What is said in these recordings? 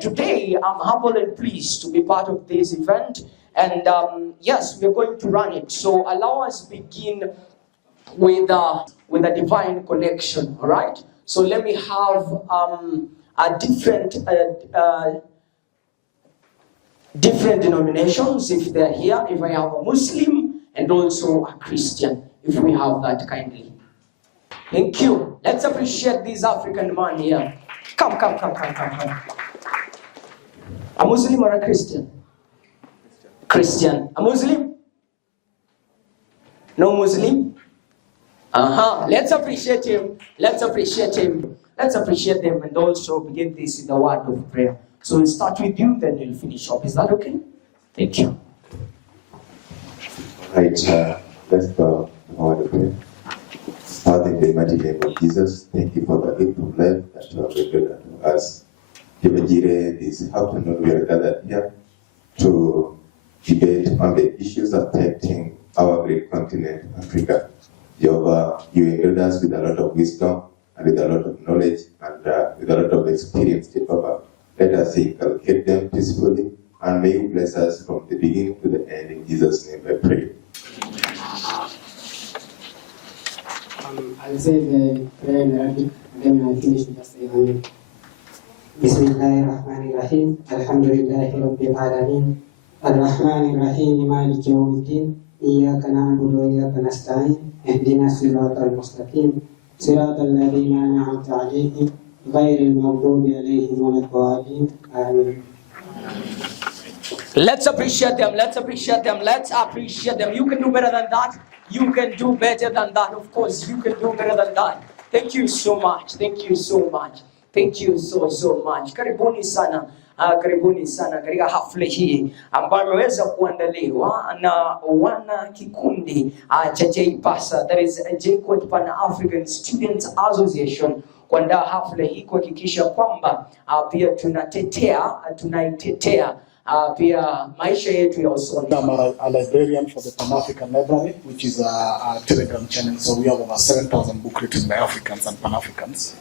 And today, I'm humbled and pleased to be part of this event. And yes, we're going to run it. So allow us begin with a divine connection, all right? So let me have a different denominations, if they're here, if I have a Muslim and also a Christian, if we have that kindly. Thank you. Let's appreciate this African man here. Come. A Muslim or a Christian? Christian. A Muslim? No Muslim? Let's appreciate him. Let's appreciate him. Let's appreciate them and also begin this in the word of prayer. So we'll start with you, then we'll finish up. Is that okay? Thank you. Right, let's go on the prayer. Father, in the mighty name of Jesus, thank you for the gift of life that you have revealed unto us. This afternoon we are gathered here to debate on the issues affecting our great continent, Africa. Jehovah, you endowed us with a lot of wisdom and with a lot of knowledge and with a lot of experience, Jehovah. Let us inculcate them peacefully, and may you bless us from the beginning to the end. In Jesus' name I pray. I'll say the prayer in Arabic, and then I'll finish with just Amen. Bismillahirrahmanirrahim. Alhamdulillahi Rabbil Alameen. Ar-Rahmanirrahim. Maliki Yawmiddin. Iyyaka na'budu wa iyyaka nasta'in. Ihdinas siratal mustaqim. Siratal ladzina an'amta 'alaihim. غير المغضوب عليهم ولا الضالين آمين. Let's appreciate them. Let's appreciate them. Let's appreciate them. You can do better than that. You can do better than that. Of course, you can do better than that. Thank you so much. Thank you so much. Thank you so much. Karibuni sana. Karibuni sana katika hafla hii ambayo imeweza kuandaliwa na wana kikundi cha JPASA, that is JKUAT Pan-African Students Association, kuandaa hafla hii kuhakikisha kwamba pia tunaitetea pia maisha yetu ya usoni. I'm a librarian for the Pan-African Library, which is a Telegram channel. So we have over 7,000 books written by Africans and Pan-Africans.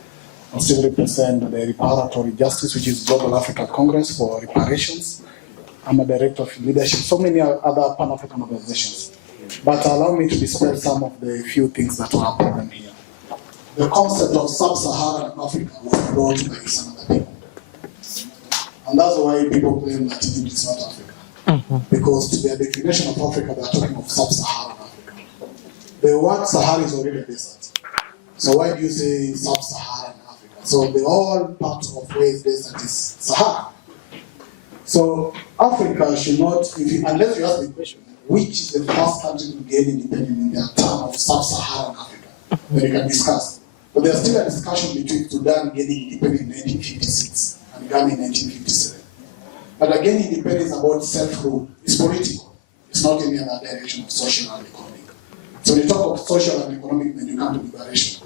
I still represent the Reparatory Justice, which is Global Africa Congress for Reparations. I'm a director of leadership, so many other Pan-African organizations. But allow me to dispel some of the few things that are problem here. The concept of sub-Saharan Africa was brought by some other people. And that's why people claim that Egypt is not Africa. Because to their definition of Africa, they are talking of sub-Saharan Africa. The word Sahara is already a desert. So why do you say sub-Saharan Africa? So the whole part of where is desert is Sahara. So Africa should not, unless you ask the question, which is the first country to gain independence in the term of sub-Saharan Africa, then you can discuss. But there's still a discussion between Sudan getting independence in 1956 and Ghana in 1957. But again, independence about self-rule is political. It's not in any other direction of social and economic. So when you talk of social and economic, then you come to liberation.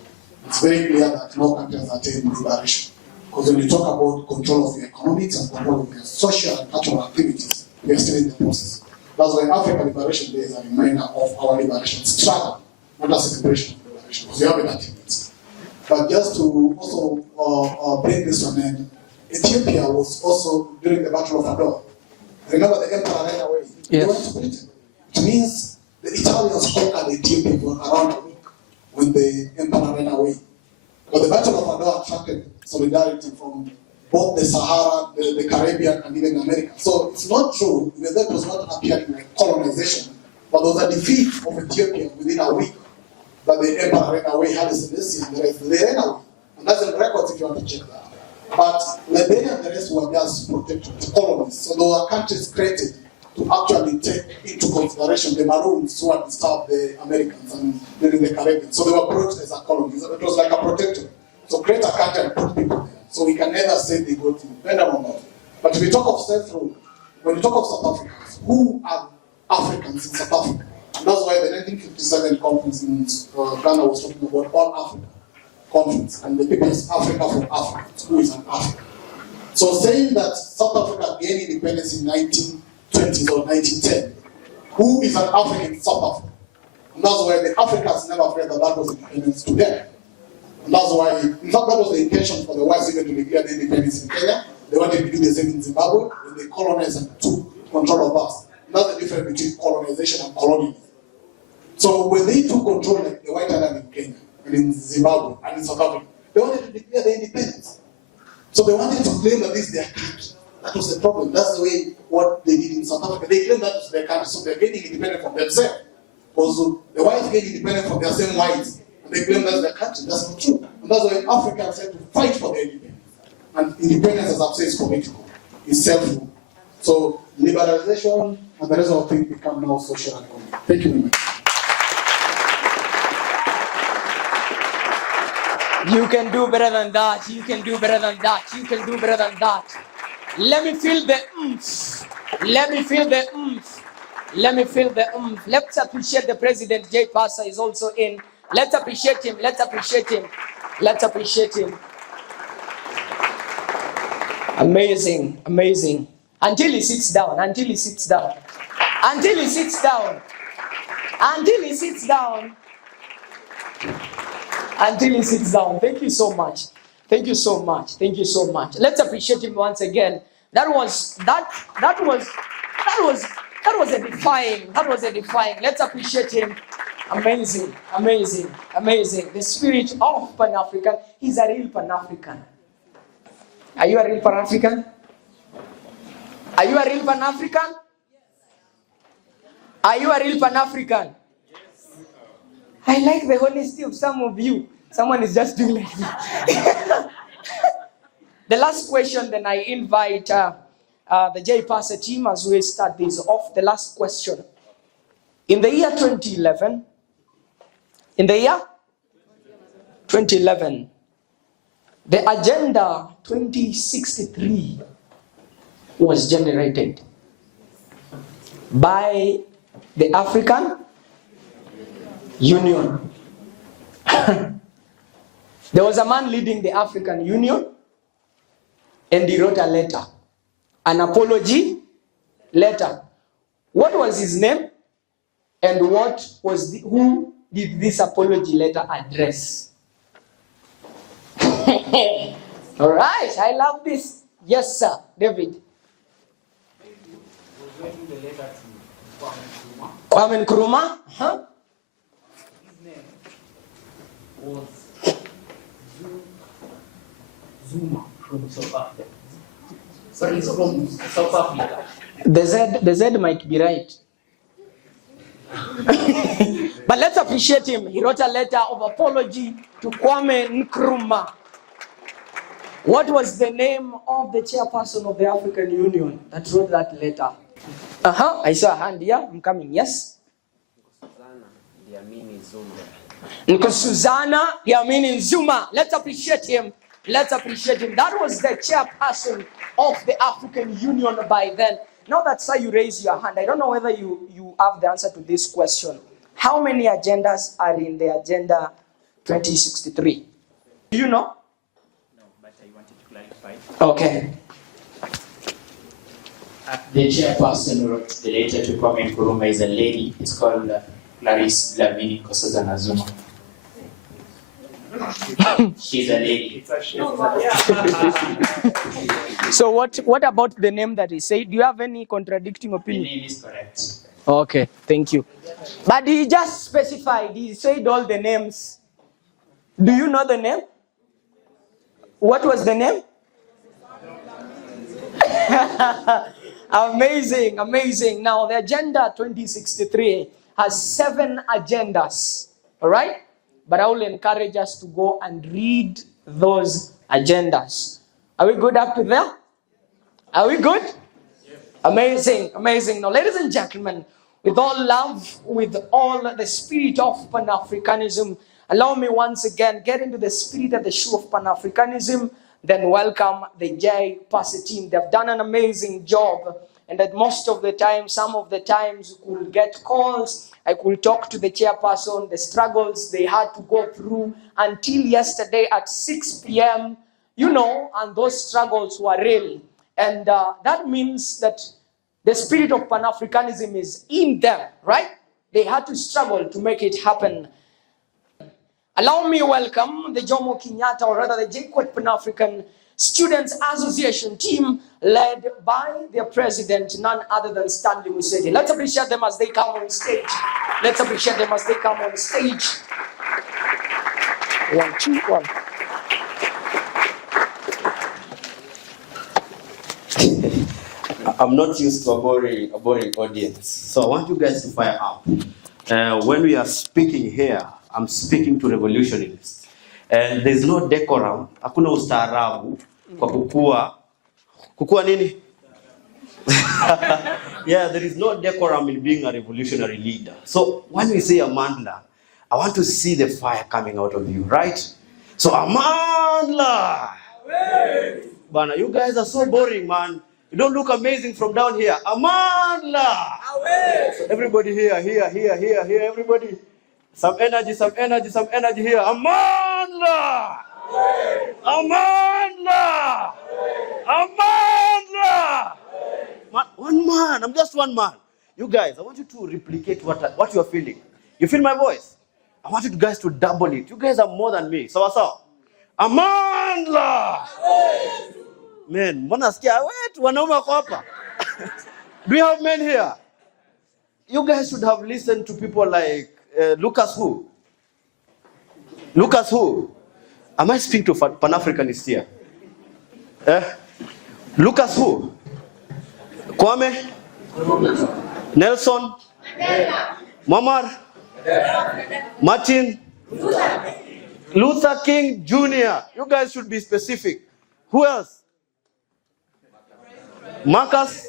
It's very clear that no country has attained liberation. Because when you talk about control of your economics and control of your social and cultural activities, we are still in the process. That's why African Liberation Day is a reminder of our liberation struggle, not a celebration of liberation, because we have an achievements. But just to also bring this to an end, Ethiopia was also during the Battle of Adwa. Remember the emperor ran away. Yes. They went to Britain. It means the Italians conquered Ethiopia for around a week when the emperor ran away. But the Battle of Adwa attracted solidarity from both the Sahara, the Caribbean, and even America. So it's not true, even though it was not appearing like colonization, but there was a defeat of Ethiopia within a week that the emperor ran away, Haile Selassie and the rest. They ran away. And that's in the records if you want to check that. But Liberia and the rest were just protected, colonies. So there were countries created to actually take into consideration the Maroons who had disturbed the Americans and during the Caribbean. So they were brought as a colony. So it was like a protector. So create a country and put people there. So we can neither say they got independent or not. But if we talk of self-rule, when you talk of South Africans, who are Africans in South Africa? And that's why the 1957 conference in Ghana was talking about all Africa conference, and the people is Africa from Africans, who is an African. So saying that South Africa gained independence in 1920s or 1910, who is an African in South Africa? And that's why the Africans never felt that that was independence to them. And that's why, in fact, that was the intention for the whites even to declare the independence in Kenya, They wanted to do the same in Zimbabwe when they colonized and took control of us. That's the difference between colonization and colonialism. So when they took control, like the White Island in Kenya, and in Zimbabwe, and in South Africa, they wanted to declare their independence. So they wanted to claim that this is their country. That was the problem. That's the way what they did in South Africa. They claimed that was their country, so they're getting independent from themselves. Also, the whites get independent from their same whites, and they claim that's their country. That's not true. And that's why Africans have to fight for their independence. And independence, as I've said, is political. It's self-rule. So liberalization and the rest of things become now social and economic. Thank you very much. You can do better than that. You can do better than that. You can do better than that. Let me feel the oomph. Let me feel the oomph. Let me feel the oomph. Let's appreciate the president. Jay Pasa is also in. Let's appreciate him. Let's appreciate him. Let's appreciate him. Amazing. Amazing. Until he sits down. Until he sits down. Until he sits down. Until he sits down. Until he sits down. Thank you so much. Thank you so much. Thank you so much. Let's appreciate him once again. That was a defying. Let's appreciate him. Amazing, amazing, amazing. The spirit of Pan-African. He's a real Pan-African. Are you a real Pan-African? Are you a real Pan-African? Are you a real Pan-African? I like the honesty of some of you. Someone is just doing like that. The last question, then I invite the J Passer team as we start this off. The last question. In the year 2011, the Agenda 2063 was generated by the African Union. There was a man leading the African Union, and he wrote a letter, an apology letter. What was his name? And who did this apology letter address? All right, I love this. Yes, sir, David. Kwame Nkrumah? Huh? His name was Zuma from South Africa. Sorry, he's from South Africa. The Z might be right. But let's appreciate him. He wrote a letter of apology to Kwame Nkrumah. What was the name of the chairperson of the African Union that wrote that letter? I saw a hand here. I'm coming. Yes? Nkosazana Dlamini Zuma. Let's appreciate him. Let's appreciate him. That was the chairperson of the African Union by then. Now that, sir, you raise your hand, I don't know whether you have the answer to this question. How many agendas are in the Agenda 2063? Do you know? No, but I wanted to clarify. Okay. The chairperson who wrote the letter to Kwame Nkrumah is a lady. It's called Clarisse Dlamini Nkosazana Zuma. She's a lady. So what about the name that he said? Do you have any contradicting opinion? The name is correct. Okay, thank you. But he just specified, he said all the names. Do you know the name? What was the name? Amazing, amazing. Now, the Agenda 2063 has 7 agendas, all right? But I will encourage us to go and read those agendas. Are we good up to there? Are we good? Yes. Amazing, amazing. Now, ladies and gentlemen, with all love, with all the spirit of Pan-Africanism, allow me once again get into the spirit and the shoe of Pan-Africanism, then welcome the J Passer team. They've done an amazing job. And that most of the time, some of the times, we could get calls. I could talk to the chairperson, the struggles they had to go through until yesterday at 6 p.m., and those struggles were real. And that means that the spirit of Pan-Africanism is in them, right? They had to struggle to make it happen. Allow me to welcome the Jomo Kenyatta, or rather the JKUAT Pan-African Students Association team led by their president, none other than Stanley Museti. Let's appreciate them as they come on stage. Let's appreciate them as they come on stage. 1, 2, 1. I'm not used to a boring audience, so I want you guys to fire up. When we are speaking here, I'm speaking to revolutionists. And there's no decorum, hakuna ustaarabu kwa kukua nini? Yeah, there is no decorum in being a revolutionary leader. So when we say Amandla, I want to see the fire coming out of you, right? So Amandla! Bana, you guys are so boring, man. You don't look amazing from down here. Amandla! So everybody here, everybody. Some energy here. Amandla! Amandla! Amandla! One man, I'm just one man. You guys, I want you to replicate what you're feeling. You feel my voice? I want you guys to double it. You guys are more than me. So what's up? Amandla! Men, mbona sikia wait, wanaume wako hapa. Do you have men here? You guys should have listened to people like Lucas who? Lucas who? Am I speaking to Pan-Africanist here? Lucas who? Kwame? Nelson? Muammar? Martin? Luther King Jr. You guys should be specific. Who else? Marcus?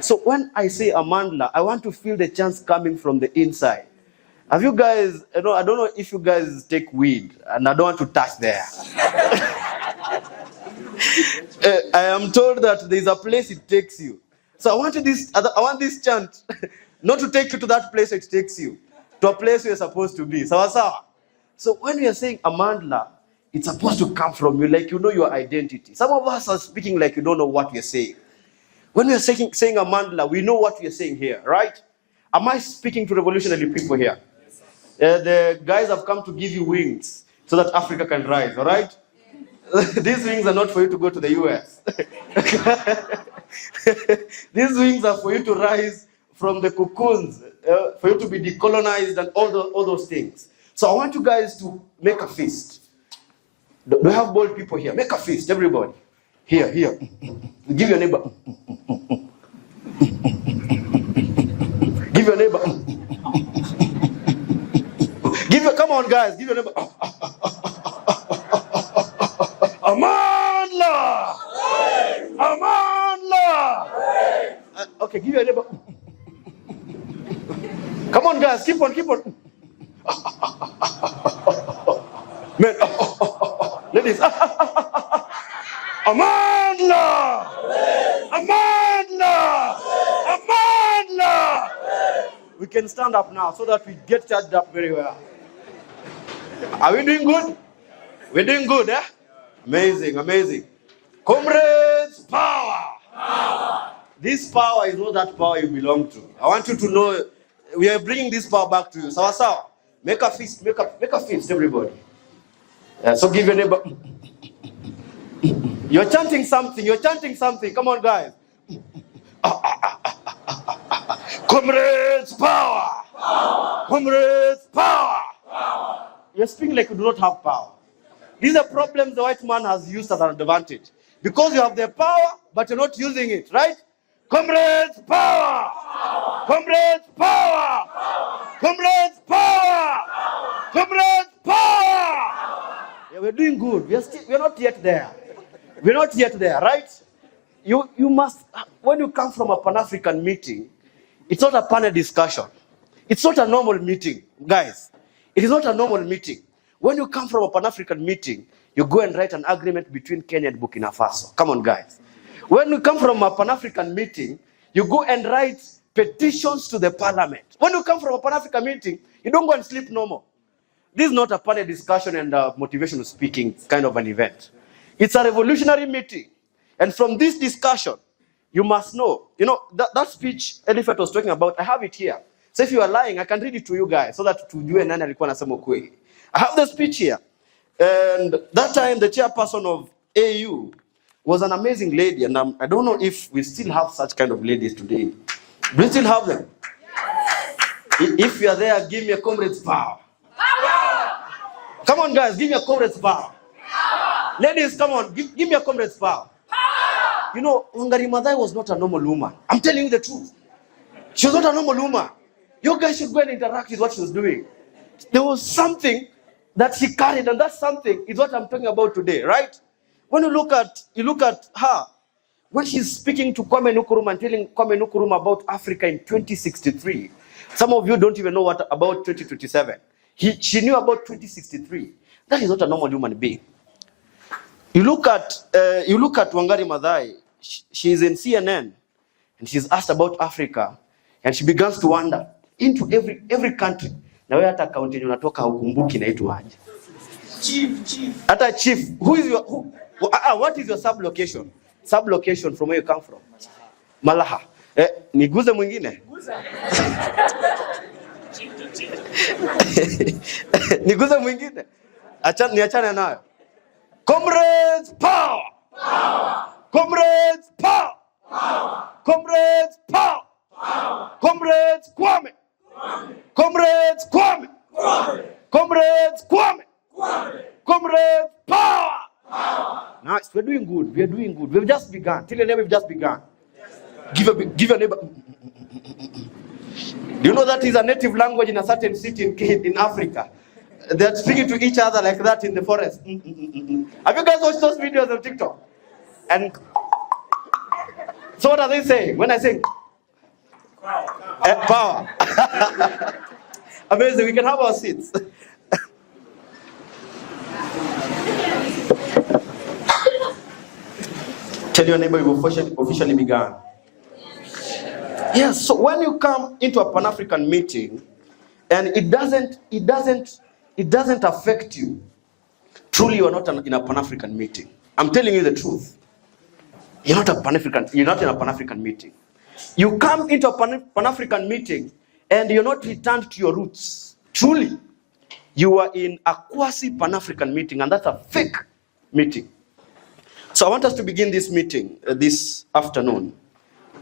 So when I say Amandla, I want to feel the chants coming from the inside. Have you guys, I don't know if you guys take weed, and I don't want to touch there. I am told that there's a place it takes you. So I want this chant not to take you to that place it takes you, to a place you're supposed to be. So when we are saying Amandla, it's supposed to come from you, like you know your identity. Some of us are speaking like you don't know what we're saying. When we are saying Amandla, we know what we are saying here, right? Am I speaking to revolutionary people here? The guys have come to give you wings so that Africa can rise, all right? These wings are not for you to go to the US. These wings are for you to rise from the cocoons, for you to be decolonized and all those things. So I want you guys to make a fist. Do we have bold people here? Make a fist, everybody. Here. Give your neighbor. Give your neighbor. Come on, guys. Give your neighbor. Amandla! Amandla! Okay, give your neighbor. Come on, guys. Keep on. Man, ladies. Amandla! Amandla! Amandla! We can stand up now so that we get charged up very well. Are we doing good? We're doing good, eh? Amazing. Comrades, power! This power is not that power you belong to. I want you to know we are bringing this power back to you. Sawa. Make a fist, everybody. So give your neighbor. You're chanting something. Come on, guys. Comrades, power! Comrades, power! You're speaking like you do not have power. These are problems the white man has used as an advantage. Because you have the power, but you're not using it, right? Comrades, power! Comrades, power! Comrades, power! Comrades, power! Yeah, we're doing good. We're not yet there. We're not yet there, right? You must, when you come from a Pan-African meeting, it's not a panel discussion. It's not a normal meeting, guys. It is not a normal meeting. When you come from a Pan-African meeting, you go and write an agreement between Kenya and Burkina Faso. Come on, guys. When you come from a Pan-African meeting, you go and write petitions to the parliament. When you come from a Pan-African meeting, you don't go and sleep normal. This is not a panel discussion and motivational speaking kind of an event. It's a revolutionary meeting. And from this discussion, you must know, that speech Elifat was talking about, I have it here. So if you are lying, I can read it to you guys so that tujue nani alikuwa anasema ukweli. I have the speech here. And that time, the chairperson of AU was an amazing lady. And I don't know if we still have such kind of ladies today. Do we still have them? If you are there, give me a comrade's power. Come on, guys, give me a comrade's power. Ladies, come on, give me a comrade's power. You know, Wangari Maathai was not a normal woman. I'm telling you the truth. She was not a normal woman. You guys should go and interact with what she was doing. There was something that she carried, and that something is what I'm talking about today, right? When you look at her, when she's speaking to Kwame Nkrumah and telling Kwame Nkrumah about Africa in 2063, some of you don't even know what about 2027. She knew about 2063. That is not a normal human being. You look at Wangari Maathai. She's in CNN, and she's asked about Africa, and she begins to wander into every country. Na wewe hata kaunti yenye unatoka hukumbuki inaitwa aje? Chief. Hata chief. What is your sublocation? Sublocation from where you come from? Malaha. Niguze mwingine? Niguze mwingine? Niachane nayo. Comrades power! Power! Comrades power! Power! Comrades power! Power! Comrades Kwame! Comrades Kwame! Comrades Kwame! Comrades power! Nice, we're doing good. We're doing good. We've just begun. Tell your neighbor we've just begun. Give your neighbor. Do you know that is a native language in a certain city in Africa? They're speaking to each other like that in the forest. Have you guys watched those videos on TikTok? And so what are they saying? When I say power. Amazing, we can have our seats. Tell your neighbor you officially began. Yes, so when you come into a Pan-African meeting and it doesn't affect you, truly you are not in a Pan-African meeting. I'm telling you the truth. You're not in a Pan-African meeting. You come into a Pan-African meeting and you're not returned to your roots. Truly, you are in a quasi-Pan-African meeting, and that's a fake meeting. So I want us to begin this meeting this afternoon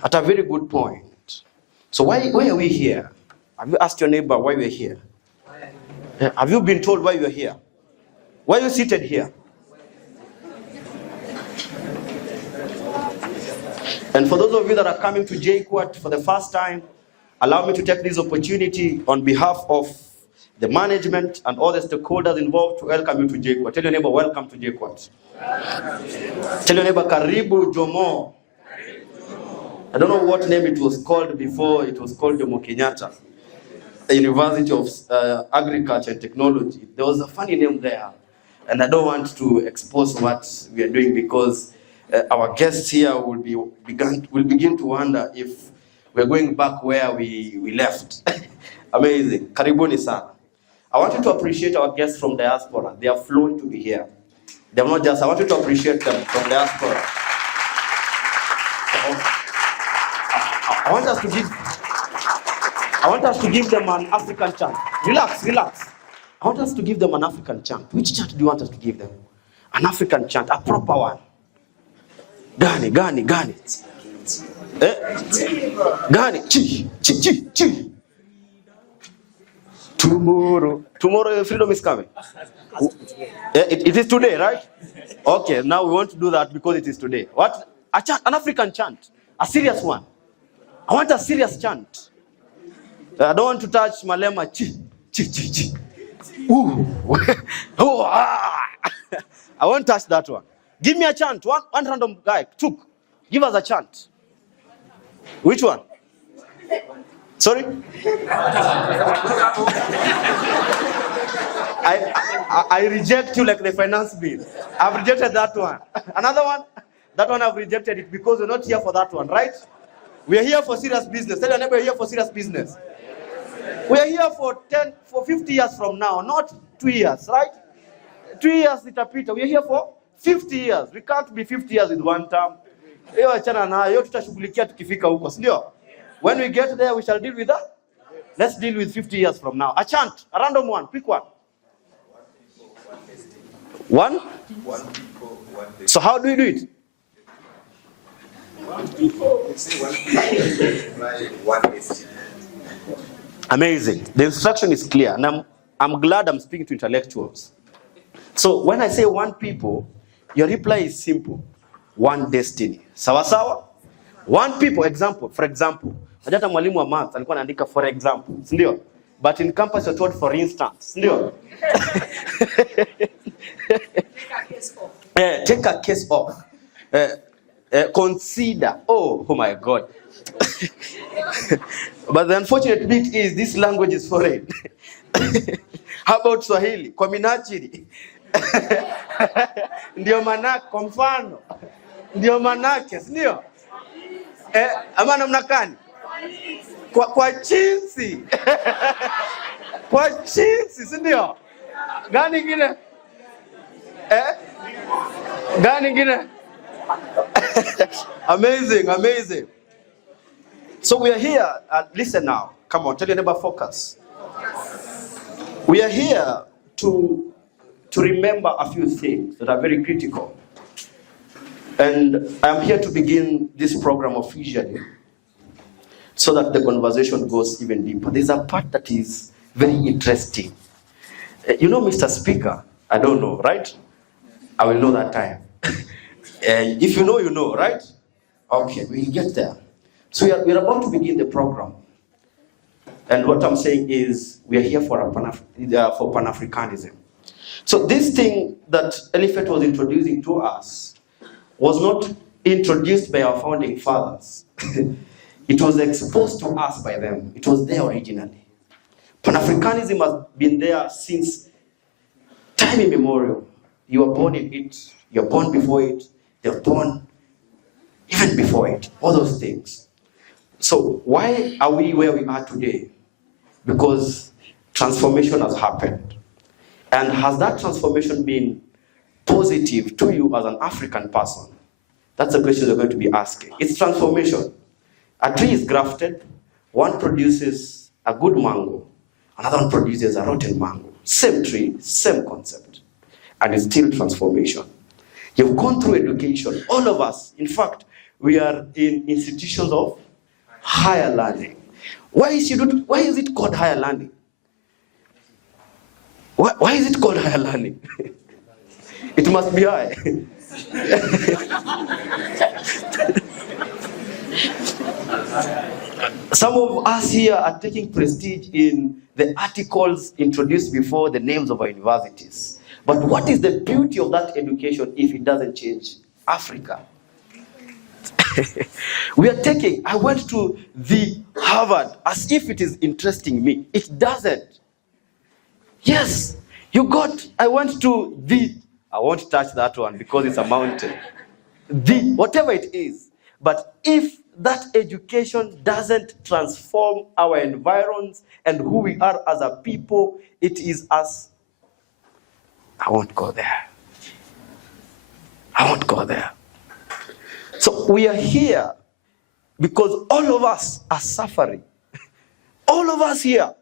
at a very good point. So why are we here? Have you asked your neighbor why we're here? Have you been told why you're here? Why are you seated here? And for those of you that are coming to JQuat for the first time, allow me to take this opportunity on behalf of the management and all the stakeholders involved to welcome you to JQuat. Tell your neighbor, welcome to JQuat. Tell your neighbor, Karibu Jomo. I don't know what name it was called before. It was called Jomo Kenyatta, the University of Agriculture and Technology. There was a funny name there, and I don't want to expose what we are doing because our guests here will begin to wonder if we're going back where we left. Amazing. Karibuni sana. I want you to appreciate our guests from diaspora. They have flown to be here. They're not just, I want you to appreciate them from diaspora. I want us to give them an African chant. Relax. I want us to give them an African chant. Which chant do you want us to give them? An African chant, a proper one. Gani. Gani, chi. Tomorrow freedom is coming. It is today, right? Okay, now we want to do that because it is today. What? A chant, an African chant, a serious one. I want a serious chant. I don't want to touch Malema. Chi. Ooh. Oh, ah. I won't touch that one. Give me a chant. One random guy. Give us a chant. Which one? Sorry? I reject you like the finance bill. I've rejected that one. Another one? That one I've rejected it because we're not here for that one, right? We are here for serious business. Tell your neighbor we're here for serious business. We are here for 50 years from now, not 2 years, right? 2 years itapita. We are here for 50 years. We can't be 50 years with one term. When we get there, we shall deal with that. Let's deal with 50 years from now. A chant, a random one, pick one. One? One people, one day. So how do we do it? One people. It's one people, one destiny. Amazing. The instruction is clear, and I'm glad I'm speaking to intellectuals. So when I say one people, your reply is simple. One destiny. Sawa sawa? One people, example, for example. Hata mwalimu wa maths alikuwa anaandika for example, si ndio? But in campus you're told for instance, si ndio? Take a case of. Consider. Oh my God. But the unfortunate bit is this language is foreign. How about Swahili? Kwa minajili. Ndio manake, kwa mfano. Ndio manake, si ndio? Ama namna gani? Kwa chinsi. Kwa chinsi, si ndio? Gani ingine? Gani ingine? Amazing, amazing. So we are here, listen now. Come on, tell your neighbor, focus. We are here to remember a few things that are very critical. And I'm here to begin this program officially so that the conversation goes even deeper. There's a part that is very interesting. You know, Mr. Speaker, I don't know, right? I will know that time. If you know, you know, right? Okay, we'll get there. So we're about to begin the program. And what I'm saying is we are here for Pan-Africanism. So this thing that Elephant was introducing to us was not introduced by our founding fathers. It was exposed to us by them. It was there originally. Pan-Africanism has been there since time immemorial. You were born in it. You're born before it. They're born even before it. All those things. So why are we where we are today? Because transformation has happened. And has that transformation been positive to you as an African person? That's the question we're going to be asking. It's transformation. A tree is grafted. One produces a good mango. Another one produces a rotten mango. Same tree, same concept. And it's still transformation. You've gone through education. All of us, in fact, we are in institutions of higher learning. Why is it called higher learning? Why is it called higher learning? It must be high. Some of us here are taking prestige in the articles introduced before the names of our universities. But what is the beauty of that education if it doesn't change Africa? We are taking, I went to the Harvard as if it is interesting me. It doesn't. Yes, I went to the, I won't touch that one because it's a mountain. The, whatever it is. But if that education doesn't transform our environs and who we are as a people, it is us. I won't go there. I won't go there. So we are here because all of us are suffering. All of us here,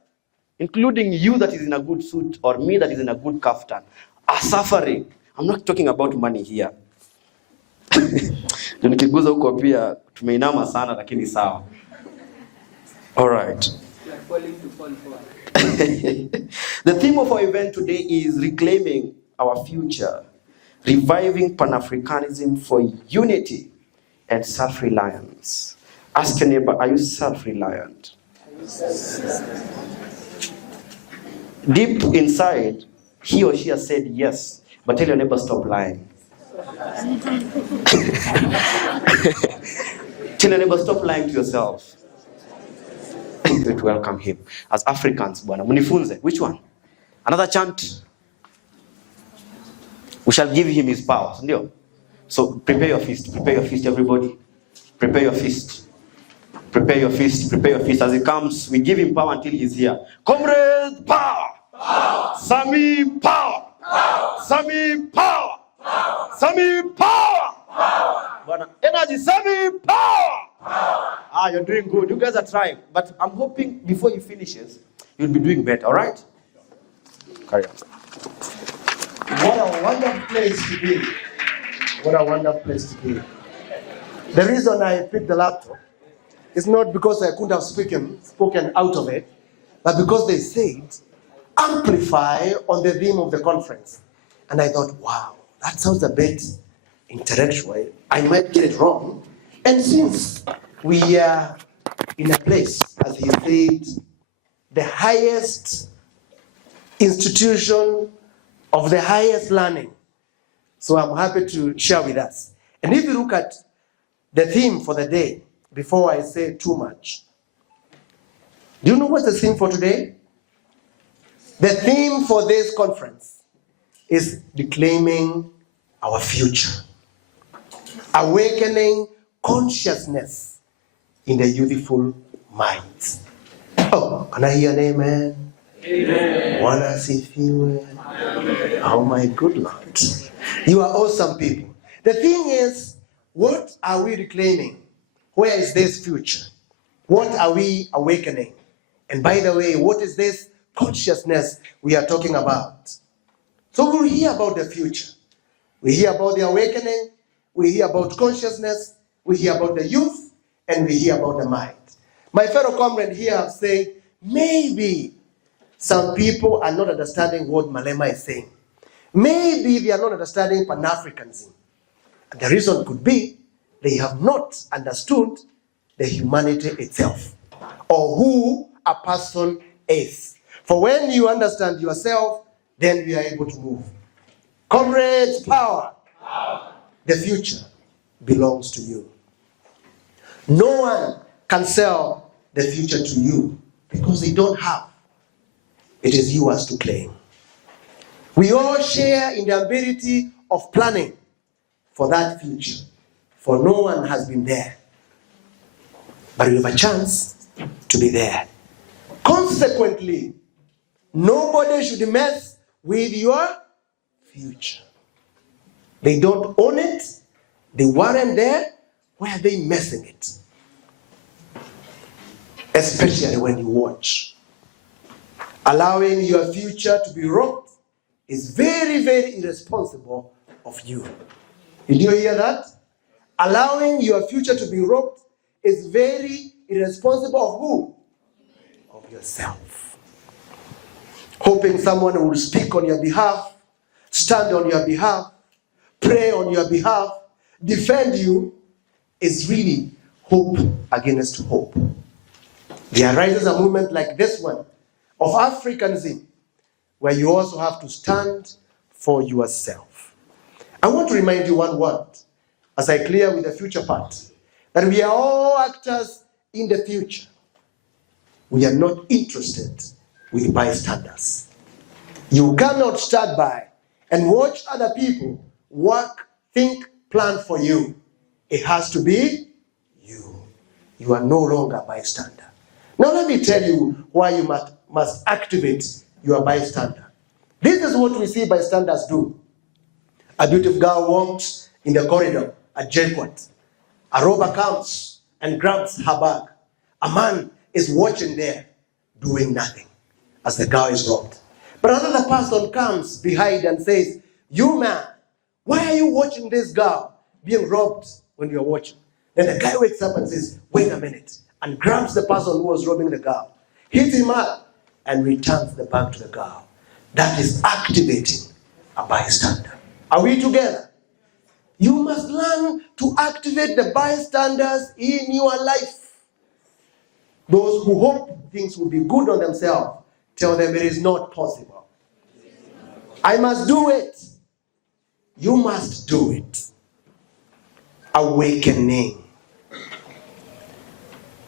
including you that is in a good suit or me that is in a good kaftan, are suffering. I'm not talking about money here. Nikiguza huko pia tumeinama sana lakini sawa. All right. The theme of our event today is reclaiming our future, reviving Pan-Africanism for unity and self-reliance. Ask your neighbor, are you self-reliant? Deep inside, he or she has said yes, but tell your neighbor, stop lying. Tell your neighbor, stop lying to yourself. To welcome him. As Africans, bwana, munifunze. Which one? Another chant. We shall give him his power. So prepare your fist, everybody. Prepare your fist. Prepare your fist. As he comes, we give him power until he's here. Comrades, power! Power! Sami, power! Power! Sami, power! Power! Sami, power! Power! Energy, Sami, power! Power! You're doing good. You guys are trying. But I'm hoping before he finishes, you'll be doing better, all right? Carry on. What a wonderful place to be. What a wonderful place to be. The reason I picked the laptop is not because I couldn't have spoken out of it, but because they said, amplify on the theme of the conference. And I thought, wow, that sounds a bit intellectual. I might get it wrong. And since we are in a place, as he said, the highest institution of the highest learning, so I'm happy to share with us. And if you look at the theme for the day, before I say too much, do you know what's the theme for today? The theme for this conference is declaiming our future, awakening consciousness in the youthful minds. Oh, can I hear an amen? Amen. Wanna see few? Oh my good Lord. You are awesome people. The thing is, what are we reclaiming? Where is this future? What are we awakening? And by the way, what is this consciousness we are talking about? So we'll hear about the future. We hear about the awakening. We hear about consciousness. We hear about the youth. And we hear about the mind. My fellow comrade here have said, maybe some people are not understanding what Malema is saying. Maybe they are not understanding Pan-Africanism. And the reason could be they have not understood the humanity itself, or who a person is. For when you understand yourself, then we are able to move. Comrades, power. The future belongs to you. No one can sell the future to you because they don't have. It is yours to claim. We all share in the ability of planning for that future, for no one has been there. But we have a chance to be there. Consequently, nobody should mess with your future. They don't own it. They weren't there. Why are they messing it? Especially when you watch. Allowing your future to be robbed is very, very irresponsible of you. Did you hear that? Allowing your future to be robbed is very irresponsible of who? Of yourself. Hoping someone will speak on your behalf, stand on your behalf, pray on your behalf, defend you, is really hope against hope. There arises a movement like this one of Africanism, where you also have to stand for yourself. I want to remind you one word, as I clear with the future part, that we are all actors in the future. We are not interested with bystanders. You cannot stand by and watch other people work, think, plan for you. It has to be you. You are no longer a bystander. Now let me tell you why you must activate your bystander. This is what we see bystanders do. A beautiful girl walks in the corridor at jailcourt. A robber comes and grabs her bag. A man is watching there, doing nothing, as the girl is robbed. But another person comes behind and says, "You man, why are you watching this girl being robbed when you're watching?" Then the guy wakes up and says, "Wait a minute," and grabs the person who was robbing the girl, hits him up, and returns the bag to the girl. That is activating a bystander. Are we together? You must learn to activate the bystanders in your life. Those who hope things will be good on themselves, tell them it is not possible. I must do it. You must do it. Awakening.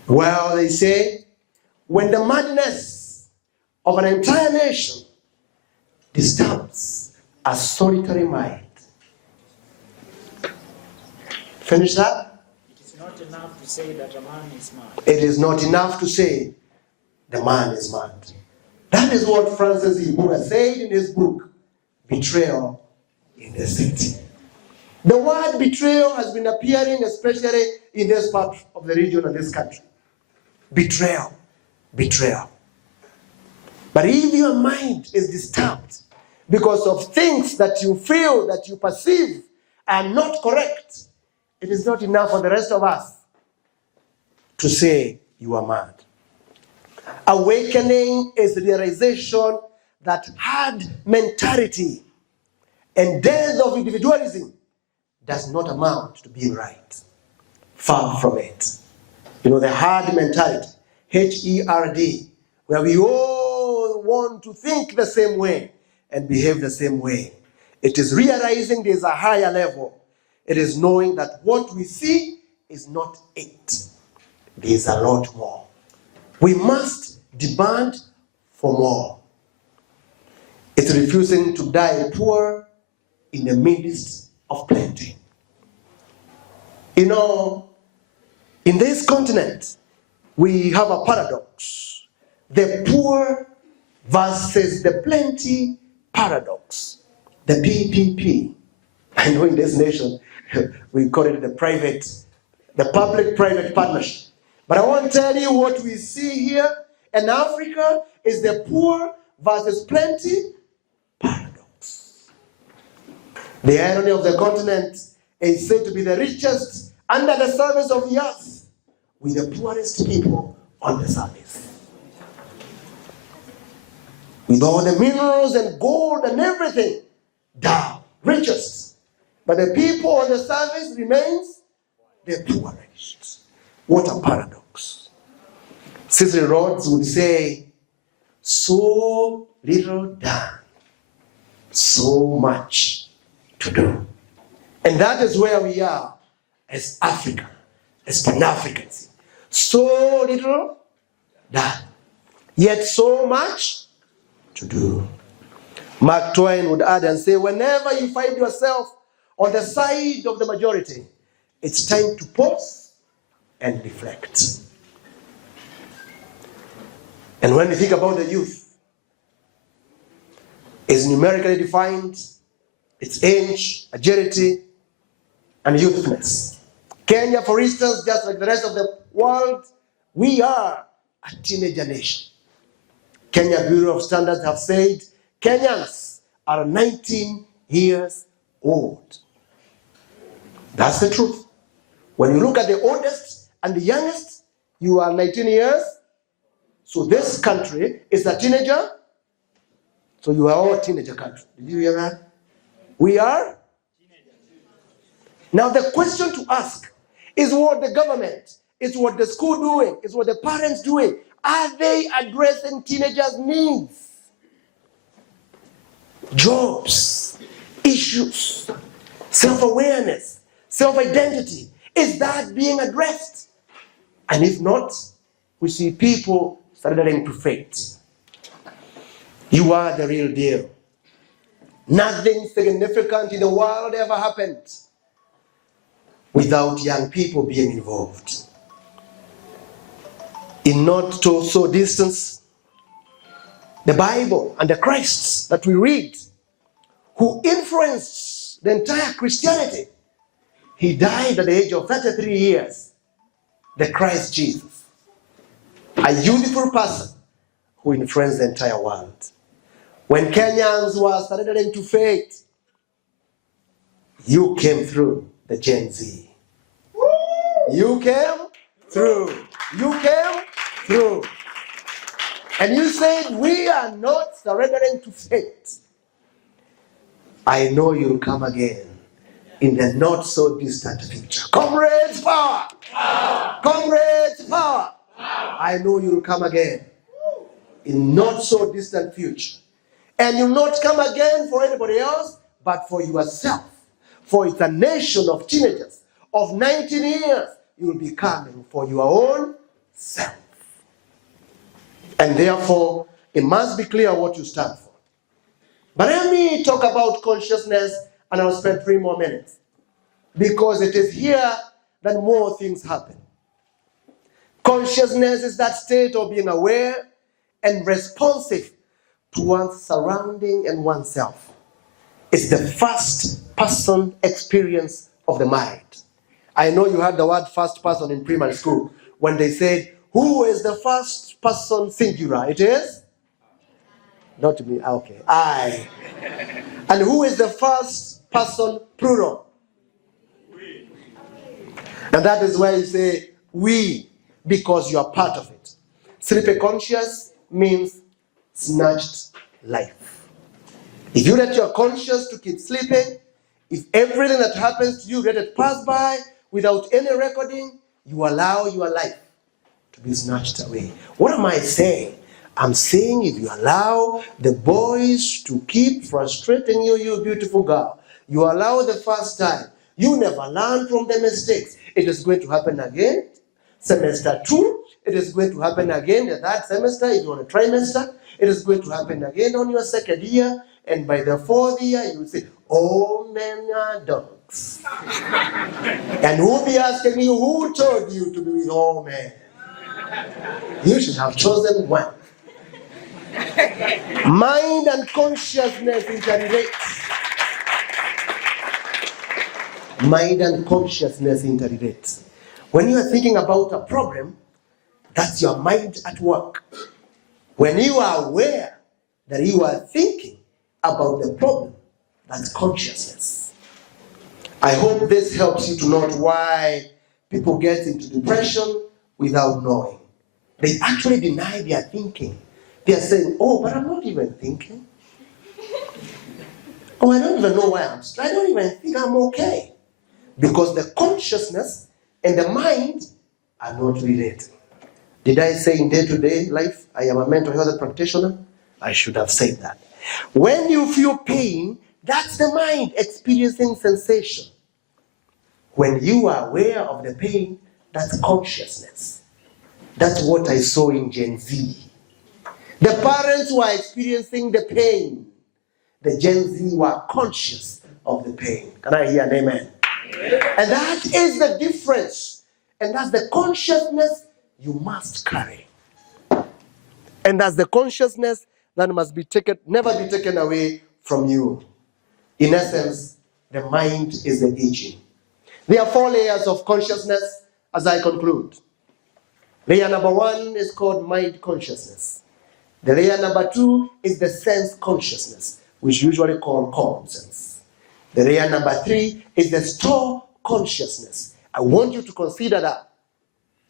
Well, they say, when the madness of an entire nation disturbs a solitary mind. Finish that? It is not enough to say that a man is mad. It is not enough to say the man is mad. That is what Francis Ibuka said in his book, Betrayal in the City. The word betrayal has been appearing especially in this part of the region and this country. Betrayal. Betrayal. But if your mind is disturbed because of things that you feel, that you perceive are not correct, it is not enough for the rest of us to say you are mad. Awakening is the realization that hard mentality and death of individualism does not amount to being right. Far from it. You know, the hard mentality, H-E-R-D, where we all want to think the same way and behave the same way. It is realizing there's a higher level. It is knowing that what we see is not it. There's a lot more. We must demand for more. It's refusing to die poor in the midst of plenty. You know, in this continent, we have a paradox. The poor versus the plenty paradox. The PPP. I know in this nation, we call it the public-private partnership. But I want to tell you what we see here in Africa is the poor versus plenty paradox. The irony of the continent is said to be the richest under the surface of the earth, with the poorest people on the surface. With all the minerals and gold and everything, down, richest. But the people on the surface remains the poorest. What a paradox. Cicely Rhodes would say, so little done, so much to do. And that is where we are as Africa, as Pan-Africans. So little done, yet so much to do. Mark Twain would add and say, whenever you find yourself on the side of the majority, it's time to pause and reflect. And when you think about the youth, it's numerically defined, its age, agility, and youthfulness. Kenya, for instance, just like the rest of the world, we are a teenager nation. Kenya Bureau of Standards have said Kenyans are 19 years old. That's the truth. When you look at the oldest and the youngest, you are 19 years. So this country is a teenager. So you are all a teenager country. Did you hear that? We are? Now the question to ask is what the government, is what the school doing, is what the parents doing. Are they addressing teenagers' needs? Jobs, issues, self-awareness, self-identity. Is that being addressed? And if not, we see people surrendering to fate. You are the real deal. Nothing significant in the world ever happened without young people being involved. In not so distance, the Bible and the Christs that we read, who influenced the entire Christianity, he died at the age of 33 years, the Christ Jesus, a youthful person who influenced the entire world. When Kenyans were surrendering to fate, you came through, the Gen Z. You came through. You came through. And you said, we are not surrendering to fate. I know you'll come again in the not so distant future. Comrades, power! Power! Comrades, power! Power! I know you'll come again in not so distant future. And you'll not come again for anybody else, but for yourself. For it's a nation of teenagers of 19 years. You'll be coming for your own self. And therefore, it must be clear what you stand for. But let me talk about consciousness, and I'll spend 3 more minutes. Because it is here that more things happen. Consciousness is that state of being aware and responsive to one's surrounding and oneself. It's the first person experience of the mind. I know you heard the word first person in primary school when they said, who is the first person singular? It is Not me, okay. I. And who is the first person plural? We. And that is why you say we, because you are part of it. Sleepy conscious means snatched life. If you let your conscious to keep sleeping, if everything that happens to you let it pass by without any recording, you allow your life to be snatched away. What am I saying? I'm saying if you allow the boys to keep frustrating you, you beautiful girl, you allow the first time, you never learn from the mistakes. It is going to happen again. Semester 2, it is going to happen again the third semester if you're on a trimester. It is going to happen again on your second year. And by the fourth year, you will say, all men are dogs. And who'll be asking you, who told you to be with all men? You should have chosen one. Mind and consciousness interrelate. Mind and consciousness interrelate. When you are thinking about a problem, that's your mind at work. When you are aware that you are thinking about the problem, that's consciousness. I hope this helps you to note why people get into depression without knowing. They actually deny their thinking. They are saying, oh, but I'm not even thinking. Oh, I don't even know why I don't even think I'm okay. Because the consciousness and the mind are not related. Did I say in day-to-day life, I am a mental health practitioner? I should have said that. When you feel pain, that's the mind experiencing sensation. When you are aware of the pain, that's consciousness. That's what I saw in Gen Z. The parents were experiencing the pain. The Gen Z were conscious of the pain. Can I hear an amen? And that is the difference. And that's the consciousness you must carry. And that's the consciousness that must be taken, never be taken away from you. In essence, the mind is the aging. There are 4 layers of consciousness as I conclude. Layer number 1 is called mind consciousness. The layer number 2 is the sense consciousness, which we usually call common sense. The layer number 3 is the store consciousness. I want you to consider that.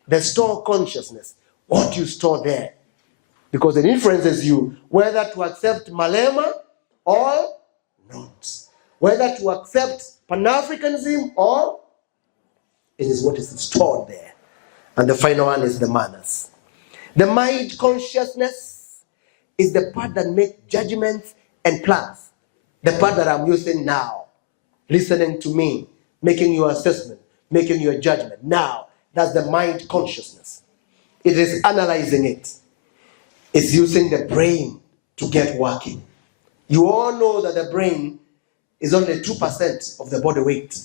The store consciousness, what you store there. Because it influences you whether to accept Malema or not. Whether to accept Pan-Africanism or it is what is stored there. And the final one is the manners. The mind consciousness is the part that makes judgments and plans. The part that I'm using now. Listening to me, making your assessment, making your judgment. Now, that's the mind consciousness. It is analyzing it. It's using the brain to get working. You all know that the brain is only 2% of the body weight.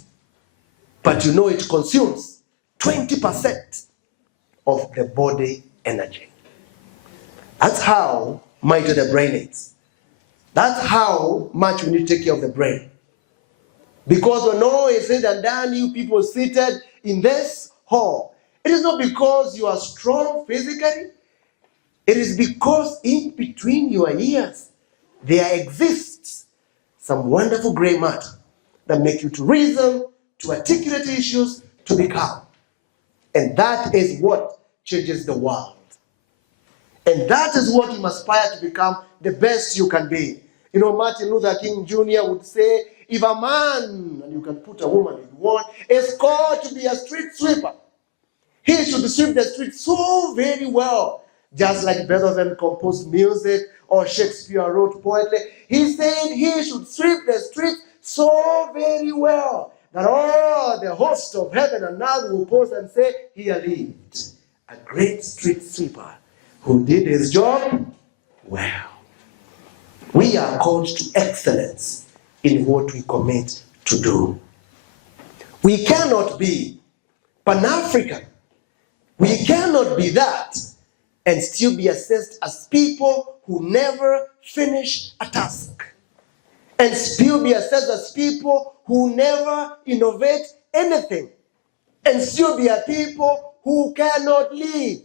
But you know it consumes 20% of the body energy. That's how mighty the brain is. That's how much we need to take care of the brain. Because when all is said and done, you people seated in this hall, it is not because you are strong physically. It is because in between your ears, there exists some wonderful gray matter that make you to reason, to articulate issues, to be calm. And that is what changes the world. And that is what you must aspire to become the best you can be. You know, Martin Luther King Jr. would say, if a man, and you can put a woman if you want, is called to be a street sweeper, he should sweep the street so very well. Just like Beethoven composed music or Shakespeare wrote poetry, he said he should sweep the street so very well that all the host of heaven and earth will pause and say, here lived a great street sweeper who did his job well. We are called to excellence in what we commit to do. We cannot be Pan-African. We cannot be that and still be assessed as people who never finish a task. And still be assessed as people who never innovate anything. And still be a people who cannot lead.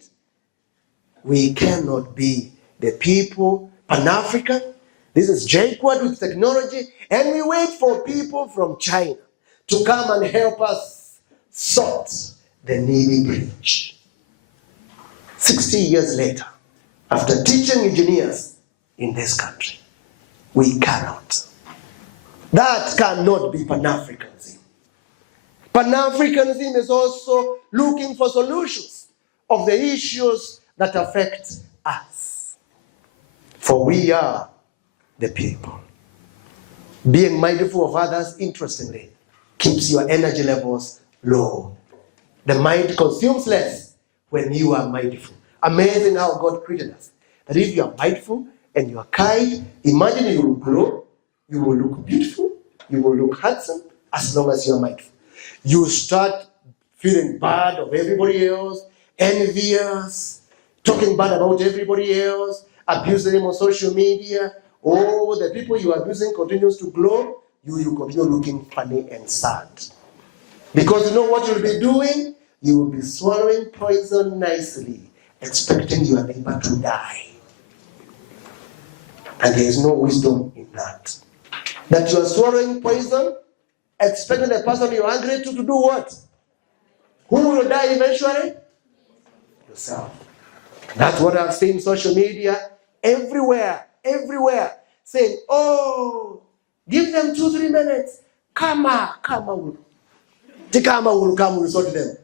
We cannot be the people, Pan-African, This is backward with technology, and we wait for people from China to come and help us sort the needy bridge. 60 years later, after teaching engineers in this country, we cannot. That cannot be Pan-Africanism. Pan-Africanism is also looking for solutions of the issues that affect us. For we are the people. Being mindful of others, interestingly, keeps your energy levels low. The mind consumes less when you are mindful. Amazing how God created us. That if you are mindful and you are kind, imagine you will grow, you will look beautiful, you will look handsome, as long as you are mindful. You start feeling bad of everybody else, envious, talking bad about everybody else, abusing them on social media. Oh, the people you are abusing continues to grow, you will continue looking funny and sad. Because you know what you'll be doing? You will be swallowing poison nicely, expecting your neighbor to die. And there is no wisdom in that. That you are swallowing poison, expecting the person you are angry to do what? Who will die eventually? Yourself. That's what I've seen social media everywhere, saying, oh, give them 2-3 minutes. Kama will come, will sort them.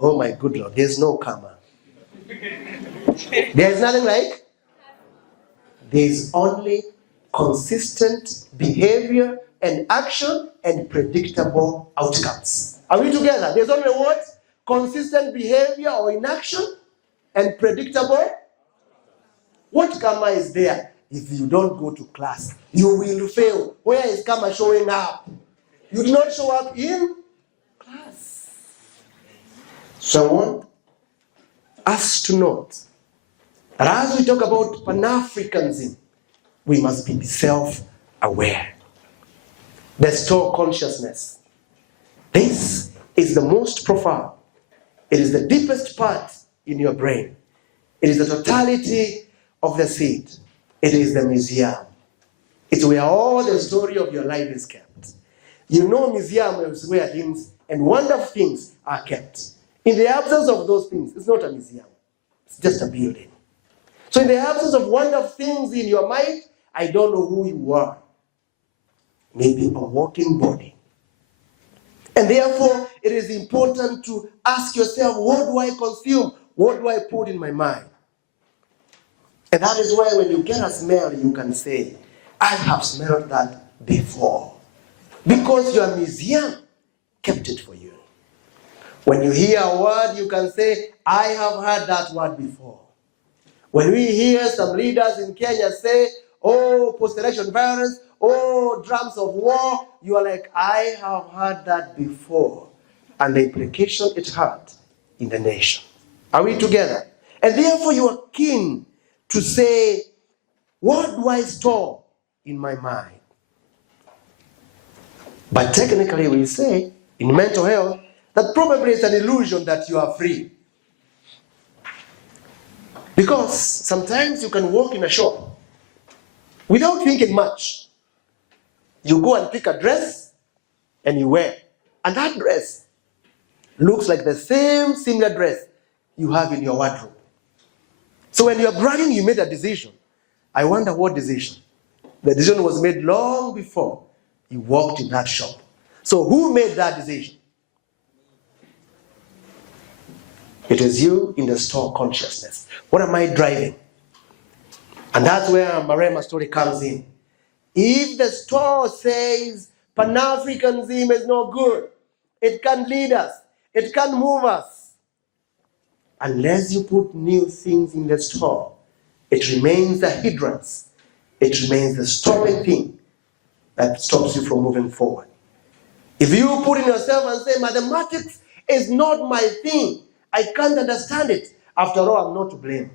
Oh my good Lord, there's no karma. There's nothing like. There's only consistent behavior and action and predictable outcomes. Are we together? There's only what? Consistent behavior or inaction and predictable. What karma is there? If you don't go to class, you will fail. Where is karma showing up? You do not show up in class. So I want us to note that as we talk about Pan-Africanism, we must be self-aware. The store consciousness. This is the most profound. It is the deepest part in your brain. It is the totality of the seed. It is the museum. It's where all the story of your life is kept. You know, museum is where things and wonderful things are kept. In the absence of those things, it's not a museum. It's just a building. So in the absence of wonderful things in your mind, I don't know who you are. Maybe a walking body. And therefore, it is important to ask yourself, what do I consume? What do I put in my mind? And that is why when you get a smell, you can say, I have smelled that before. Because your museum kept it for you. When you hear a word, you can say, I have heard that word before. When we hear some leaders in Kenya say, oh, post-election violence, oh, drums of war, you are like, I have heard that before. And the implication it had in the nation. Are we together? And therefore you are keen to say, what do I store in my mind? But technically we say, in mental health, that probably is an illusion that you are free. Because sometimes you can walk in a shop without thinking much. You go and pick a dress and you wear. And that dress looks like the same similar dress you have in your wardrobe. So when you're bragging, you made a decision. I wonder what decision. The decision was made long before you walked in that shop. So who made that decision? It is you in the store consciousness. What am I driving? And that's where Marema's story comes in. If the store says Pan-Africanism is no good, it can't lead us, it can't move us. Unless you put new things in the store, it remains the hindrance. It remains the stopping thing that stops you from moving forward. If you put in yourself and say, mathematics is not my thing, I can't understand it. After all, I'm not to blame.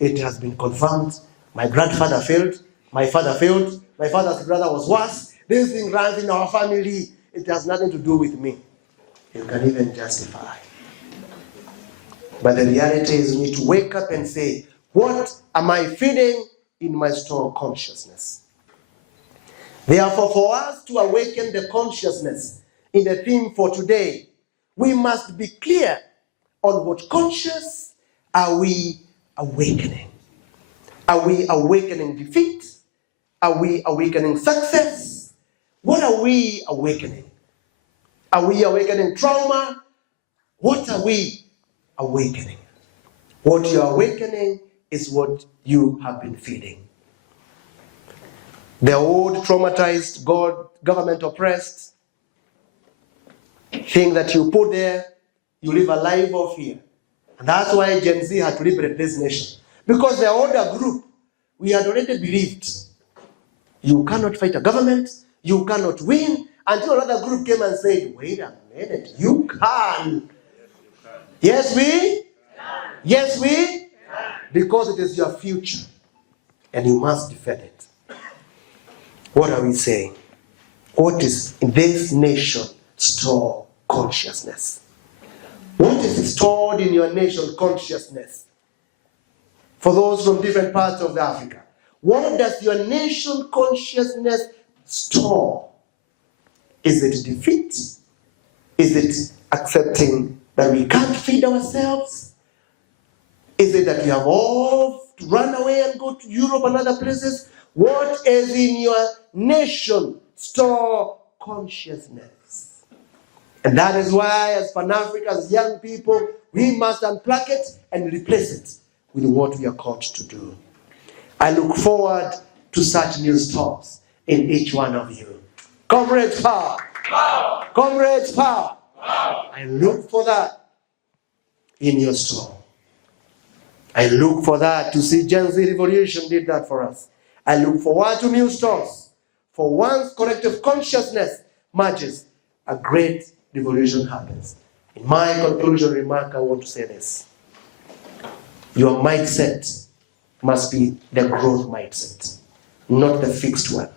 It has been confirmed. My grandfather failed. My father failed. My father's brother was worse. This thing runs in our family. It has nothing to do with me. You can even justify. But the reality is you need to wake up and say, what am I feeding in my store consciousness. Therefore, for us to awaken the consciousness in the theme for today, we must be clear on what conscious are we awakening. Are we awakening defeat? Are we awakening success? What are we awakening? Are we awakening trauma? What are we awakening? What you are awakening is what you have been feeding. The old traumatized, government oppressed thing that you put there, you live a life of fear. And that's why Gen Z had to liberate this nation. Because the older group, we had already believed you cannot fight a government, you cannot win, until another group came and said, wait a minute, you can. Yes, we? Yes, we? Because it is your future, and you must defend it. What are we saying? What is in this nation store consciousness? What is stored in your nation consciousness? For those from different parts of Africa, what does your nation consciousness store? Is it defeat? Is it accepting that we can't feed ourselves? Is it that we have all to run away and go to Europe and other places? What is in your nation store consciousness? And that is why, as Pan-Africans, young people, we must unplug it and replace it with what we are called to do. I look forward to such new stores in each one of you. Comrades, power! Power! Comrades, power! Power! I look for that in your store. I look for that to see Gen Z Revolution did that for us. I look forward to new stores. For once collective consciousness merges, a great revolution happens. In my conclusion remark, I want to say this. Your mindset must be the growth mindset, not the fixed one.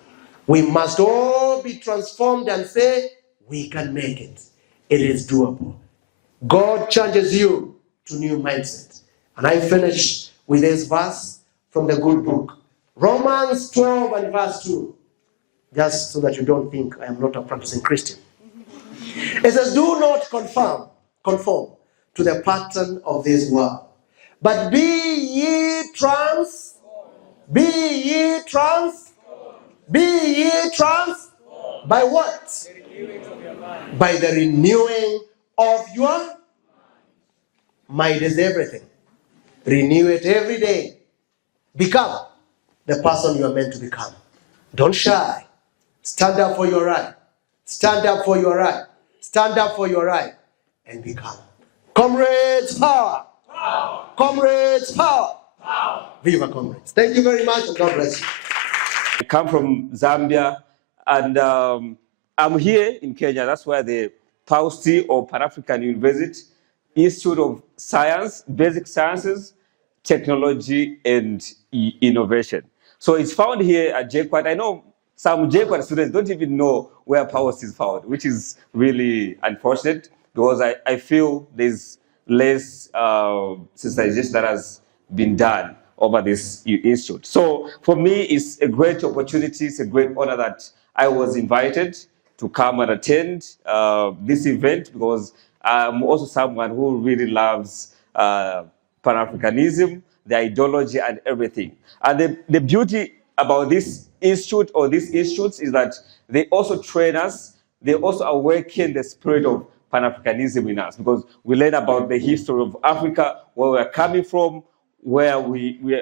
We must all be transformed and say, we can make it. It is doable. God changes you to new mindset. And I finish with this verse from the good book. Romans 12 and verse 2. Just so that you don't think I am not a practicing Christian. It says, do not conform to the pattern of this world, but be ye by what? By the renewing of your mind is everything. Renew it every day. Become the person you are meant to become. Don't shy. Stand up for your right. Stand up for your right. Stand up for your right. And become. Comrades, power! Power! Comrades, power! Power! Viva comrades. Thank you very much and God bless you. I come from Zambia and I'm here in Kenya. That's where the PAUST or Pan-African University Institute of Science, Basic Sciences, Technology and Innovation. So it's found here at JKUAT. I know some JKUAT students don't even know where PAUST is found, which is really unfortunate because I feel there's less sensitization that has been done over this institute. So for me, it's a great opportunity. It's a great honor that I was invited to come and attend this event because I'm also someone who really loves Pan-Africanism, the ideology and everything. And the beauty about this institute or these institutes is that they also train us, they also awaken the spirit of Pan-Africanism in us because we learn about the history of Africa, where we're coming from, where we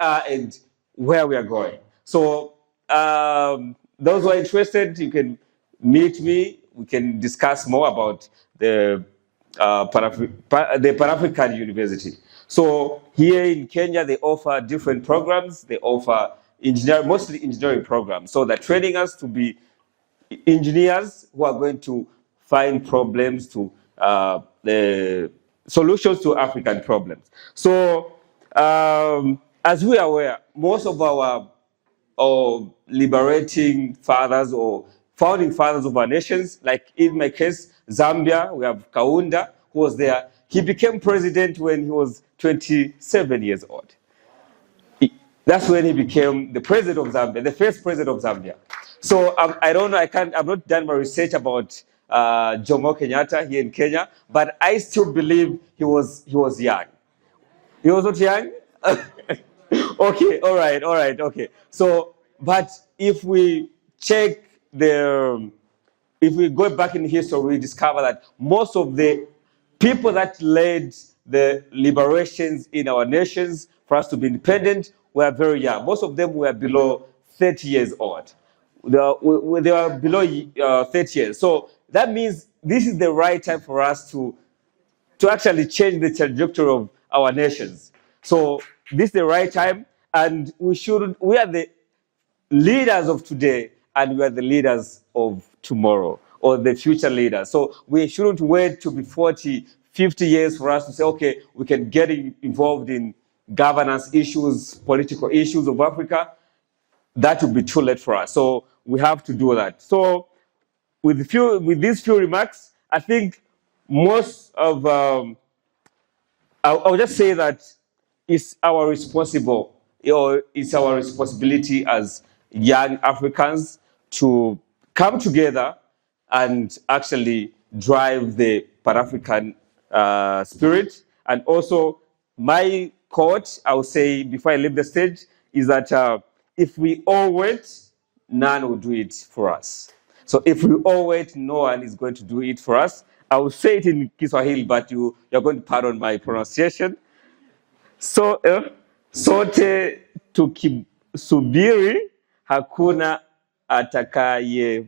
are and where we are going. So those who are interested, you can meet me. We can discuss more about the Pan-African University. So here in Kenya, they offer different programs. They offer mostly engineering programs. So they're training us to be engineers who are going to find problems to the solutions to African problems. So as we are aware, most of our liberating fathers or founding fathers of our nations, like in my case, Zambia, we have Kaunda, who was there. He became president when he was 27 years old. That's when he became the president of Zambia, the first president of Zambia. So I don't know, I've not done my research about Jomo Kenyatta here in Kenya, but I still believe he was young. He was not young? Okay, all right, okay. So, but if we check if we go back in history, we discover that most of the people that led the liberations in our nations for us to be independent were very young. Most of them were below 30 years old. They were below 30 years. So that means this is the right time for us to actually change the trajectory of our nations. So this is the right time, and we are the leaders of today, and we are the leaders of tomorrow, or the future leaders. So we shouldn't wait to be 40, 50 years for us to say, okay, we can get involved in governance issues, political issues of Africa. That would be too late for us. So we have to do that. So with these few remarks, I think most of, I'll just say that it's our responsibility as young Africans to come together and actually drive the Pan-African spirit. And also, my quote, I will say before I leave the stage, is that if we all wait, none will do it for us. So if we all wait, no one is going to do it for us. I will say it in Kiswahili, but you're going to pardon my pronunciation. So, sote tukisubiri, hakuna atakaye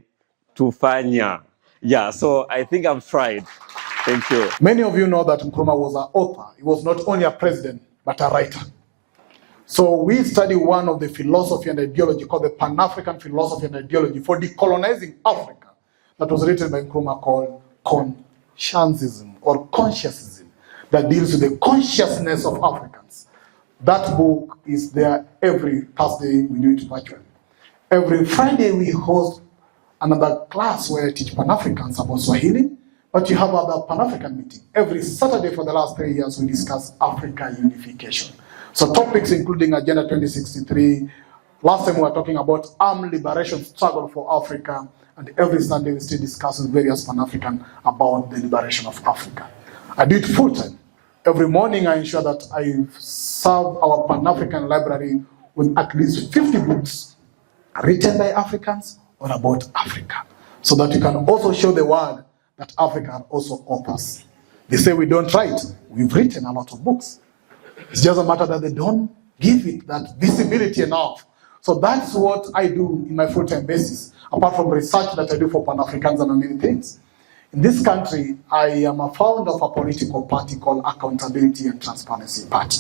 tufanya. Yeah, so I think I've tried. Thank you. Many of you know that Nkrumah was an author. He was not only a president, but a writer. So we study one of the philosophy and ideology called the Pan-African philosophy and ideology for decolonizing Africa that was written by Nkrumah called conscientism or consciousism that deals with the consciousness of Africans. That book is there every Thursday. We do it virtually. Every Friday we host another class where I teach Pan-Africans about Swahili, but you have other Pan-African meeting. Every Saturday for the last 3 years we discuss Africa unification. So topics including Agenda 2063. Last time we were talking about armed liberation struggle for Africa, and every Sunday we still discuss with various Pan-African about the liberation of Africa. I do it full time. Every morning I ensure that I serve our Pan-African library with at least 50 books written by Africans or about Africa, so that you can also show the world that Africa are also authors. They say we don't write. We've written a lot of books. It's just a matter that they don't give it that visibility enough. So that's what I do in my full-time basis, apart from research that I do for Pan-Africans and many things. In this country, I am a founder of a political party called Accountability and Transparency Party.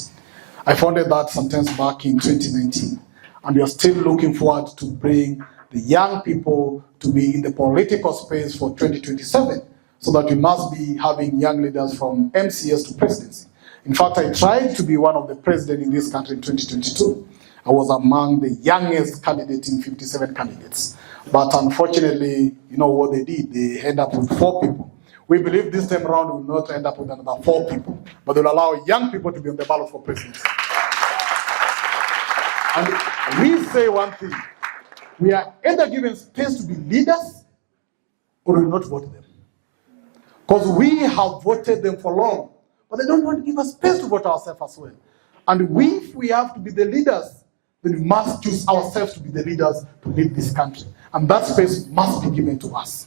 I founded that sometimes back in 2019, and we are still looking forward to bring the young people to be in the political space for 2027, so that we must be having young leaders from MCS to presidency. In fact, I tried to be one of the presidents in this country in 2022. I was among the youngest candidates in 57 candidates. But unfortunately, you know what they did? They end up with 4 people. We believe this time around we will not end up with another 4 people, but they'll allow young people to be on the ballot for presidency. And we say one thing: we are either given space to be leaders, or we will not vote them. Because we have voted them for long, but they don't want to give us space to vote ourselves as well. And if we have to be the leaders, then we must choose ourselves to be the leaders to lead this country. And that space must be given to us.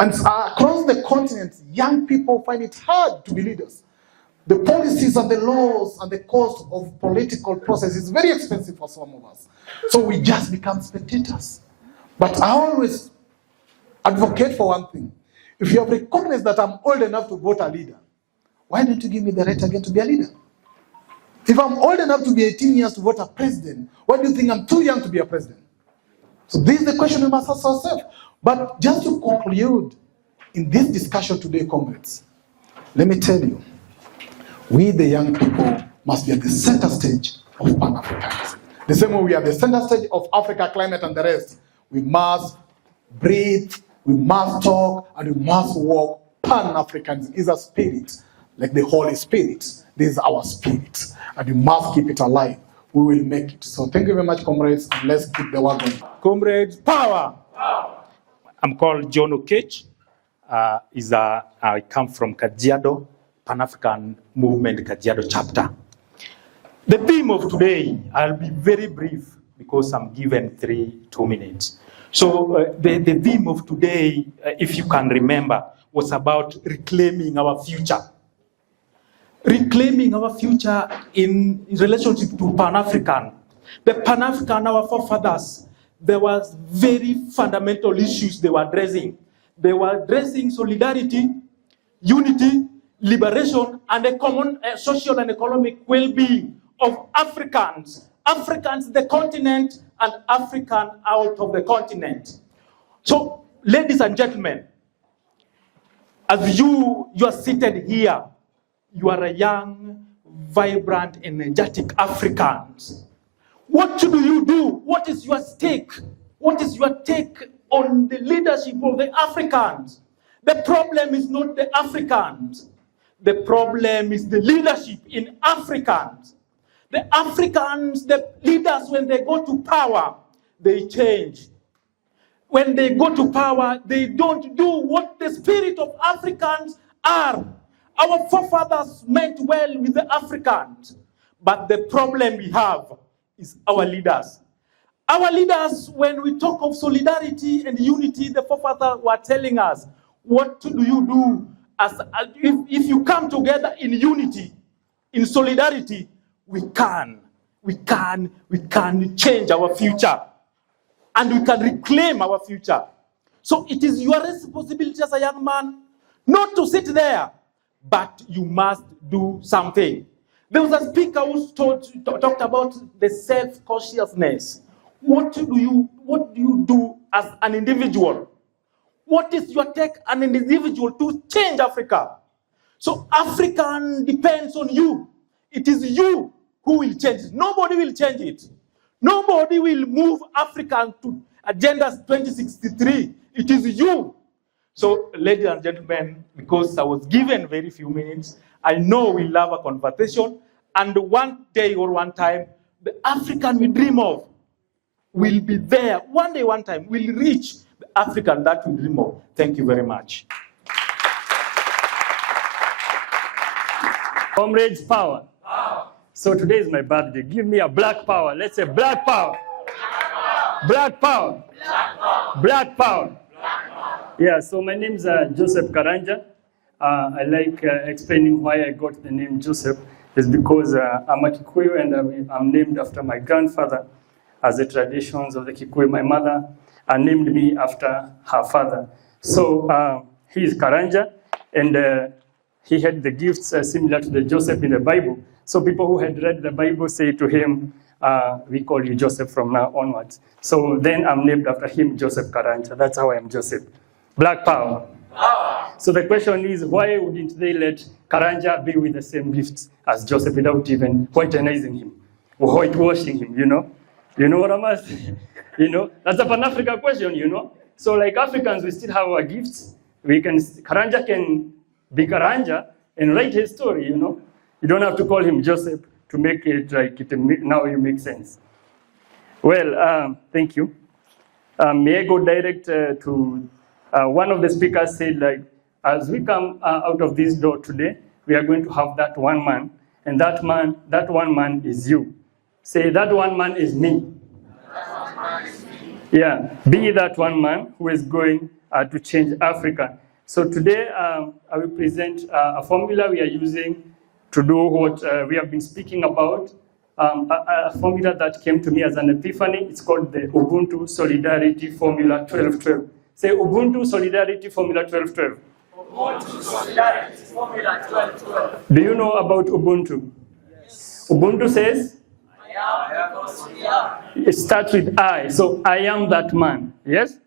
And across the continent, young people find it hard to be leaders. The policies and the laws and the cost of political process is very expensive for some of us. So we just become spectators. But I always advocate for one thing. If you have recognized that I'm old enough to vote a leader, why don't you give me the right again to be a leader? If I'm old enough to be 18 years to vote a president, why do you think I'm too young to be a president? So this is the question we must ask ourselves. But just to conclude in this discussion today, comrades, let me tell you, we the young people must be at the center stage of Pan-Africanism. The same way we are the center stage of Africa, climate, and the rest. We must breathe, we must talk, and we must walk. Pan-Africanism is a spirit, like the Holy Spirit. This is our spirit, and we must keep it alive we will make it. So thank you very much, comrades, and let's keep the work going. Comrades, power! I'm called John Okech. I come from Kajiado, Pan-African Movement Kajiado chapter. The theme of today, I'll be very brief because I'm given 2 minutes. So the theme of today, if you can remember, was about reclaiming our future. Reclaiming our future in relationship to Pan-African. The Pan-African, our forefathers, there was very fundamental issues they were addressing. They were addressing solidarity, unity, liberation, and a common social and economic well-being of Africans. Africans, the continent, and African out of the continent. So, ladies and gentlemen, as you are seated here, you are a young, vibrant, energetic Africans. What do you do? What is your stake? What is your take on the leadership of the Africans? The problem is not the Africans. The problem is the leadership in Africans. The Africans, the leaders, when they go to power, they change. When they go to power, they don't do what the spirit of Africans are. Our forefathers meant well with the Africans, but the problem we have is our leaders. Our leaders, when we talk of solidarity and unity, the forefathers were telling us, what do you do if you come together in unity, in solidarity, we can change our future and we can reclaim our future. So it is your responsibility as a young man not to sit there, but you must do something. There was a speaker who talked about the self-consciousness. What do you do as an individual? What is your take as an individual to change Africa? So African depends on you. It is you who will change it. Nobody will change it. Nobody will move Africa to Agenda 2063. It is you. So, ladies and gentlemen, because I was given very few minutes, I know we'll have a conversation, and one day or one time, the African we dream of will be there. One day, one time, we'll reach the African that we dream of. Thank you very much. Comrades, power. So today is my birthday. Give me a black power. Let's say black power. Black power. Black power. Black power. Yeah, so my name is Joseph Karanja. I like explaining why I got the name Joseph. Is because I'm a Kikuyu and I'm named after my grandfather, as the traditions of the Kikuyu. My mother named me after her father. So he is Karanja, and he had the gifts similar to the Joseph in the Bible. So people who had read the Bible say to him, we call you Joseph from now onwards. So then I'm named after him, Joseph Karanja. That's how I am Joseph. Black power. So the question is, why wouldn't they let Karanja be with the same gifts as Joseph without even whitenizing him or whitewashing him, you know? You know what I'm asking? You know, that's a Pan-African question, you know? So like Africans, we still have our gifts. Karanja can be Karanja and write his story, you know? You don't have to call him Joseph to make it like now you make sense. Well, thank you. May I go direct to one of the speakers said, like, as we come out of this door today, we are going to have that one man, and that one man is you. Say, that one man is me. Yeah, be that one man who is going to change Africa. So today, I will present a formula we are using to do what we have been speaking about, a formula that came to me as an epiphany. It's called the Ubuntu Solidarity Formula 1212. Say Ubuntu Solidarity Formula 1212. Ubuntu Solidarity Formula 1212. Do you know about Ubuntu? Yes. Ubuntu says? I am because we are. It starts with I. So I am that man. Yes?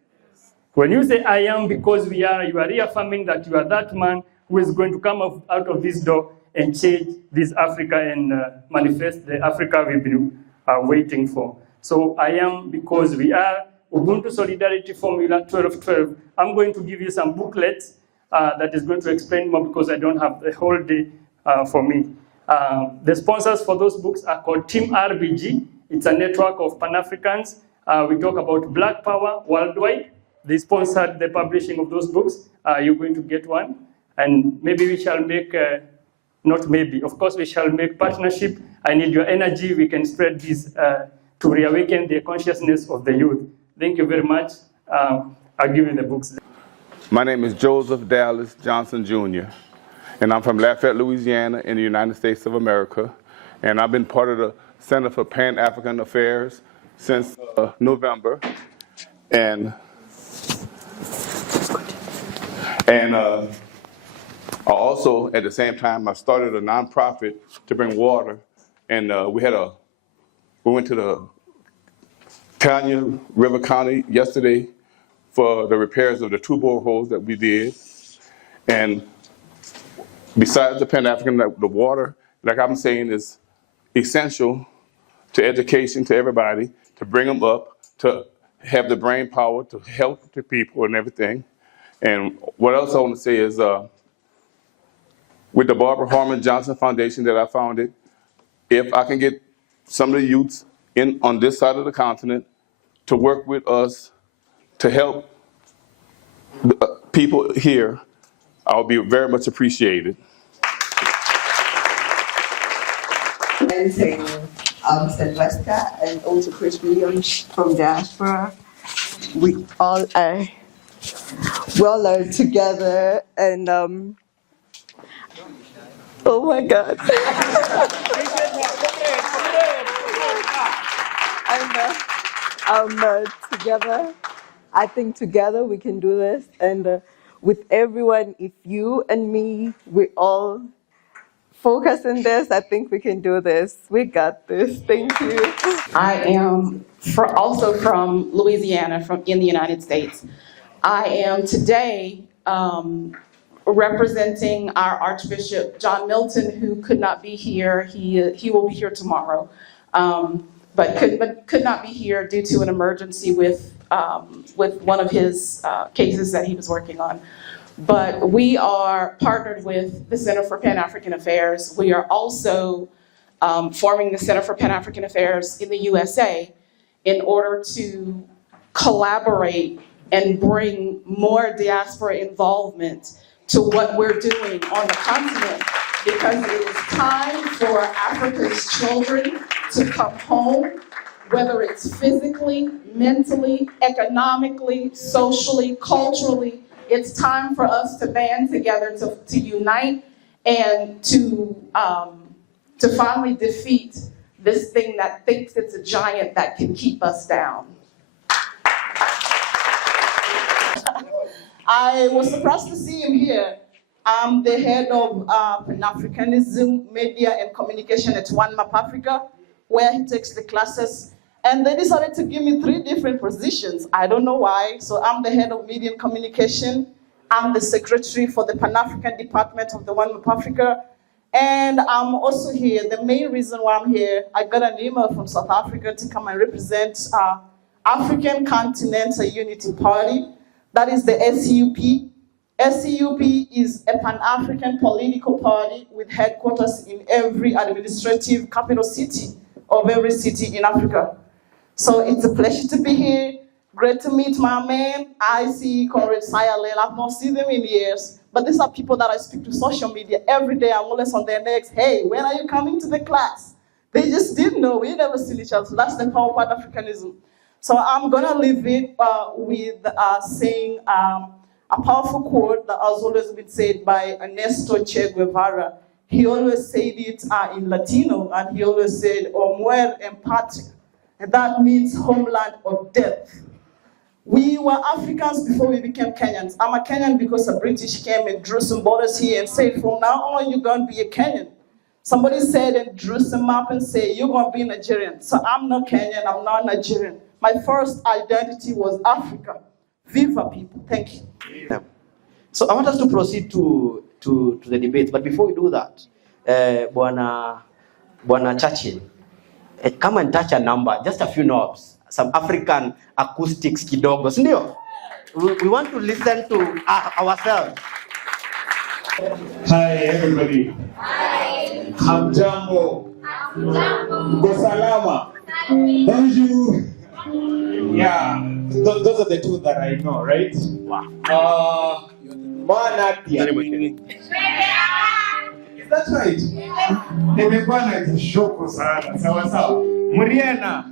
When you say I am because we are, you are reaffirming that you are that man who is going to come out of this door and change this Africa and manifest the Africa we've been waiting for. So I am because we are. Ubuntu Solidarity Formula 1212. I'm going to give you some booklets that is going to explain more because I don't have the whole day for me. The sponsors for those books are called Team RBG. It's a network of Pan-Africans. We talk about Black Power worldwide. They sponsored the publishing of those books. You're going to get one. And maybe we shall make, not maybe, of course we shall make partnership. I need your energy. We can spread this to reawaken the consciousness of the youth. Thank you very much. I'll give you the books. My name is Joseph Dallas Johnson Jr., and I'm from Lafayette, Louisiana in the United States of America. And I've been part of the Center for Pan-African Affairs since November. And I also, at the same time, I started a nonprofit to bring water. And we went to the Tanya River County yesterday for the repairs of the 2 boreholes that we did. And besides the Pan-African, the water, like I'm saying, is essential to education, to everybody, to bring them up, to have the brain power, to help the people and everything. And what else I want to say is, with the Barbara Harmon Johnson Foundation that I founded, if I can get some of the youths on this side of the continent to work with us to help people here, I'll be very much appreciated. Sylvester and also Chris Williams from diaspora. We all are together and oh my God. Together, I think together we can do this. And with everyone, if you and me, we all focus on this, I think we can do this. We got this. Thank you. I am also from Louisiana, in the United States. I am today representing our Archbishop John Milton, who could not be here. He will be here tomorrow, but could not be here due to an emergency with one of his cases that he was working on. But we are partnered with the Center for Pan-African Affairs. We are also forming the Center for Pan-African Affairs in the USA in order to collaborate and bring more diaspora involvement to what we're doing on the continent, because it is time for Africa's children to come home, whether it's physically, mentally, economically, socially, culturally. It's time for us to band together, to unite, and to finally defeat this thing that thinks it's a giant that can keep us down. I was surprised to see him here. I'm the head of Pan-Africanism, Media and Communication at One Map Africa, where he takes the classes. And they decided to give me 3 different positions. I don't know why. So I'm the head of Media and Communication. I'm the secretary for the Pan-African Department of the One Map Africa. And I'm also here. The main reason why I'm here, I got an email from South Africa to come and represent African Continental Unity Party. That is the SCUP. SCUP is a Pan-African political party with headquarters in every administrative capital city of every city in Africa. So it's a pleasure to be here. Great to meet my man. I see Comrade Sayalel. I've not seen them in years, but these are people that I speak to social media every day. I'm always on their necks. Hey, when are you coming to the class? They just didn't know. We never seen each other. So that's the power of Pan-Africanism. So I'm gonna leave it with saying a powerful quote that has always been said by Ernesto Che Guevara. He always said it in Latino, and he always said, "O muer en patria," and that means homeland or death. We were Africans before we became Kenyans. I'm a Kenyan because a British came and drew some borders here and said, from now on, you're going to be a Kenyan. Somebody said and drew some map and said, you're going to be Nigerian. So I'm not Kenyan, I'm not Nigerian. My first identity was Africa. Viva people, thank you. So I want us to proceed to the debate, but before we do that, Bwana Churchill, come and touch a number, just a few knobs, some African acoustics kidogo, sindio? We want to listen to ourselves. Hi everybody. Hi. Hamjambo. Mko salama. Bonjour. Yeah, those are the two that I know, right? Manatia. Is that right? Nimekuwa na kishoko sana. Sawa sawa. Muriena.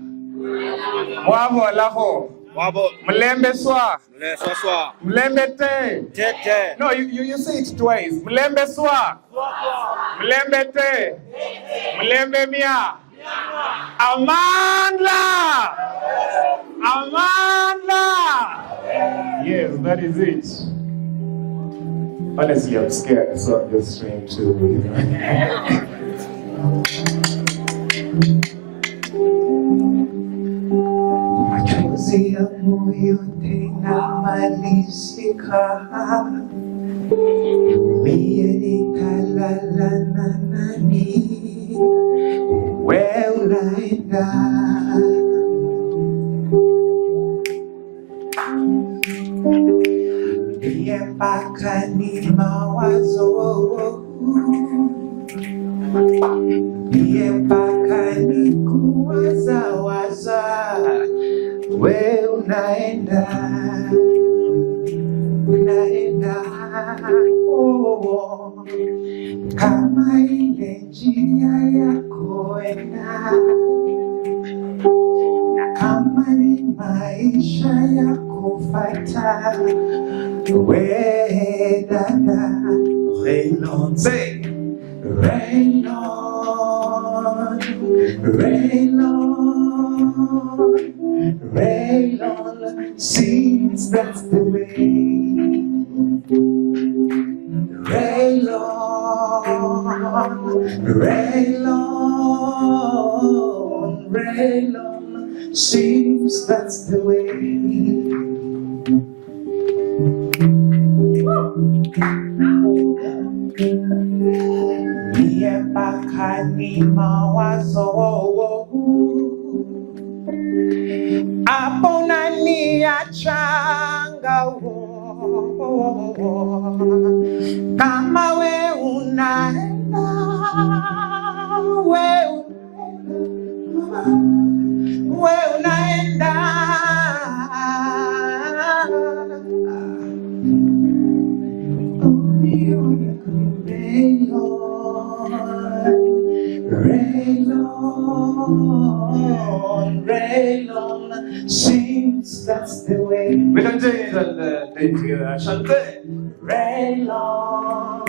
Wabo alafu. Wabo. Mlembe swa. Swa. Mlembe te. Te. No, you say it twice. Mlembe swa. Mlembe te. Mlembe mia. Amandla. Amandla. Yes, that is it. Honestly, I'm scared, so I'm just trying to, Machozi ya moyo tena malisika, mie nitalala na nani, wewe unaenda. Mie mpaka ni mawazo, mie mpaka ni kuwazawaza, wewe unaenda, unaenda, oh, kama ile njia ya kuenda, na kama ni maisha ya kufuata, we dada, rain on, say, rain on, rain on, rain on, seems that's the way. Rain on, rain on, rain on, seems that's the way. Mie mpaka ni mawazo, hapo unaniachanga, kama we unaenda, we unaenda. Rain on, rain on, seems that's the way. We can do it on the together. Chante. Rain on,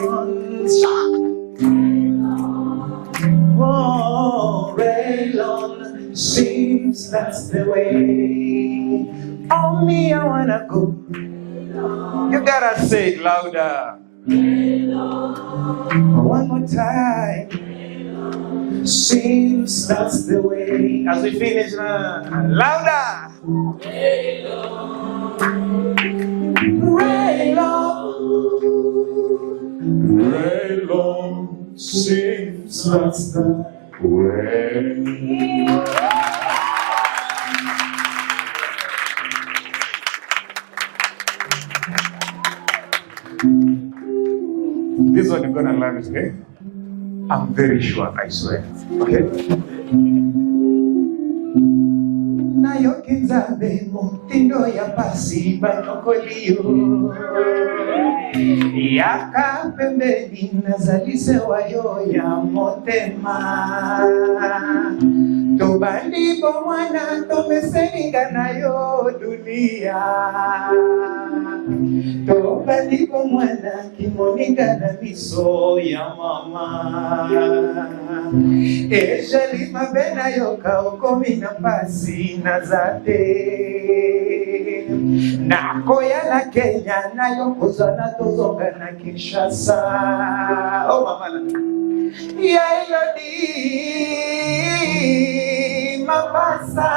oh, rain on, seems that's the way. Oh me, I wanna go. You gotta say it louder. One more time. Seems that's the way. As we finish now, louder. Rain on, rain on. Seems that's the way. This one you're gonna learn today. I'm very sure, I swear. Okay? Nayokinza mutindo ya pasi banokolio, yaka pembeni nazalise wayo ya motema, tobandi bomwana tomeseninga nayo dunia, tobandi bomwana kimoninga na miso ya mama, ejali mabena yoka okomi na pasi nazate, na koya na Kenya na yokoza na tozonga na Kinshasa. Oh mama na ya ilodi mapasa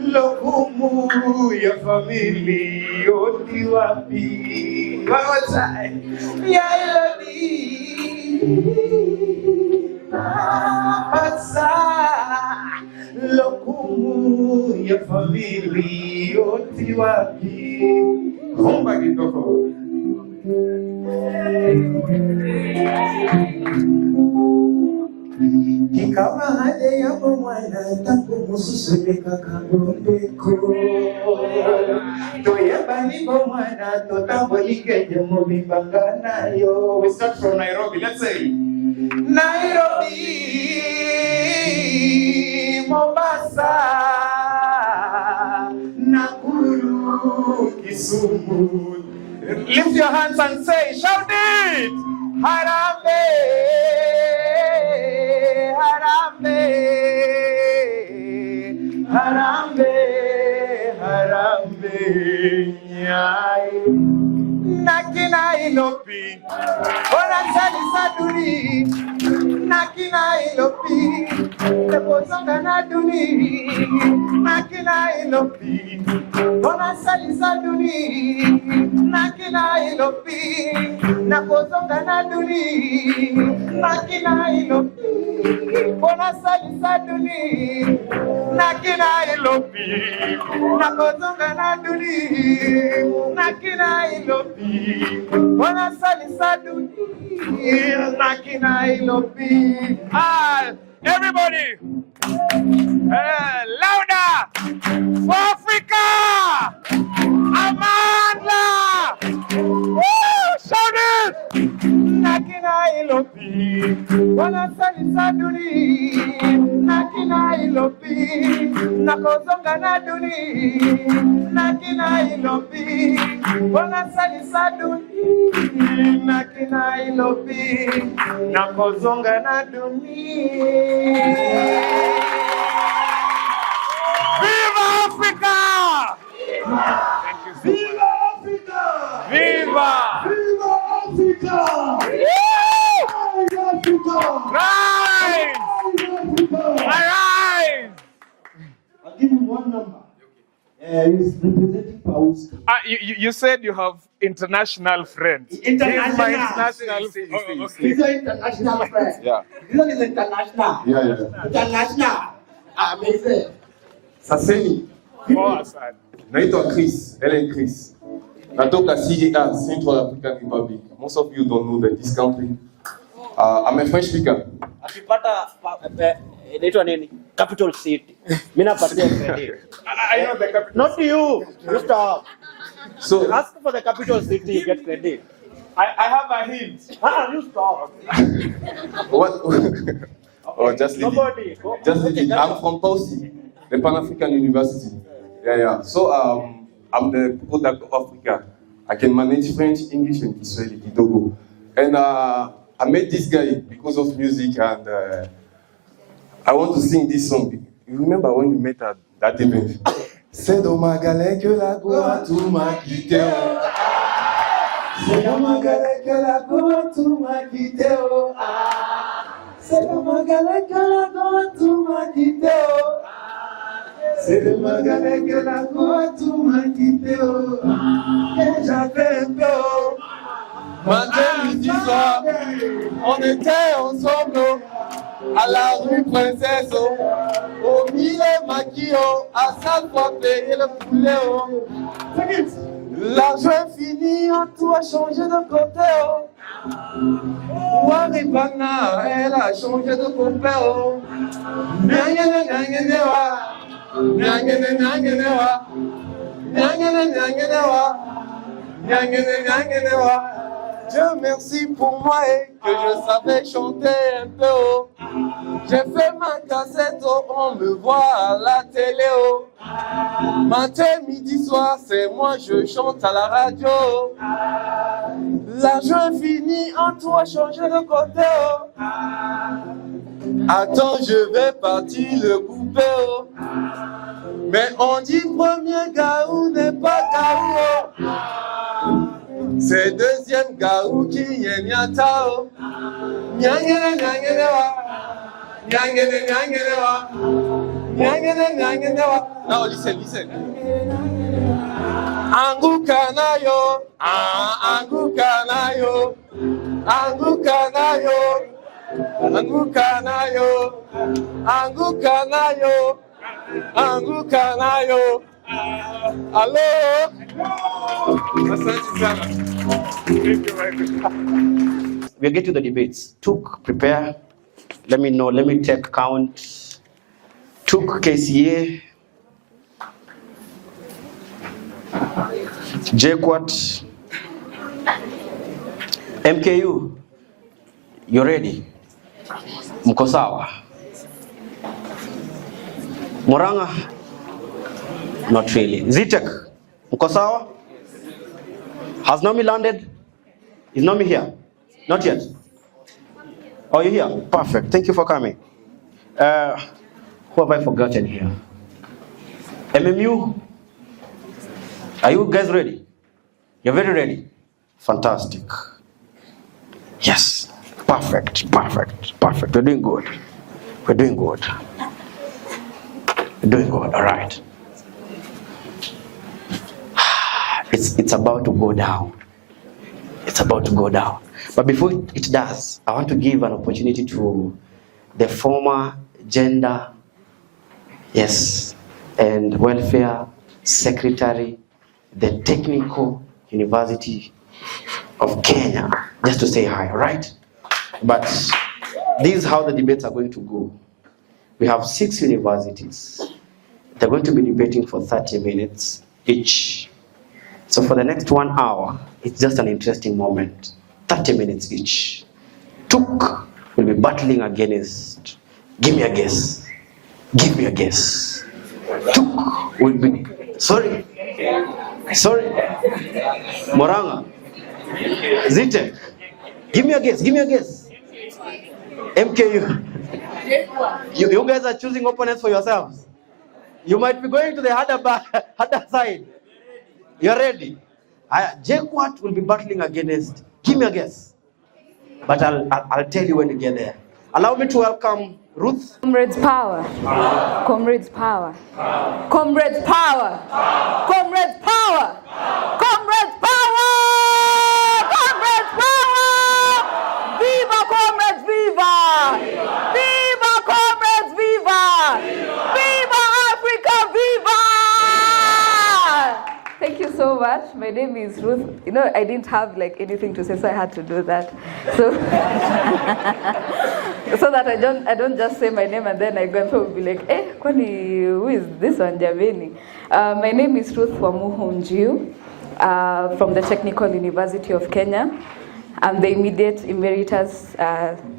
lokumu ya famili oti wapi. One more time. Ya ilodi mapasa lokumu ya famili oti wapi. Rumba kitoko. kama haja yako mwana tangu mususuleka kagombeko toyeba niko mwana totambolike jemo mibanga nayo. We start from Nairobi. Let's say Nairobi, Mombasa, Nakuru, Kisumu. Lift your hands and say, shout it! Harambe, Harambe, Harambe, Harambe, Nyai. Nakina ilopi, ona sali saduri. Nakina ilopi, teposonga na duni. Nakina ilopi, ona sali saduri. Nakina ilopi, naposonga na duni. Nakina ilopi, ona sali saduri. Nakina ilopi, naposonga na duni. Nakina ilopi, ona sali saduri. Nakina ilopi. Everybody, louder for Africa! Amanda! Woo! Shout it! Nakina ilopi, wana sali saduri. Nakina ilopi, nakozonga na duni. Nakina ilopi, wana sali saduri. Nakina ilopi, nakozonga na duni. Viva Africa! Thank you so Viva Africa! Viva! Viva Africa! Africa! Rise! Arise! I'll give you one number. He's representing Paus. You said you have international friends. International. He's my international friend. He's an international friend. Yeah. This one is international. Yeah. International. Amazing. Saseni. Naitwa Chris, Ellen Chris. Natoka CER, Central African Republic. Most of you don't know that this country. I'm a French speaker. Akipata inaitwa nini? Capital city. Mimi napatia credit. I know the capital. Not you. You stop. So ask for the capital city, you get credit. I have a hint. You stop. What? Oh, just leave Nobody. it. Just leave it. I'm from Posti, the Pan-African University. Yeah. So I'm the product of Africa. I can manage French, English, and Israeli, Togo. And I met this guy because of music, and I want to sing this song. You remember when you met at that event? C'est dans ma galère que la gloire tout m'a quitté. C'est dans ma galère que la gloire tout m'a quitté. C'est dans ma galère que la gloire tout m'a quitté. C'est dans ma galère que la gloire tout m'a quitté. Et j'avais peur. Matin, midi, soir, on était ensemble à la rue Princesse, au milieu maquillot, à chaque fois payer le poulet. L'argent est fini, on tout a changé de côté. Waribana, elle a changé de copain. Dieu merci pour moi et que je savais chanter un peu haut. J'ai fait ma cassette, on me voit à la télé. Matin, midi, soir, c'est moi, je chante à la radio. L'argent est fini, en toi changer de côté. Attends, je vais partir le couper. Mais on dit premier gaou n'est pas gaou. C'est deuxième gaou qui est nyatao. Nyangene nyangene wa. Nyangene nyangene wa. Nyangene nyangene wa. Now listen. Angu kanayo. Angu kanayo. Angu kanayo. Angu kanayo. Angu kanayo. Angu kanayo. Hello. We'll get to the debates. Prepare. Let me know. Let me take count. Took KCA. JQuat. MKU. You ready? Mko sawa? Muranga? Not really. Zitek? Mko sawa? Has Nomi landed? Is Nomi here? Not yet. Oh, you're here? Perfect. Thank you for coming. Who have I forgotten here? MMU? Are you guys ready? You're very ready? Fantastic. Yes. Perfect. Perfect. Perfect. We're doing good. We're doing good. We're doing good. All right. It's about to go down. It's about to go down. But before it does, I want to give an opportunity to the former gender, and welfare secretary, the Technical University of Kenya, just to say hi, all right? But this is how the debates are going to go. We have 6 universities. They're going to be debating for 30 minutes each. So for the next 1 hour, it's just an interesting moment. 30 minutes each. Tuk will be battling against, give me a guess. Give me a guess. Tuk will be, sorry. Moranga. Zitek. Give me a guess, give me a guess. MKU. You guys are choosing opponents for yourselves. You might be going to the harder side. You're ready? JQuat will be battling against, give me a guess. But I'll tell you when you get there. Allow me to welcome Ruth. Comrades power. Comrades power. Comrades power. Comrades power. Comrades power. Comrades power. Viva comrades, viva. Viva comrades, viva. Viva Africa, viva. Thank you so much. My name is Ruth. You know, I didn't have anything to say, so I had to do that. So, so that I don't just say my name and then I go and people will be like, kwani, who is this one, Javeni? My name is Ruth Wamuhonjiu from the Technical University of Kenya. I'm the immediate emeritus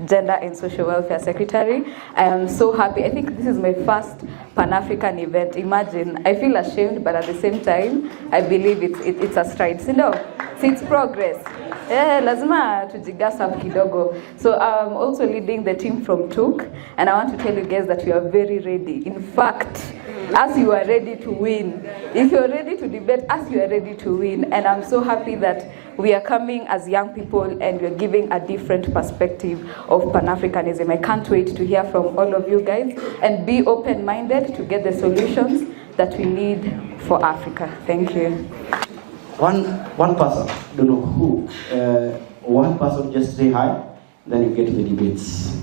Gender and Social Welfare Secretary. I am so happy. I think this is my first Pan-African event. Imagine, I feel ashamed, but at the same time, I believe it's a stride. It's progress. Lazima tujigasa kidogo. So I'm also leading the team from TUK, and I want to tell you guys that we are very ready. In fact, as you are ready to win, if you're ready to debate, as you are ready to win, and I'm so happy that we are coming as young people and we're giving a different perspective of Pan-Africanism. I can't wait to hear from all of you guys and be open-minded to get the solutions that we need for Africa. Thank you. One person, don't know who, one person just say hi, then you get to the debates.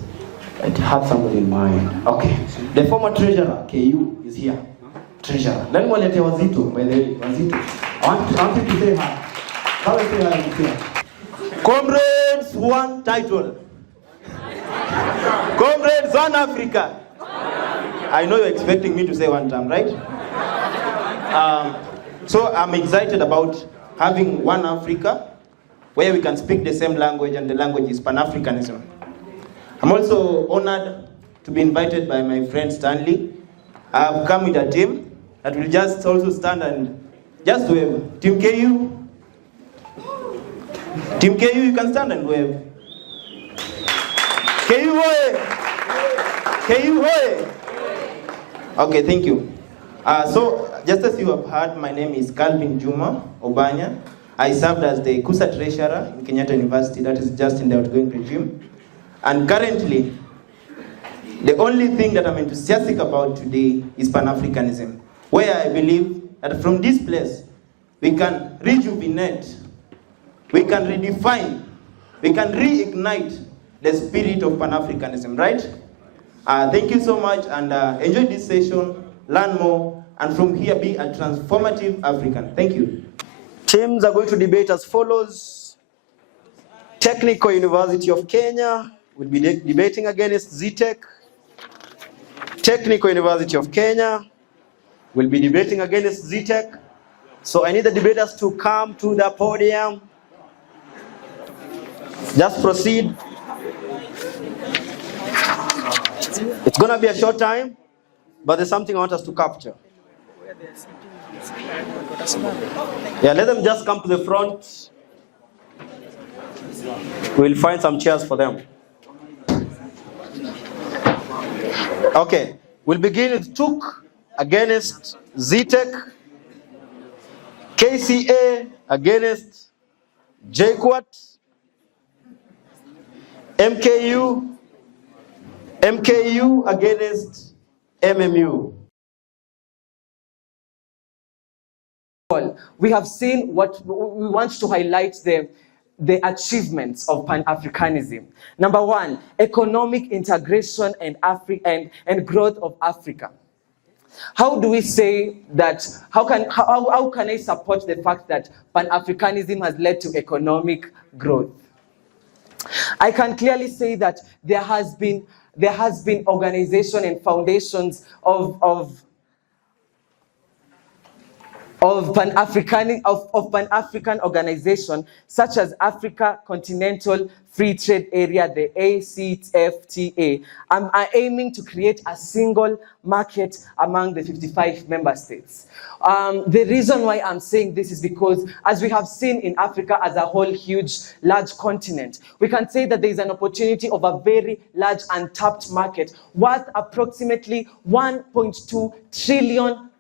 I have somebody in mind. Okay. The former treasurer, KU, is here. Treasurer. Let me let Wazito, by the way, Wazito. I want you to say hi. How do you say hi here? Comrades, one title. Comrades, one Africa. I know you're expecting me to say one term, right? So I'm excited about having one Africa where we can speak the same language, and the language is Pan-Africanism. I'm also honored to be invited by my friend Stanley. I've come with a team that will just also stand and just wave. Team KU. Team KU, you can stand and wave. KU hoye! KU hoye! Okay, thank you. So, just as you have heard, my name is Calvin Juma Obanya. I served as the KUSA treasurer in Kenyatta University, that is just in the outgoing regime. And currently, the only thing that I'm enthusiastic about today is Pan-Africanism, where I believe that from this place, we can rejuvenate, we can redefine, we can reignite the spirit of Pan-Africanism, right? Thank you so much, and enjoy this session, learn more, and from here be a transformative African. Thank you. Teams are going to debate as follows. Technical University of Kenya, will be debating against ZTech. Technical University of Kenya will be debating against ZTech. So I need the debaters to come to the podium. Just proceed. It's going to be a short time, but there's something I want us to capture. Yeah, let them just come to the front. We'll find some chairs for them. Okay, we'll begin with TUK against ZTech, KCA against JQuat, MKU against MMU. We have seen what we want to highlight the achievements of Pan-Africanism. Number one, economic integration and growth of Africa. How do we say that, how can I support the fact that Pan-Africanism has led to economic growth? I can clearly say that there has been organization and foundations of Pan-African organization, such as Africa Continental Free Trade Area, the ACFTA, are aiming to create a single market among the 55 member states. The reason why I'm saying this is because, as we have seen in Africa as a whole, large continent, we can say that there is an opportunity of a very large untapped market worth approximately $1.2 trillion.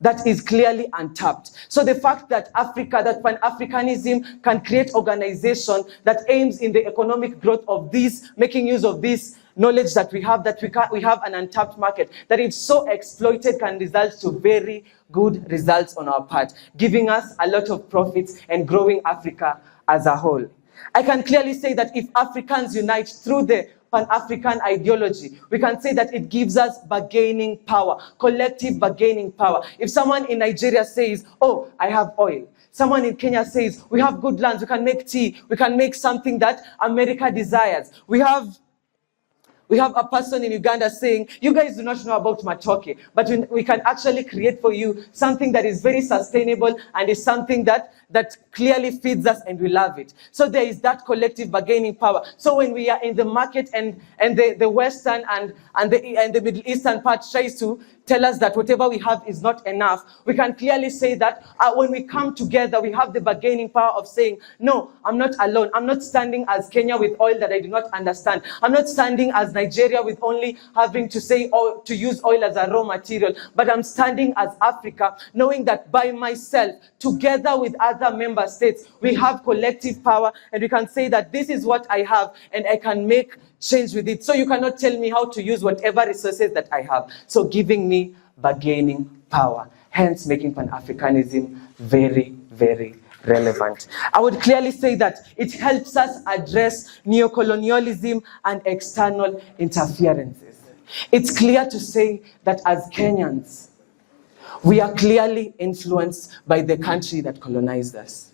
That is clearly untapped. So the fact that Pan-Africanism can create organization that aims in the economic growth of this, making use of this knowledge that we have an untapped market, that if so exploited can result to very good results on our part, giving us a lot of profits and growing Africa as a whole. I can clearly say that if Africans unite through the Pan-African ideology, we can say that it gives us bargaining power, collective bargaining power. If someone in Nigeria says, oh, I have oil, someone in Kenya says, we have good lands, we can make tea, we can make something that America desires. We have a person in Uganda saying, you guys do not know about matoke, but we can actually create for you something that is very sustainable and is something that clearly feeds us and we love it. So there is that collective bargaining power. So when we are in the market and the Western and the Middle Eastern part tries to tell us that whatever we have is not enough, we can clearly say that when we come together, we have the bargaining power of saying, no, I'm not alone. I'm not standing as Kenya with oil that I do not understand. I'm not standing as Nigeria with only having to say to use oil as a raw material, but I'm standing as Africa, knowing that by myself, together with other member states, we have collective power, and we can say that this is what I have, and I can make change with it. So you cannot tell me how to use whatever resources that I have. So giving me bargaining power, hence making Pan-Africanism very, very relevant. I would clearly say that it helps us address neocolonialism and external interferences. It's clear to say that as Kenyans, we are clearly influenced by the country that colonized us.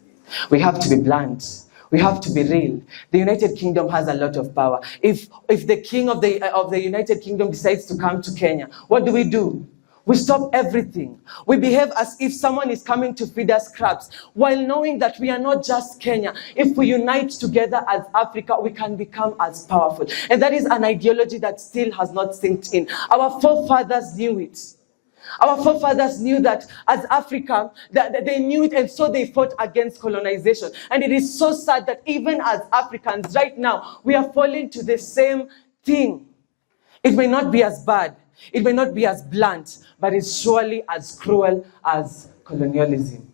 We have to be blunt. We have to be real. The United Kingdom has a lot of power. If the king of the United Kingdom decides to come to Kenya, what do? We stop everything. We behave as if someone is coming to feed us crabs, while knowing that we are not just Kenya. If we unite together as Africa, we can become as powerful. And that is an ideology that still has not sinked in. Our forefathers knew it. Our forefathers knew that as Africa, that they knew it, and so they fought against colonization. And it is so sad that even as Africans right now, we are falling to the same thing. It may not be as bad, it may not be as blunt, but it's surely as cruel as colonialism,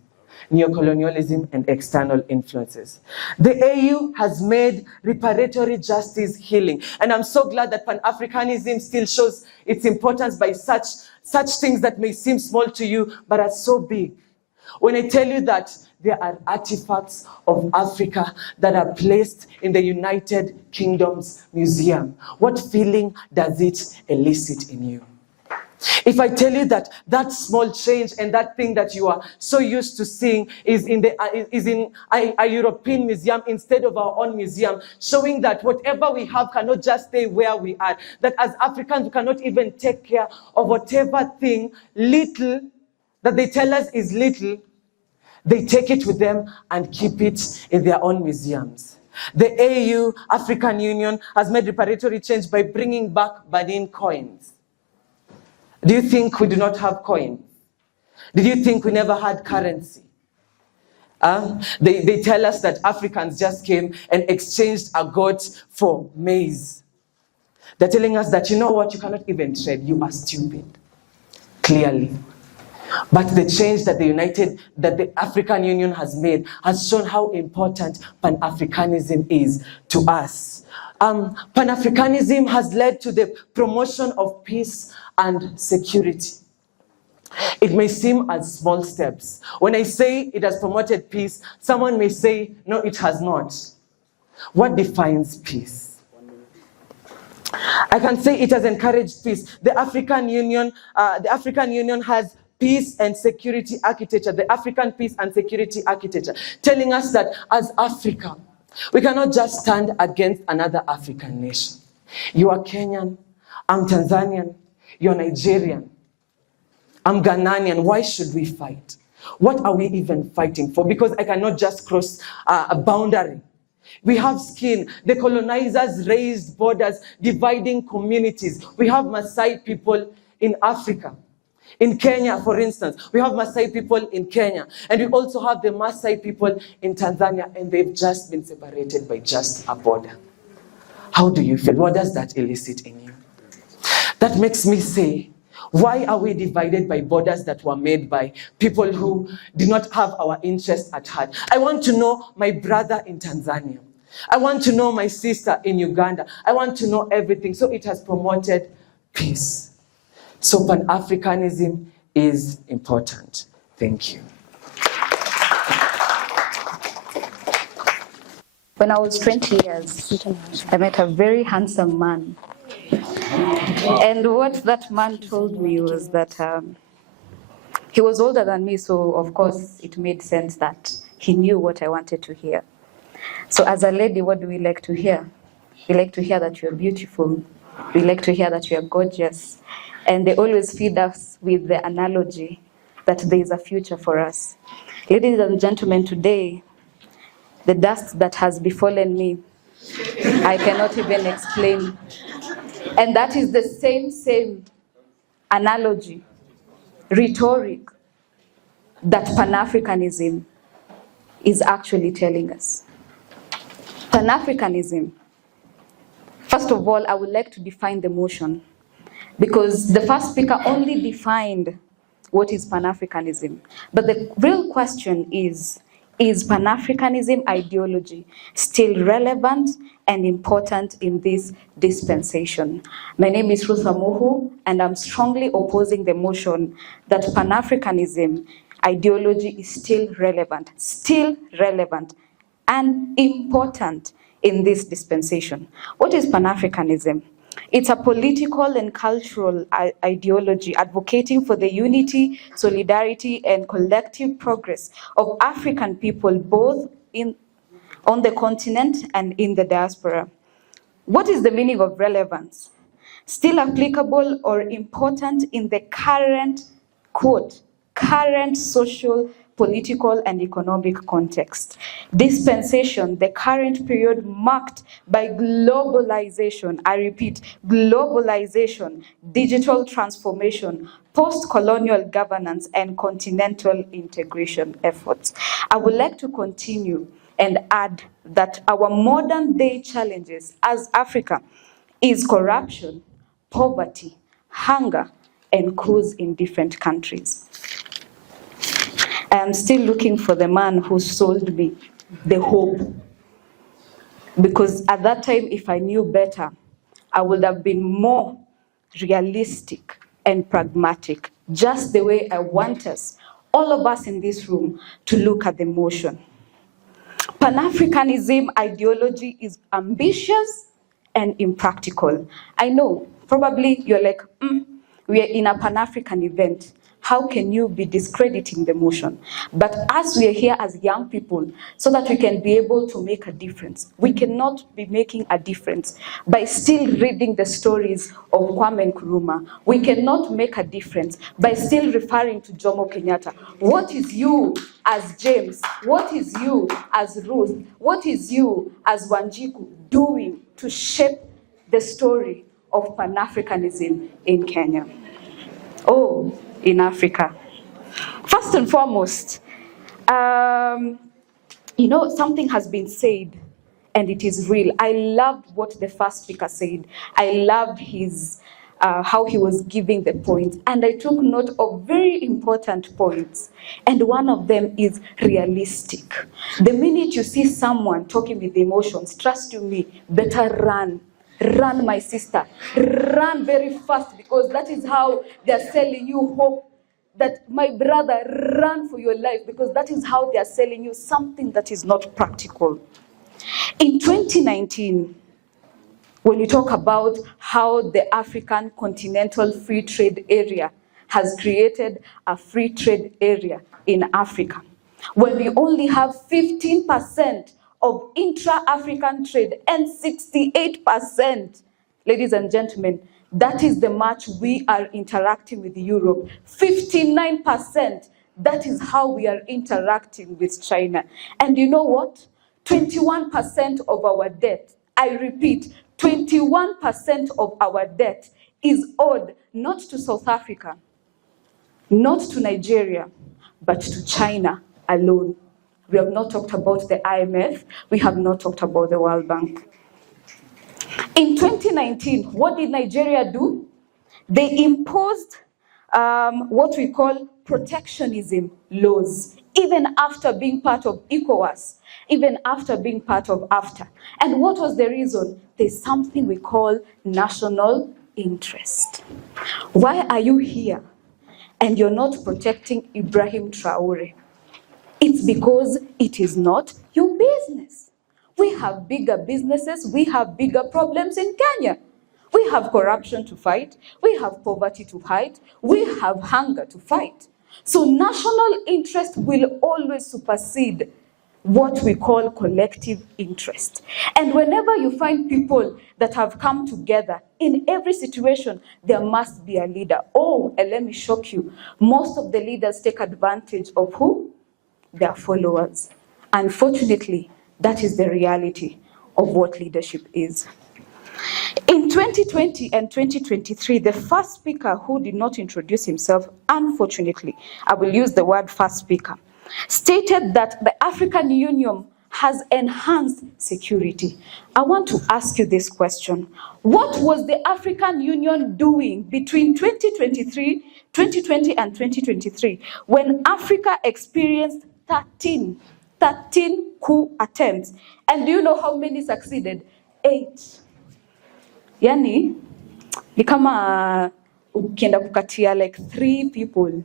neocolonialism, and external influences. The AU has made reparatory justice healing, and I'm so glad that Pan-Africanism still shows its importance by such things that may seem small to you, but are so big. When I tell you that there are artifacts of Africa that are placed in the United Kingdom's museum, what feeling does it elicit in you? If I tell you that that small change and that thing that you are so used to seeing is in a European museum instead of our own museum, showing that whatever we have cannot just stay where we are, that as Africans we cannot even take care of whatever thing little that they tell us is little, they take it with them and keep it in their own museums. The AU, African Union, has made reparatory change by bringing back Benin coins. Do you think we do not have coins? Did you think we never had currency? They tell us that Africans just came and exchanged a goat for maize. They're telling us that, you know what, you cannot even trade, you are stupid, clearly. But the change that the African Union has made has shown how important Pan-Africanism is to us. Pan-Africanism has led to the promotion of peace and security. It may seem as small steps. When I say it has promoted peace, someone may say, no, it has not. What defines peace? I can say it has encouraged peace. The African Union has peace and security architecture, the African peace and security architecture, telling us that as Africa, we cannot just stand against another African nation. You are Kenyan, I'm Tanzanian, you're Nigerian, I'm Ghanaian. Why should we fight? What are we even fighting for? Because I cannot just cross a boundary. We have skin. The colonizers raised borders, dividing communities. We have Maasai people in Africa. In Kenya, for instance, we have Maasai people in Kenya. And we also have the Maasai people in Tanzania, and they've just been separated by just a border. How do you feel? What does that elicit in you? That makes me say, why are we divided by borders that were made by people who did not have our interests at heart? I want to know my brother in Tanzania. I want to know my sister in Uganda. I want to know everything. So it has promoted peace. So Pan-Africanism is important. Thank you. When I was 20 years, I met a very handsome man. And what that man told me was that he was older than me, so of course it made sense that he knew what I wanted to hear. So as a lady, what do we like to hear? We like to hear that you're beautiful. We like to hear that you're gorgeous. And they always feed us with the analogy that there is a future for us. Ladies and gentlemen, today, the dust that has befallen me, I cannot even explain. And that is the same analogy, rhetoric, that Pan-Africanism is actually telling us. Pan-Africanism, first of all, I would like to define the motion, because the first speaker only defined what is Pan-Africanism. But the real question is Pan-Africanism ideology still relevant and important in this dispensation? My name is Ruth Amuhu, and I'm strongly opposing the motion that Pan-Africanism ideology is still relevant and important in this dispensation. What is Pan-Africanism? It's a political and cultural ideology advocating for the unity, solidarity, and collective progress of African people, both on the continent and in the diaspora. What is the meaning of relevance? Still applicable or important in the current, quote, current social, political, and economic context. Dispensation, the current period marked by globalization, I repeat, globalization, digital transformation, post-colonial governance, and continental integration efforts. I would like to continue and add that our modern day challenges as Africa is corruption, poverty, hunger, and coups in different countries. I am still looking for the man who sold me the hope. Because at that time, if I knew better, I would have been more realistic and pragmatic, just the way I want us, all of us in this room, to look at the motion. Pan-Africanism ideology is ambitious and impractical. I know, probably you're like, we are in a Pan-African event. How can you be discrediting the motion? But as we are here as young people, so that we can be able to make a difference, we cannot be making a difference by still reading the stories of Kwame Nkrumah. We cannot make a difference by still referring to Jomo Kenyatta. What is you as James? What is you as Ruth? What is you as Wanjiku doing to shape the story of Pan-Africanism in Kenya? Oh, in Africa. First and foremost, something has been said, and it is real. I loved what the first speaker said. I loved his how he was giving the points, and I took note of very important points. And one of them is realistic. The minute you see someone talking with emotions, trust you me, better run. Run, my sister. Run very fast, because that is how they're selling you hope. That, my brother, run for your life, because that is how they're selling you something that is not practical. In 2019, when you talk about how the African Continental Free Trade Area has created a free trade area in Africa, when we only have 15% of intra-African trade and 68%, ladies and gentlemen, that is the much we are interacting with Europe. 59%, that is how we are interacting with China. And you know what? 21% of our debt, I repeat, 21% of our debt is owed not to South Africa, not to Nigeria, but to China alone. We have not talked about the IMF. We have not talked about the World Bank. In 2019, what did Nigeria do? They imposed what we call protectionism laws, even after being part of ECOWAS, even after being part of AFTA. And what was the reason? There's something we call national interest. Why are you here and you're not protecting Ibrahim Traore? It's because it is not your business. We have bigger businesses, we have bigger problems in Kenya. We have corruption to fight, we have poverty to fight, we have hunger to fight. So national interest will always supersede what we call collective interest. And whenever you find people that have come together, in every situation, there must be a leader. Oh, and let me shock you, most of the leaders take advantage of who? Their followers. Unfortunately, that is the reality of what leadership is. In 2020 and 2023, the first speaker who did not introduce himself, unfortunately, I will use the word first speaker, stated that the African Union has enhanced security. I want to ask you this question. What was the African Union doing between 2020 and 2023, when Africa experienced 13 coup attempts? And do you know how many succeeded? 8. Yani, ni kama ukienda kukatia like 3 people,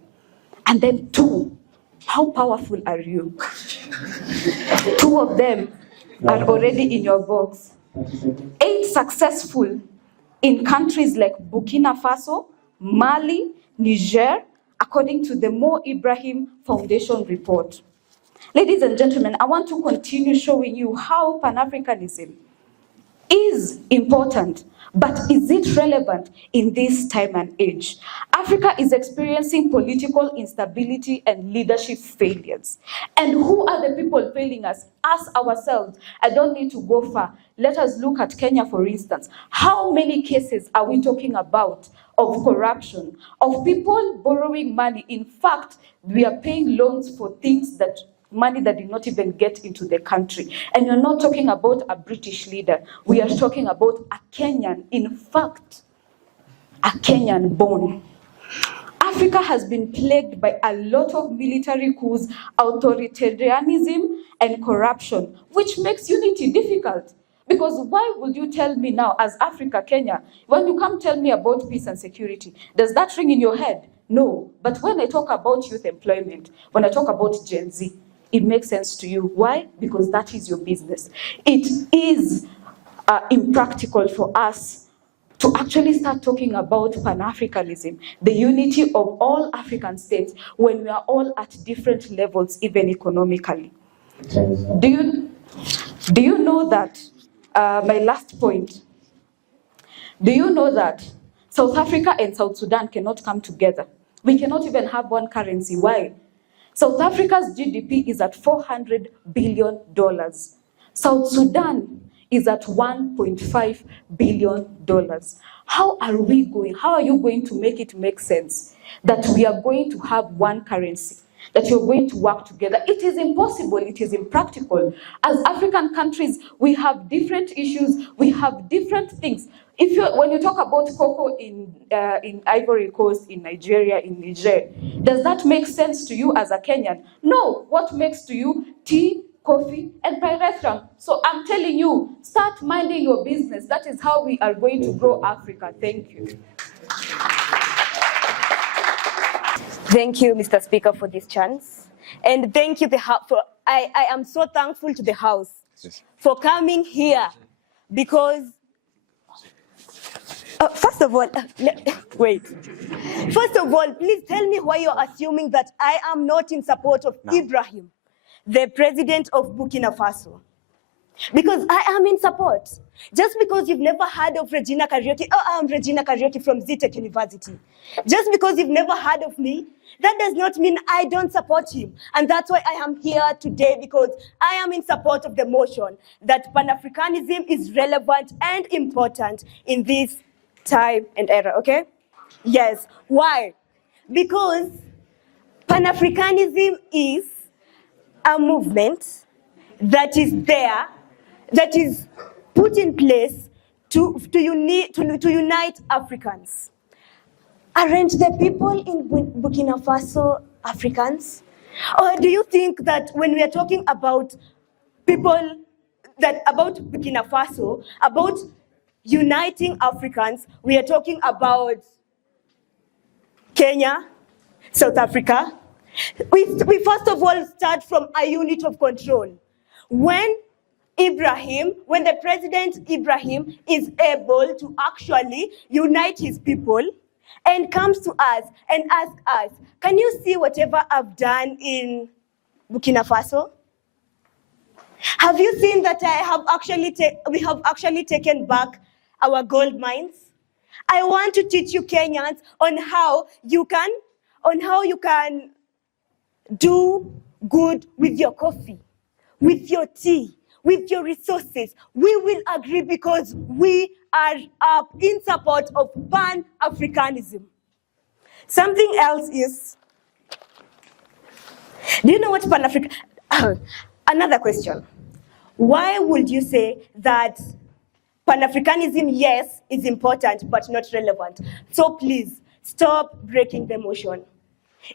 and then 2. How powerful are you? 2 of them are already in your box. 8 successful in countries like Burkina Faso, Mali, Niger, according to the Mo Ibrahim Foundation report. Ladies and gentlemen, I want to continue showing you how Pan-Africanism is important, but is it relevant in this time and age? Africa is experiencing political instability and leadership failures. And who are the people failing us? Us ourselves. I don't need to go far. Let us look at Kenya, for instance. How many cases are we talking about of corruption, of people borrowing money? In fact, we are paying loans for things that money that did not even get into the country. And you're not talking about a British leader. We are talking about a Kenyan, in fact, a Kenyan born. Africa has been plagued by a lot of military coups, authoritarianism, and corruption, which makes unity difficult. Because why would you tell me now, as Africa, Kenya, when you come tell me about peace and security, does that ring in your head? No. But when I talk about youth employment, when I talk about Gen Z, it makes sense to you. Why? Because that is your business. It is impractical for us to actually start talking about Pan-Africanism, the unity of all African states when we are all at different levels, even economically. Do you know that, my last point, do you know that South Africa and South Sudan cannot come together? We cannot even have one currency. Why? South Africa's GDP is at $400 billion. South Sudan is at $1.5 billion. How are you going to make it make sense that we are going to have one currency, that you're going to work together? It is impossible, it is impractical. As African countries, we have different issues, we have different things. When you talk about cocoa in Ivory Coast, in Nigeria, in Niger, does that make sense to you as a Kenyan? No. What makes to you? Tea, coffee, and private restaurant. So I'm telling you, start minding your business. That is how we are going to grow Africa. Thank you. Thank you, Mr. Speaker, for this chance. And thank you, I am so thankful to the House for coming here because, first of all, wait. First of all, please tell me why you're assuming that I am not in support of Ibrahim, the president of Burkina Faso. Because I am in support. Just because you've never heard of Regina Kariuki, I'm Regina Kariuki from Zitech University. Just because you've never heard of me, that does not mean I don't support him. And that's why I am here today, because I am in support of the motion that Pan-Africanism is relevant and important in this time and era, okay? Yes. Why? Because Pan-Africanism is a movement that is there, that is put in place to unite Africans. Aren't the people in Burkina Faso Africans? Or do you think that when we are talking about people, about Burkina Faso, about uniting Africans, we are talking about Kenya, South Africa? We first of all start from a unit of control. When the President Ibrahim is able to actually unite his people and comes to us and asks us, can you see whatever I've done in Burkina Faso? Have you seen that we have actually taken back our gold mines? I want to teach you Kenyans on how you can do good with your coffee, with your tea, with your resources. We will agree because we are in support of Pan-Africanism. Something else is, do you know what Pan-African? Another question. Why would you say that Pan-Africanism, yes, is important, but not relevant? So please, stop breaking the motion.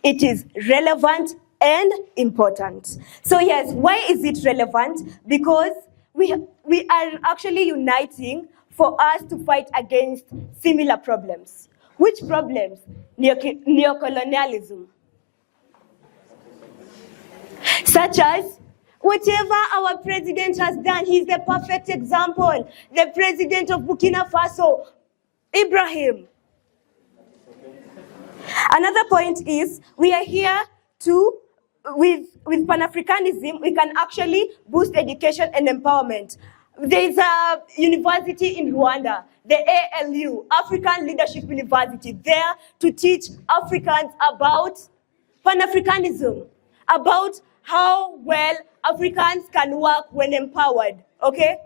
It is relevant and important. So yes, why is it relevant? Because we are actually uniting for us to fight against similar problems. Which problems? Neocolonialism. Such as, whatever our president has done, he's the perfect example. The president of Burkina Faso, Ibrahim. Another point is, we are here to, with Pan-Africanism, we can actually boost education and empowerment. There is a university in Rwanda, the ALU, African Leadership University, there to teach Africans about Pan-Africanism, about how well Africans can work when empowered, okay?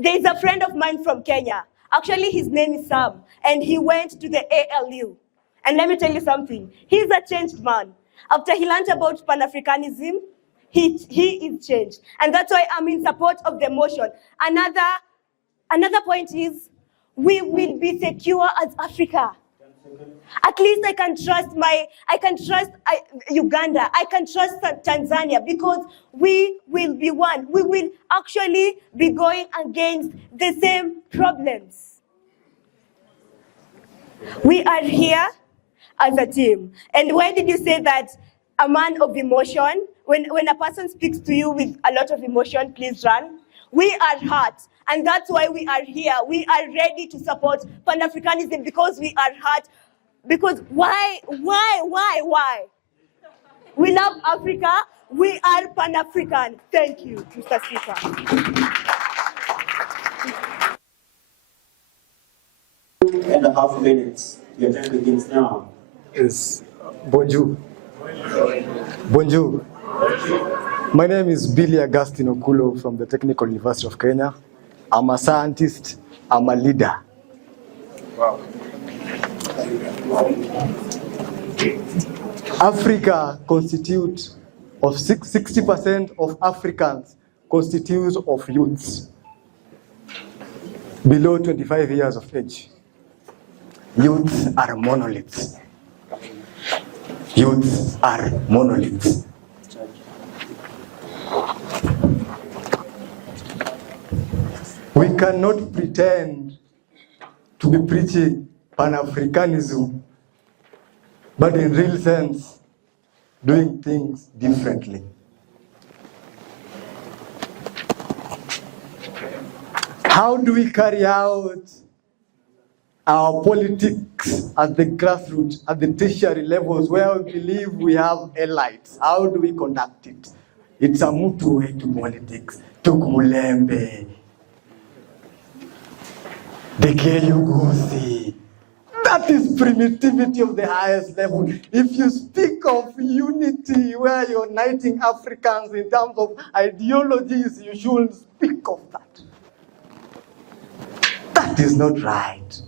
There is a friend of mine from Kenya. Actually, his name is Sam, and he went to the ALU. And let me tell you something, he's a changed man. After he learned about Pan-Africanism, he is changed. And that's why I'm in support of the motion. Another point is, we will be secure as Africa. At least I can trust Uganda, I can trust Tanzania, because we will be one. We will actually be going against the same problems. We are here as a team. And why did you say that a man of emotion? When a person speaks to you with a lot of emotion, please run. We are hurt. And that's why we are here. We are ready to support Pan-Africanism because we are hurt. Because why? We love Africa. We are Pan-African. Thank you, Mr. Speaker. 2.5 minutes. Your time begins now. Yes. Bonjour. Bonjour. My name is Billy Augustine Okulo from the Technical University of Kenya. I'm a scientist. I'm a leader. Wow. Africa constitutes of 60% of Africans constitutes of youths below 25 years of age. Youths are monoliths. Youths are monoliths. We cannot pretend to be preaching Pan-Africanism, but in real sense, doing things differently. How do we carry out our politics at the grassroots, at the tertiary levels where we believe we have elites? How do we conduct it? It's a mutu way to politics. Tukumulembe. Dekeyugusi. That is primitivity of the highest level. If you speak of unity where you're uniting Africans in terms of ideologies, you shouldn't speak of that. That is not right.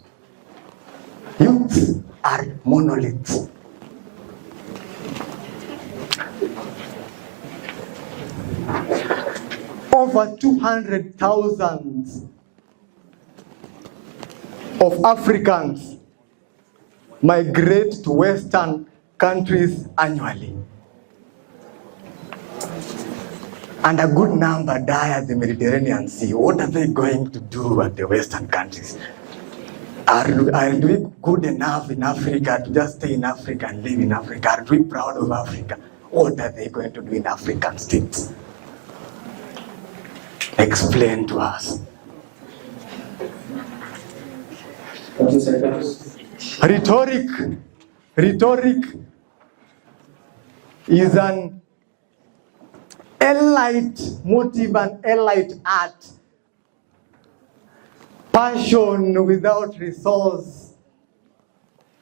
Youths are monoliths. Over 200,000 of Africans migrate to Western countries annually. And a good number die at the Mediterranean Sea. What are they going to do at the Western countries? Are we good enough in Africa to just stay in Africa and live in Africa? Are we proud of Africa? What are they going to do in African states? Explain to us. 30 seconds. Rhetoric is an elite motive and elite art. Passion without resource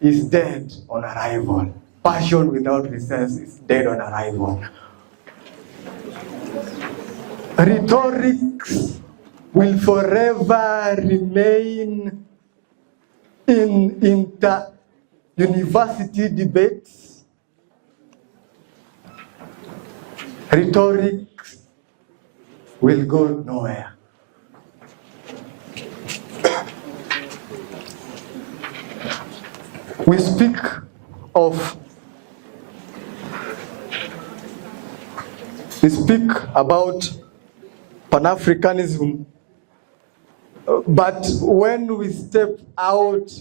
is dead on arrival. Passion without resource is dead on arrival. Rhetoric will forever remain in inter-university debates. Rhetoric will go nowhere. We speak about Pan-Africanism, but when we step out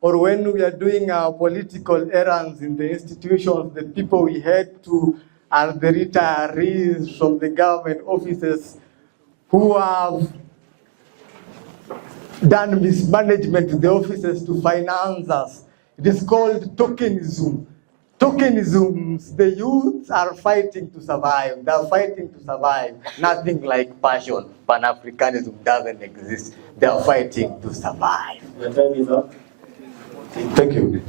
or when we are doing our political errands in the institutions, the people we head to are the retirees from the government offices who have done mismanagement in the offices to finance us. It is called tokenism. Tokenisms, the youths are fighting to survive. They are fighting to survive. Nothing like passion. Pan-Africanism doesn't exist. They are fighting to survive. Your time is up. Thank you.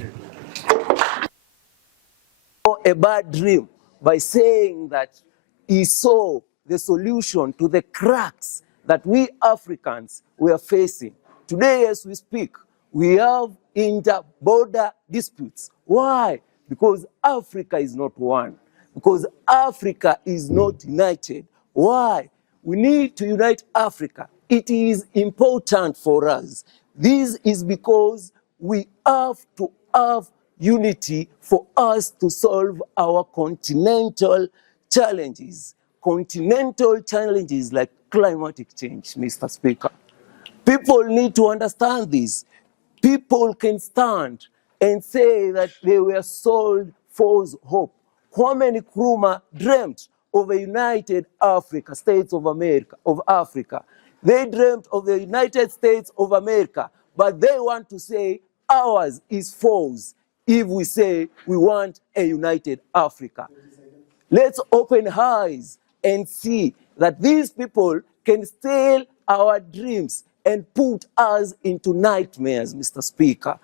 A bad dream by saying that he saw the solution to the cracks that we Africans were facing. Today, as we speak, we have inter-border disputes. Why? Because Africa is not one. Because Africa is not united. Why? We need to unite Africa. It is important for us. This is because we have to have unity for us to solve our continental challenges. Continental challenges like climatic change, Mr. Speaker. People need to understand this. People can stand and say that they were sold false hope. Kwame Nkrumah dreamt of a united Africa, States of America, of Africa. They dreamt of the United States of America, but they want to say ours is false if we say we want a united Africa. Let's open eyes and see that these people can steal our dreams and put us into nightmares, Mr. Speaker.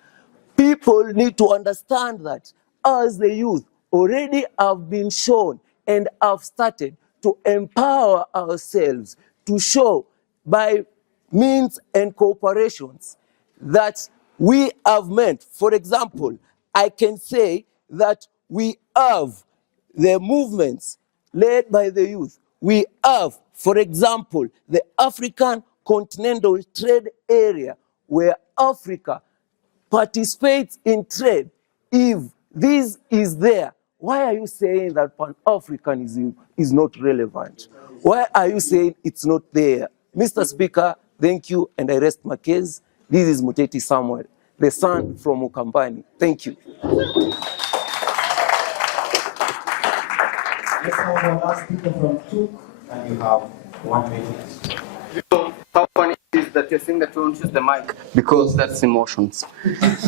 People need to understand that as the youth already have been shown and have started to empower ourselves to show by means and cooperations that we have meant. For example, I can say that we have the movements led by the youth. We have, for example, the African Continental Trade Area, where Africa participates in trade. If this is there, why are you saying that Pan-Africanism is not relevant? Why are you saying it's not there? Mr. Speaker, thank you, and I rest my case. This is Muteti Samuel, the son from Ukambani. Thank you. Let's have the last speaker from Tuk, and you have 1 minute. You know how funny it is that you're saying that you don't use the mic because that's emotions.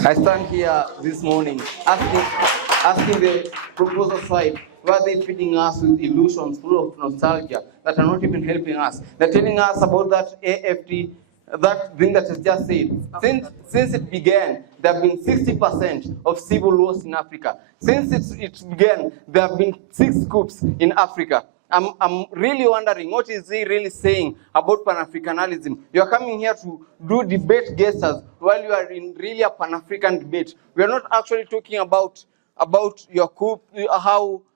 I stand here this morning asking the proposal side, why are they feeding us with illusions full of nostalgia that are not even helping us? They're telling us about that AFT, that thing that is just said. Since it began, there have been 60% of civil wars in Africa. Since it began, there have been 6 coups in Africa. I'm really wondering, what is he really saying about Pan-Africanism? You're coming here to do debate gestures while you are in really a Pan-African debate. We're not actually talking about your coup,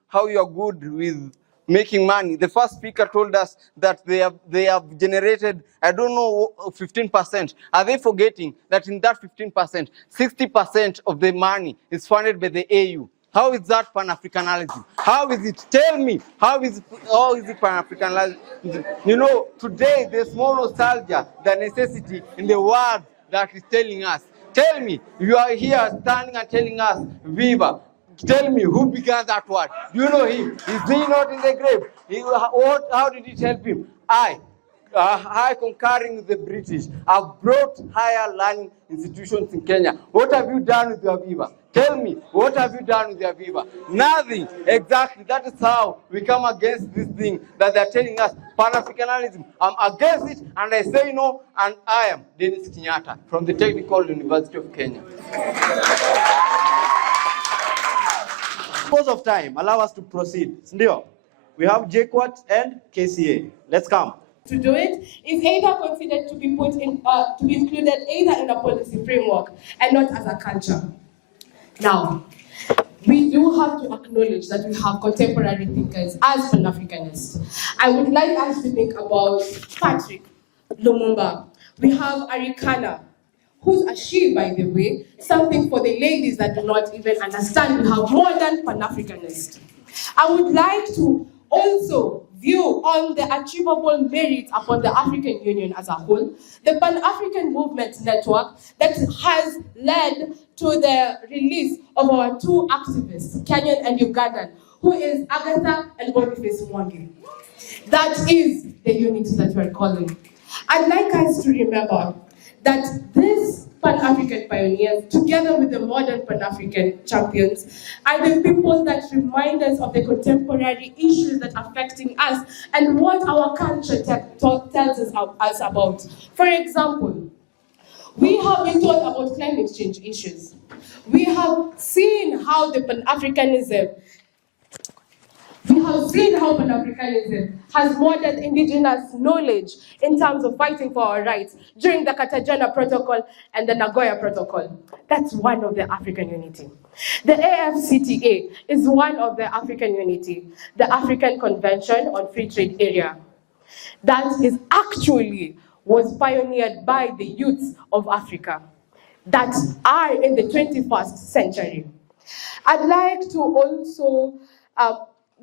how you're good with making money. The first speaker told us that they have generated, I don't know, 15%. Are they forgetting that in that 15%, 60% of the money is funded by the AU? How is that Pan-Africanism? How is it? Tell me, how is it Pan-Africanism? You know, today there's more nostalgia than necessity in the world that is telling us. Tell me, you are here standing and telling us, Viva. Tell me, who began that word? Do you know him? Is he not in the grave? How did it help him? I concurring with the British, have brought higher learning institutions in Kenya. What have you done with your Viva? Tell me, what have you done with your Viva? Nothing. Exactly. That is how we come against this thing that they're telling us, Pan-Africanism. I'm against it, and I say no, and I am Dennis Kenyatta from the Technical University of Kenya. Because of time, allow us to proceed. Ndio, we have JQuat and KCA. Let's come. To do it is either considered to be to be included either in a policy framework and not as a culture. Now, we do have to acknowledge that we have contemporary thinkers as Pan-Africanists. I would like us to think about Patrick Lumumba. We have Arikana, who's a she, by the way, something for the ladies that do not even understand. We have modern Pan-Africanists. I would like to also view on the achievable merits upon the African Union as a whole, the Pan-African Movement Network that has led to the release of our 2 activists, Kenyan and Ugandan, who is Agatha and Boniface Mwangi. That is the unity that we're calling. I'd like us to remember that these Pan-African pioneers, together with the modern Pan-African champions, are the people that remind us of the contemporary issues that are affecting us and what our culture tells us about. For example, we have been taught about climate change issues. We have seen how the Pan-Africanism has modern indigenous knowledge in terms of fighting for our rights during the Cartagena Protocol and the Nagoya Protocol. That's one of the African unity. The AFCTA is one of the African unity, the African Convention on Free Trade Area. That is actually was pioneered by the youths of Africa that are in the 21st century. I'd like to also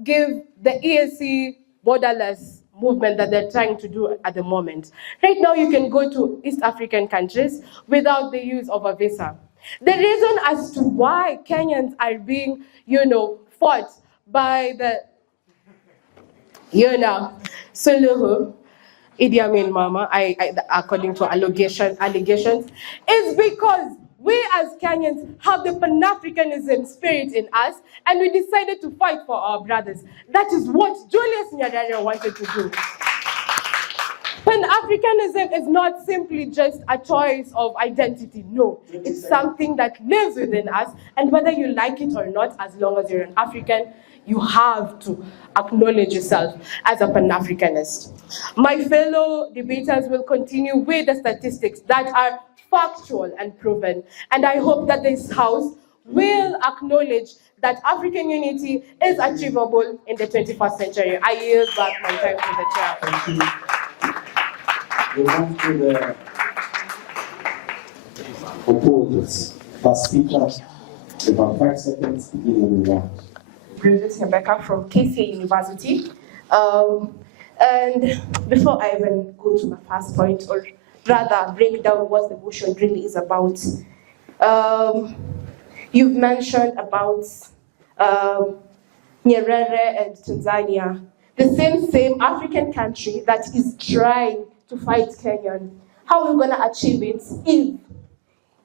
give the EAC borderless movement that they're trying to do at the moment. Right now, you can go to East African countries without the use of a visa. The reason as to why Kenyans are being, fought by the, Suluhu, Idi Amin Mama, according to allegations, is because we as Kenyans have the Pan-Africanism spirit in us, and we decided to fight for our brothers. That is what Julius Nyerere wanted to do. Pan-Africanism is not simply just a choice of identity. No, it's something that lives within us, and whether you like it or not, as long as you're an African, you have to acknowledge yourself as a Pan-Africanist. My fellow debaters will continue with the statistics that are factual and proven, and I hope that this House will acknowledge that African unity is achievable in the 21st century. I yield back my time to the chair. Thank you. We move to the opposers. First speaker, about 5 seconds, beginning with that. Bridget Rebecca from KCA University. And before I even go to my first point, or rather break down what the motion really is about, you've mentioned about Nyerere and Tanzania, the same African country that is trying to fight Kenyan. How are we going to achieve it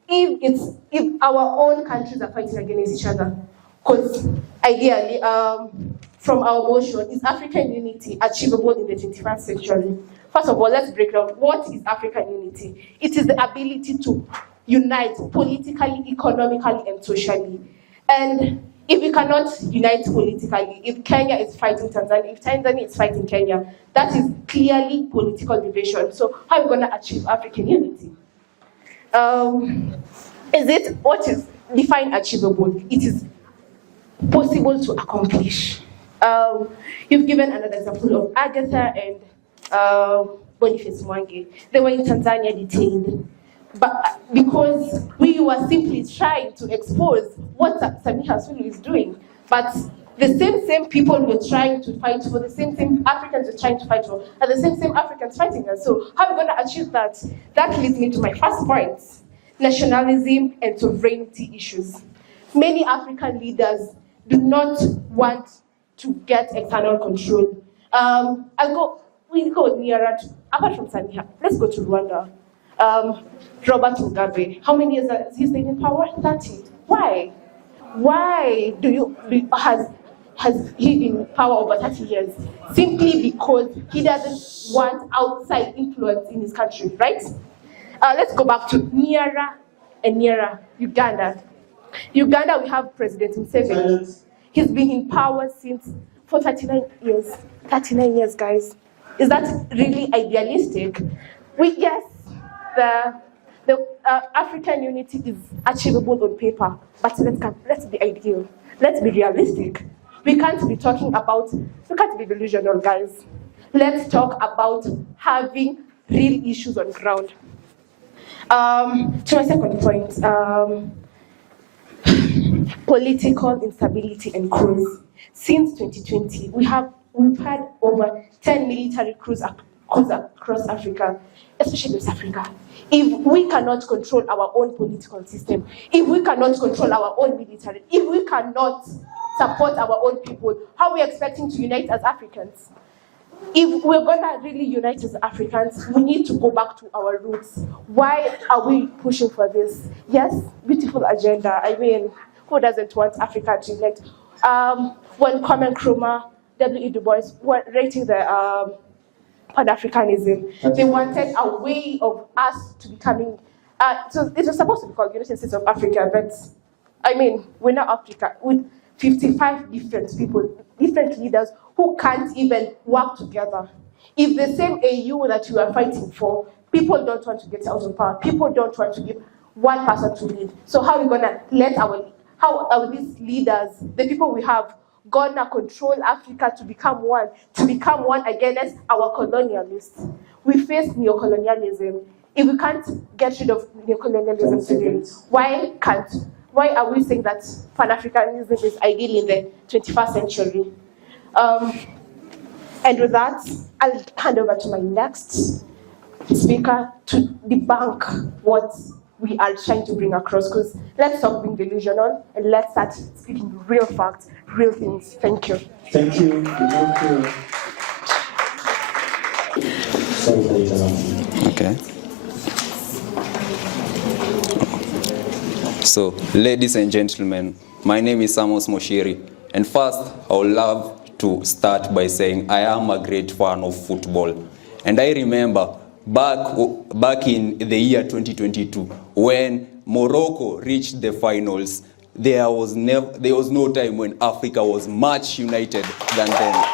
if our own countries are fighting against each other? Because ideally, from our motion, is African unity achievable in the 21st century? First of all, let's break down what is African unity. It is the ability to unite politically, economically, and socially. And if we cannot unite politically, if Kenya is fighting Tanzania, if Tanzania is fighting Kenya, that is clearly political division. So how are we going to achieve African unity? What is defined achievable? It is possible to accomplish. You've given another example of Agatha and Boniface Mwangi. They were in Tanzania detained. But because we were simply trying to expose what Samia Suluhu is doing, but the same people we're trying to fight for, the same Africans we're trying to fight for, are the same Africans fighting us. So how are we going to achieve that? That leads me to my first point, nationalism and sovereignty issues. Many African leaders do not want to get external control. We go nearer to, apart from Tanzania, let's go to Rwanda. Robert Mugabe, how many years has he stayed in power? 30. Why? Why has he been in power over 30 years? Simply because he doesn't want outside influence in his country, right? Let's go back to nearer Uganda. Uganda, we have President Museveni. He's been in power for 39 years. 39 years, guys. Is that really idealistic? Yes, the African unity is achievable on paper, but let's be ideal. Let's be realistic. We can't be delusional, guys. Let's talk about having real issues on ground. To my second point, political instability and coups. Since 2020, we've had over 10 military coups across Africa, especially West Africa. If we cannot control our own political system, if we cannot control our own military, if we cannot support our own people, how are we expecting to unite as Africans? If we're going to really unite as Africans, we need to go back to our roots. Why are we pushing for this? Yes, beautiful agenda. I mean, who doesn't want Africa to unite? When Kwame Nkrumah, W.E. Du Bois were rating the Pan-Africanism, they wanted a way of us to becoming, so it was supposed to be called United States of Africa, but I mean, we're not Africa, with 55 different people, different leaders who can't even work together. If the same AU that you are fighting for, people don't want to get out of power, people don't want to give one person to lead. So how are we gonna how are these leaders, the people we have, gonna control Africa to become one against our colonialists? We face neocolonialism. If we can't get rid of neocolonialism today, why are we saying that Pan-Africanism is ideal in the 21st century? And with that, I'll hand over to my next speaker to debunk what we are trying to bring across, because let's stop being delusional and let's start speaking real facts, real things. Thank you. Thank you. We move to Okay. So, ladies and gentlemen, my name is Amos Moshiri, and first, I would love to start by saying I am a great fan of football. And I remember back in the year 2022, when Morocco reached the finals, there was no time when Africa was much united than then.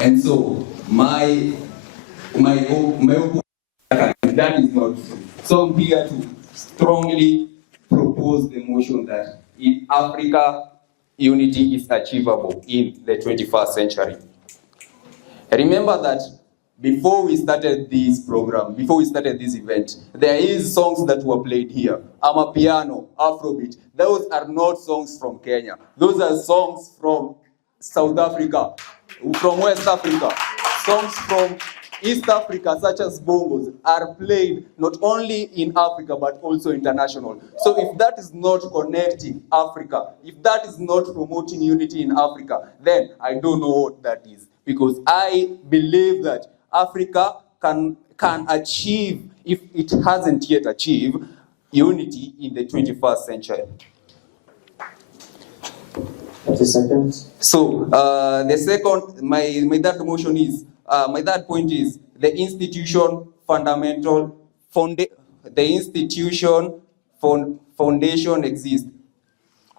And so, my opinion, that is not true. So I'm here to strongly propose the motion that in Africa, unity is achievable in the 21st century. Remember that before we started this program, before we started this event, there is songs that were played here. Amapiano, Afrobeat. Those are not songs from Kenya. Those are songs from South Africa, from West Africa. Songs from East Africa, such as bongos, are played not only in Africa, but also international. So if that is not connecting Africa, if that is not promoting unity in Africa, then I don't know what that is. Because I believe that Africa can achieve, if it hasn't yet achieved, unity in the 21st century. 30 seconds. So the second, my third motion is, my third point is the institution foundation exists.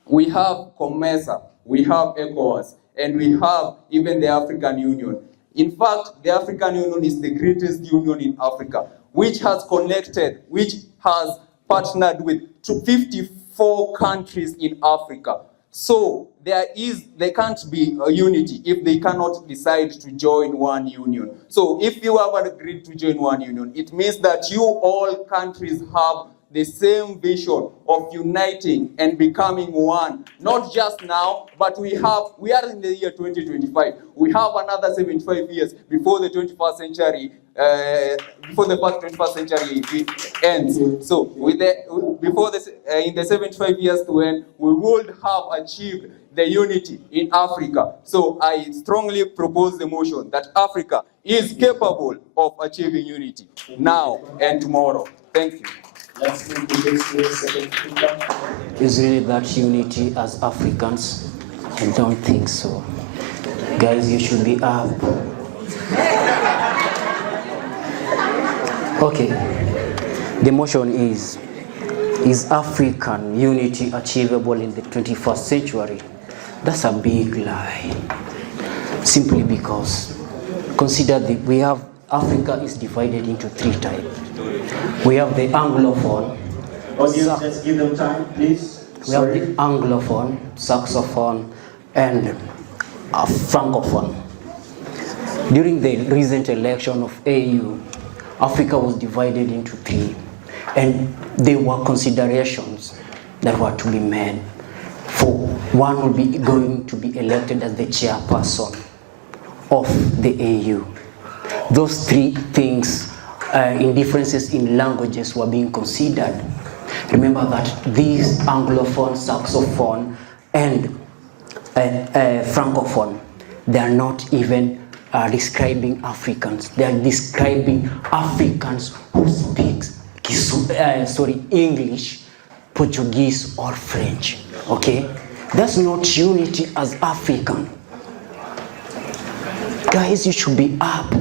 We have COMESA, we have ECOWAS, and we have even the African Union. In fact, the African Union is the greatest union in Africa, which has connected, which has partnered with 54 countries in Africa. So there can't be a unity if they cannot decide to join one union. So if you have agreed to join one union, it means that you all countries have the same vision of uniting and becoming one. Not just now, but we are in the year 2025. We have another 75 years before the 21st century, before the first 21st century ends. So in the 75 years to end, we would have achieved the unity in Africa. So I strongly propose the motion that Africa is capable of achieving unity now and tomorrow. Thank you. Is really that unity as Africans? I don't think so. Guys, you should be up. Okay. The motion is African unity achievable in the 21st century? That's a big lie. Simply because, consider that Africa is divided into 3 types. We have the Anglophone. Audience, let's give them time, please. We have the Anglophone, Saxophone, and Francophone. During the recent election of AU, Africa was divided into 3, and there were considerations that were to be made. For one will be going to be elected as the chairperson of the AU. Those 3 things, in differences in languages, were being considered. Remember that these Anglophone, Saxophone, and Francophone, they are not even describing Africans. They are describing Africans who speak English, Portuguese, or French. Okay? That's not unity as African. Guys, you should be up.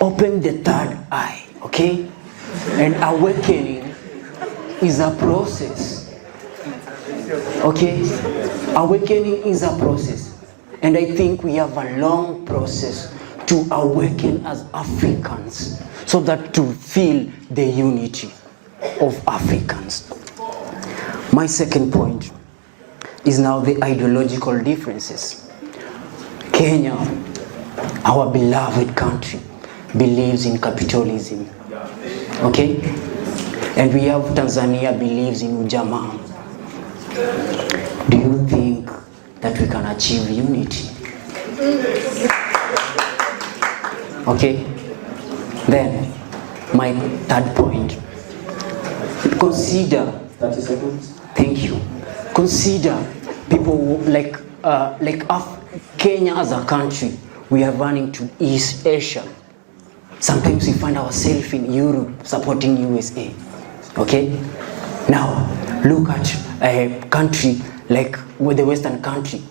Open the third eye, okay? And awakening is a process, okay? Awakening is a process. And I think we have a long process to awaken as Africans so that to feel the unity of Africans. My second point is now the ideological differences. Kenya, our beloved country, believes in capitalism, okay? And we have Tanzania believes in ujamaa. Do you think that we can achieve unity? Okay? Then, my third point, consider, 30 seconds. Thank you. Consider people like Kenya as a country, we are running to East Asia. Sometimes we find ourselves in Europe supporting USA. Okay? Now, look at a country like with the Western country.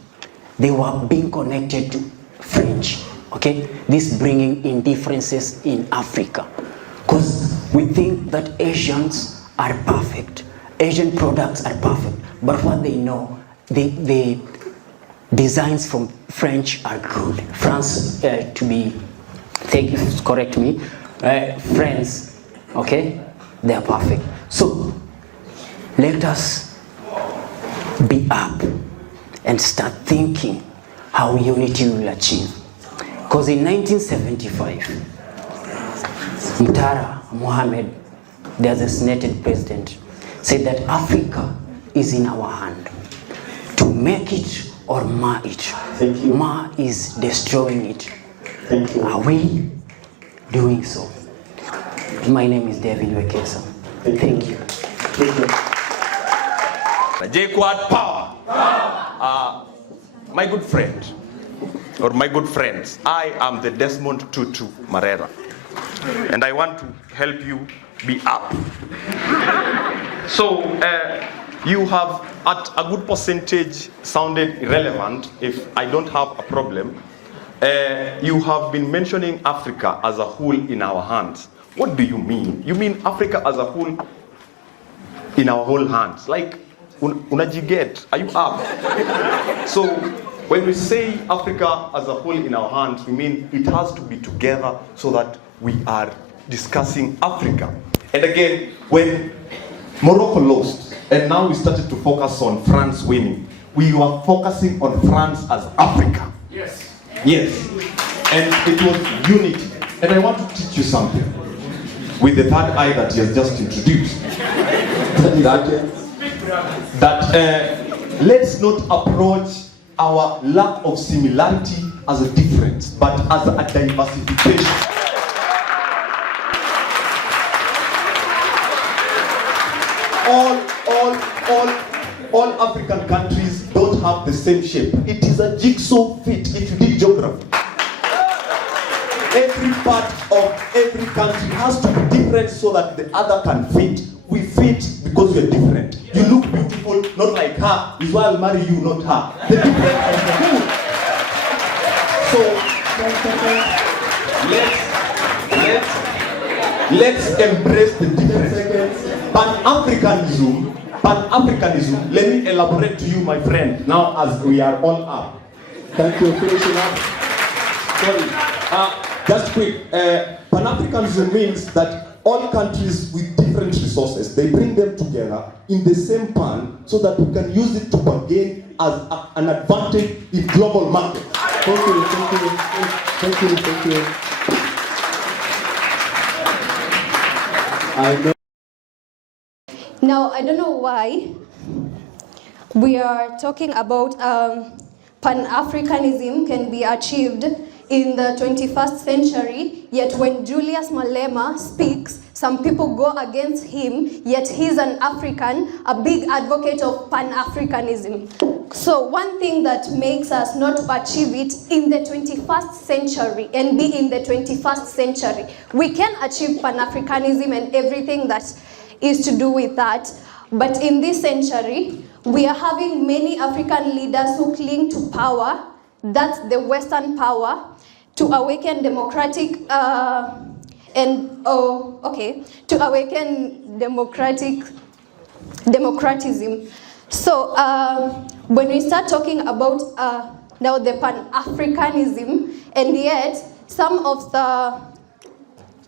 They were being connected to French. Okay? This bringing in differences in Africa. Because we think that Asians are perfect. Asian products are perfect. But what they know, the designs from French are good. France, thank you, correct me, France, okay? They are perfect. So, let us be up and start thinking how unity will achieve. Because in 1975, Mutara Mohammed, the assassinated president, said that Africa is in our hand. To make it or mar it. Mar is destroying it. Are we doing so? My name is David Wekesa. Thank you. J-Quad power. My good friend, or my good friends, I am the Desmond Tutu Marera, and I want to help you be up. So, you have at a good percentage sounded irrelevant. If I don't have a problem, you have been mentioning Africa as a whole in our hands. What do you mean? You mean Africa as a whole in our whole hands? Like, unajiget, are you up? So, when we say Africa as a whole in our hands, we mean it has to be together so that we are discussing Africa. And again, when Morocco lost, and now we started to focus on France winning, we were focusing on France as Africa. Yes. Yes. And it was unity. And I want to teach you something with the third eye that he has just introduced. Let's not approach our lack of similarity as a difference, but as a diversification. All African countries don't have the same shape. It is a jigsaw fit if you did geography. Every part of every country has to be different so that the other can fit. We fit because we are different. You look beautiful, not like her, is why I'll marry you, not her. The difference is good. So let's embrace the difference. Pan-Africanism, let me elaborate to you, my friend, now as we are all up. Thank you, finishing up. Sorry. Just quick. Pan-Africanism means that all countries with different resources, they bring them together in the same pan so that we can use it to bargain as an advantage in global markets. Thank you, thank you, thank you, thank you. I know. Now, I don't know why we are talking about Pan-Africanism can be achieved in the 21st century, yet when Julius Malema speaks, some people go against him, yet he's an African, a big advocate of Pan-Africanism. So one thing that makes us not achieve it in the 21st century and be in the 21st century, we can achieve Pan-Africanism and everything that is to do with that. But in this century, we are having many African leaders who cling to power, that's the Western power, to awaken democratism. So when we start talking about now the Pan-Africanism, and yet some of the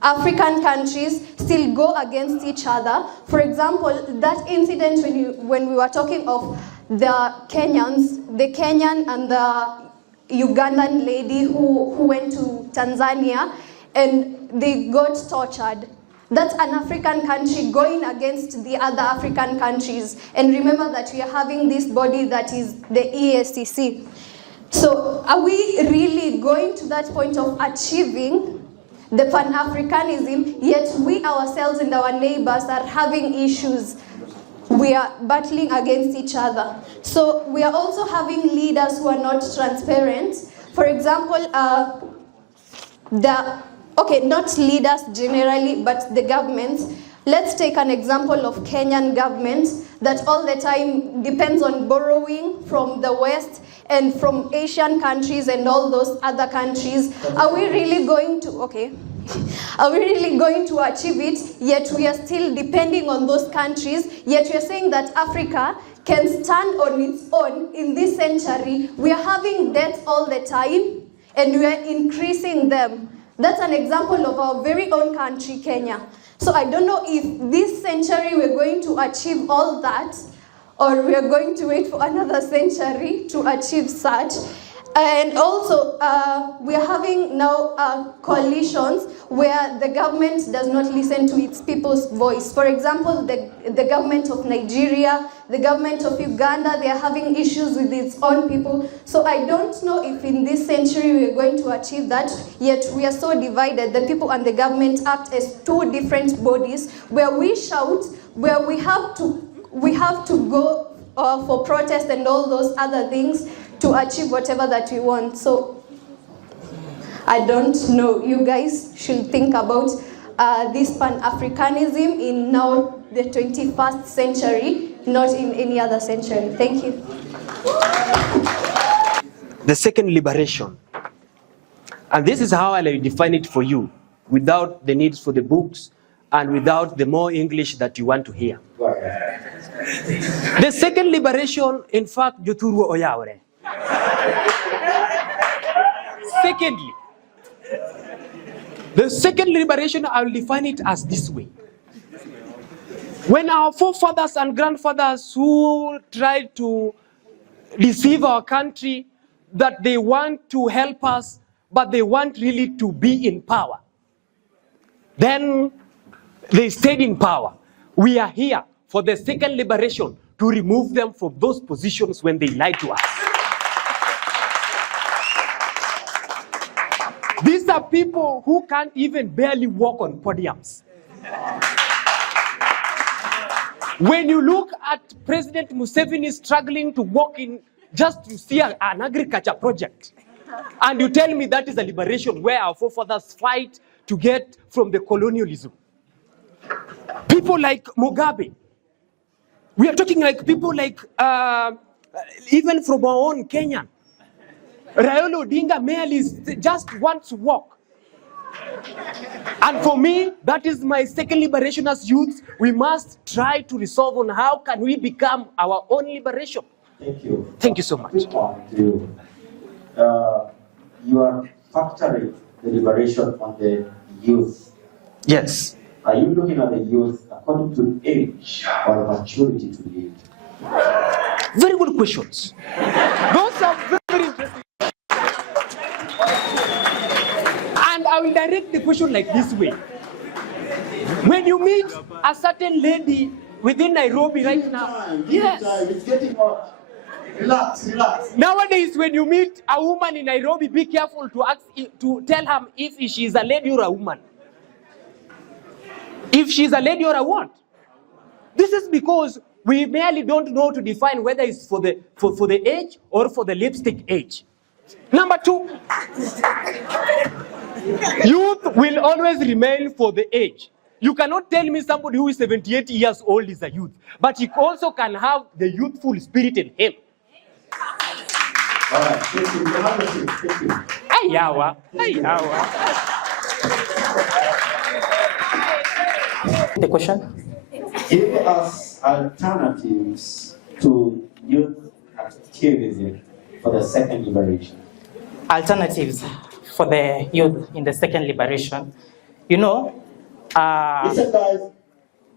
African countries still go against each other. For example, that incident when we were talking of the Kenyan and the Ugandan lady who went to Tanzania and they got tortured. That's an African country going against the other African countries. And remember that we are having this body that is the EACC. So are we really going to that point of achieving the Pan-Africanism, yet we ourselves and our neighbors are having issues? we are battling against each other. So we are also having leaders who are not transparent. For example, not leaders generally, but the governments. Let's take an example of Kenyan government that all the time depends on borrowing from the West and from Asian countries and all those other countries. Are we really going to, are we really going to achieve it, yet we are still depending on those countries, yet we are saying that Africa can stand on its own in this century? We are having debt all the time and we are increasing them. That's an example of our very own country, Kenya. So I don't know if this century we're going to achieve all that, or we are going to wait for another century to achieve such. And also, we are having now coalitions where the government does not listen to its people's voice. For example, the government of Nigeria, the government of Uganda, they are having issues with its own people. So I don't know if in this century we are going to achieve that, yet we are so divided. The people and the government act as two different bodies, where we shout, where we have to go for protest and all those other things to achieve whatever that we want. So I don't know. You guys should think about this Pan-Africanism in now the 21st century, not in any other century. Thank you. The second liberation. And this is how I define it for you, without the need for the books and without the more English that you want to hear. The second liberation, in fact, Juturu Oyaore. Secondly, the second liberation, I will define it as this way. When our forefathers and grandfathers who tried to deceive our country that they want to help us, but they want really to be in power, then they stayed in power. We are here for the second liberation to remove them from those positions when they lied to us. These are people who can't even barely walk on podiums. When you look at President Museveni struggling to walk in just to see an agriculture project, and you tell me that is a liberation where our forefathers fight to get from the colonialism. People like Mugabe. We are talking like people like, even from our own Kenyan. Raila Odinga merely just wants to walk. And for me, that is my second liberation as youth. We must try to resolve on how can we become our own liberation. Thank you. Thank you so much. You are factoring the liberation on the youth. Yes. Are you looking at the youth according to age or maturity to lead? Very good questions. Those are very interesting. And I will direct the question like this way. When you meet a certain lady within Nairobi right now, yes. It's getting hot. Relax, relax. Nowadays, when you meet a woman in Nairobi, be careful to tell her if she is a lady or a woman. If she's a lady or a what? This is because we merely don't know to define whether it's for the age or for the lipstick age. Number two, youth will always remain for the age. You cannot tell me somebody who is 78 years old is a youth, but he also can have the youthful spirit in him. All right, thank you. Hey, yawa. Hey, yawa. The question? Give us alternatives to youth activism for the second liberation. Alternatives for the youth in the second liberation. You know,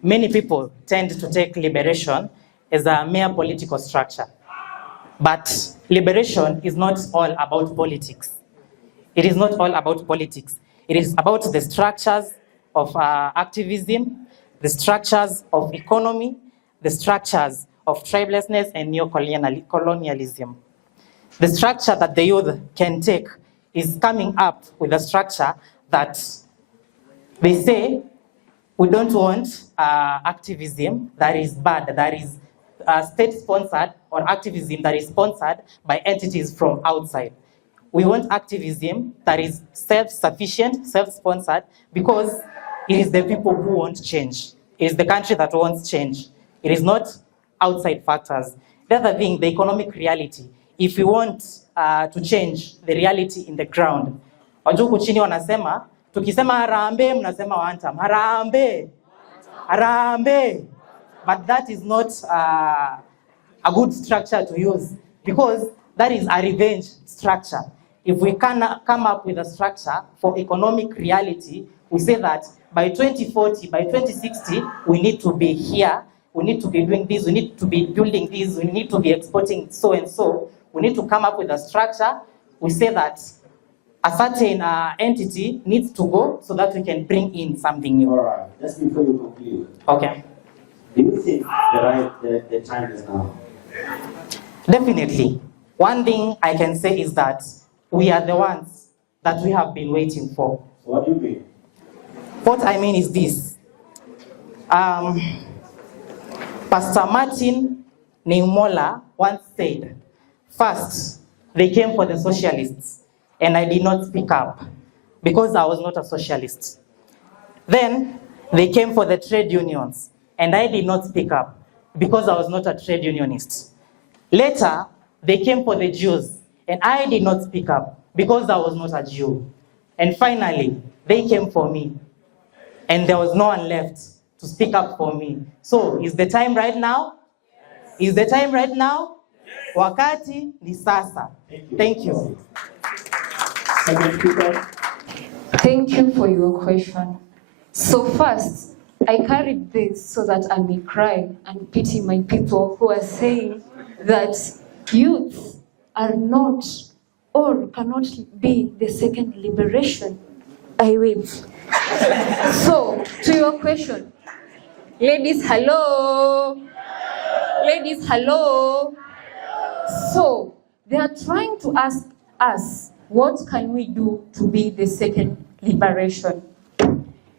many people tend to take liberation as a mere political structure. But liberation is not all about politics. It is not all about politics. It is about the structures of activism, the structures of economy, the structures of tribelessness and neo-colonialism. The structure that the youth can take is coming up with a structure that they say We don't want activism that is bad, that is state-sponsored, or activism that is sponsored by entities from outside. We want activism that is self-sufficient, self-sponsored, because it is the people who want change. It is the country that wants change. It is not outside factors. The other thing, the economic reality. If we want to change the reality in the ground, wajuku chini wanasema, tukisema harambe, mnasema wantam. Harambe, harambe. But that is not a good structure to use, because that is a revenge structure. If we can come up with a structure for economic reality, we say that by 2040, by 2060, we need to be here, we need to be doing this, we need to be building this, we need to be exporting so and so. We need to come up with a structure. We say that a certain entity needs to go so that we can bring in something new. All right, just before you conclude. Okay. Do you think the time is now? Definitely. One thing I can say is that we are the ones that we have been waiting for. What do you mean? What I mean is this. Pastor Martin Neumola once said, first, they came for the socialists, and I did not speak up because I was not a socialist. Then, they came for the trade unions, and I did not speak up because I was not a trade unionist. Later, they came for the Jews, and I did not speak up because I was not a Jew. And finally, they came for me, and there was no one left to speak up for me. So, is the time right now? Is the time right now? Wakati ni sasa. Thank you. Thank you for your question. So first, I carried this so that I may cry and pity my people who are saying that youth are not or cannot be the second liberation. I will. So, to your question, ladies, hello. Ladies, hello. So, they are trying to ask us, what can we do to be the second liberation?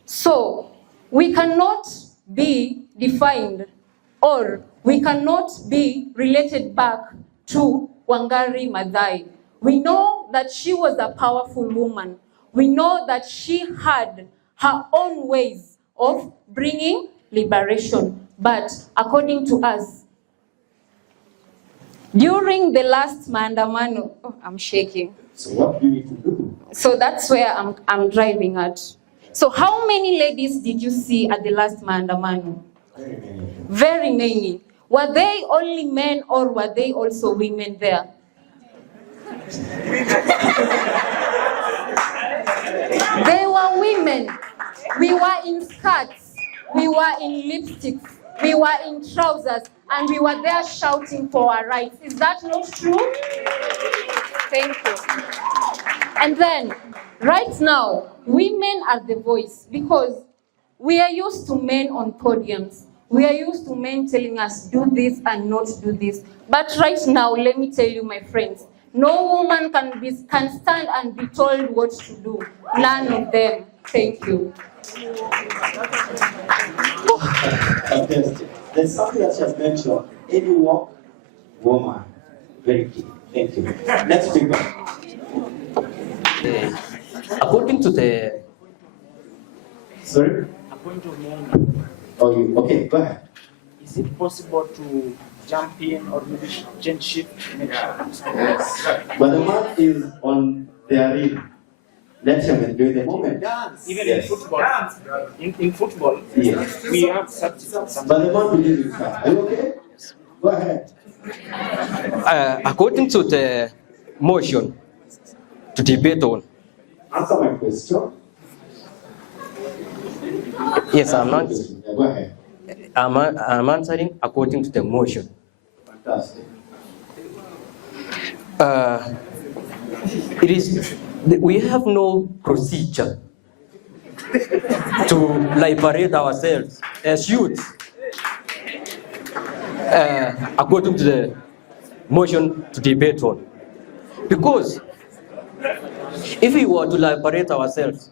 So, we cannot be defined or we cannot be related back to Wangari Maathai. We know that she was a powerful woman. We know that she had her own ways of bringing liberation. But according to us, during the last maandamano, I'm shaking. So what do you need to do? So that's where I'm driving at. So how many ladies did you see at the last maandamano? Very many. Very many. Were they only men or were they also women there? They were women. We were in skirts. We were in lipsticks. We were in trousers. And we were there shouting for our rights. Is that not true? Thank you. And then, right now, women are the voice because we are used to men on podiums. We are used to men telling us, do this and not do this. But right now, let me tell you, my friends, no woman can stand and be told what to do. None of them. Thank you. Fantastic. There's something that she has mentioned. Any walk, woman. Very key. Thank you. Next speaker. According to the... Sorry? A point of moment. Oh, you, okay, go ahead. Is it possible to jump in or maybe change shift? Yes. But the man is on the arena. Let him enjoy the moment. Even Yes. in football. In football, Yes. we have substitutes. But the man believes in God. Are you okay? Go ahead. According to the motion to debate on. Answer my question. Yes, I'm not. Yeah, go ahead. I'm answering according to the motion. Fantastic. It is. We have no procedure to liberate ourselves as youth. According to the motion to debate on. Because if we were to liberate ourselves,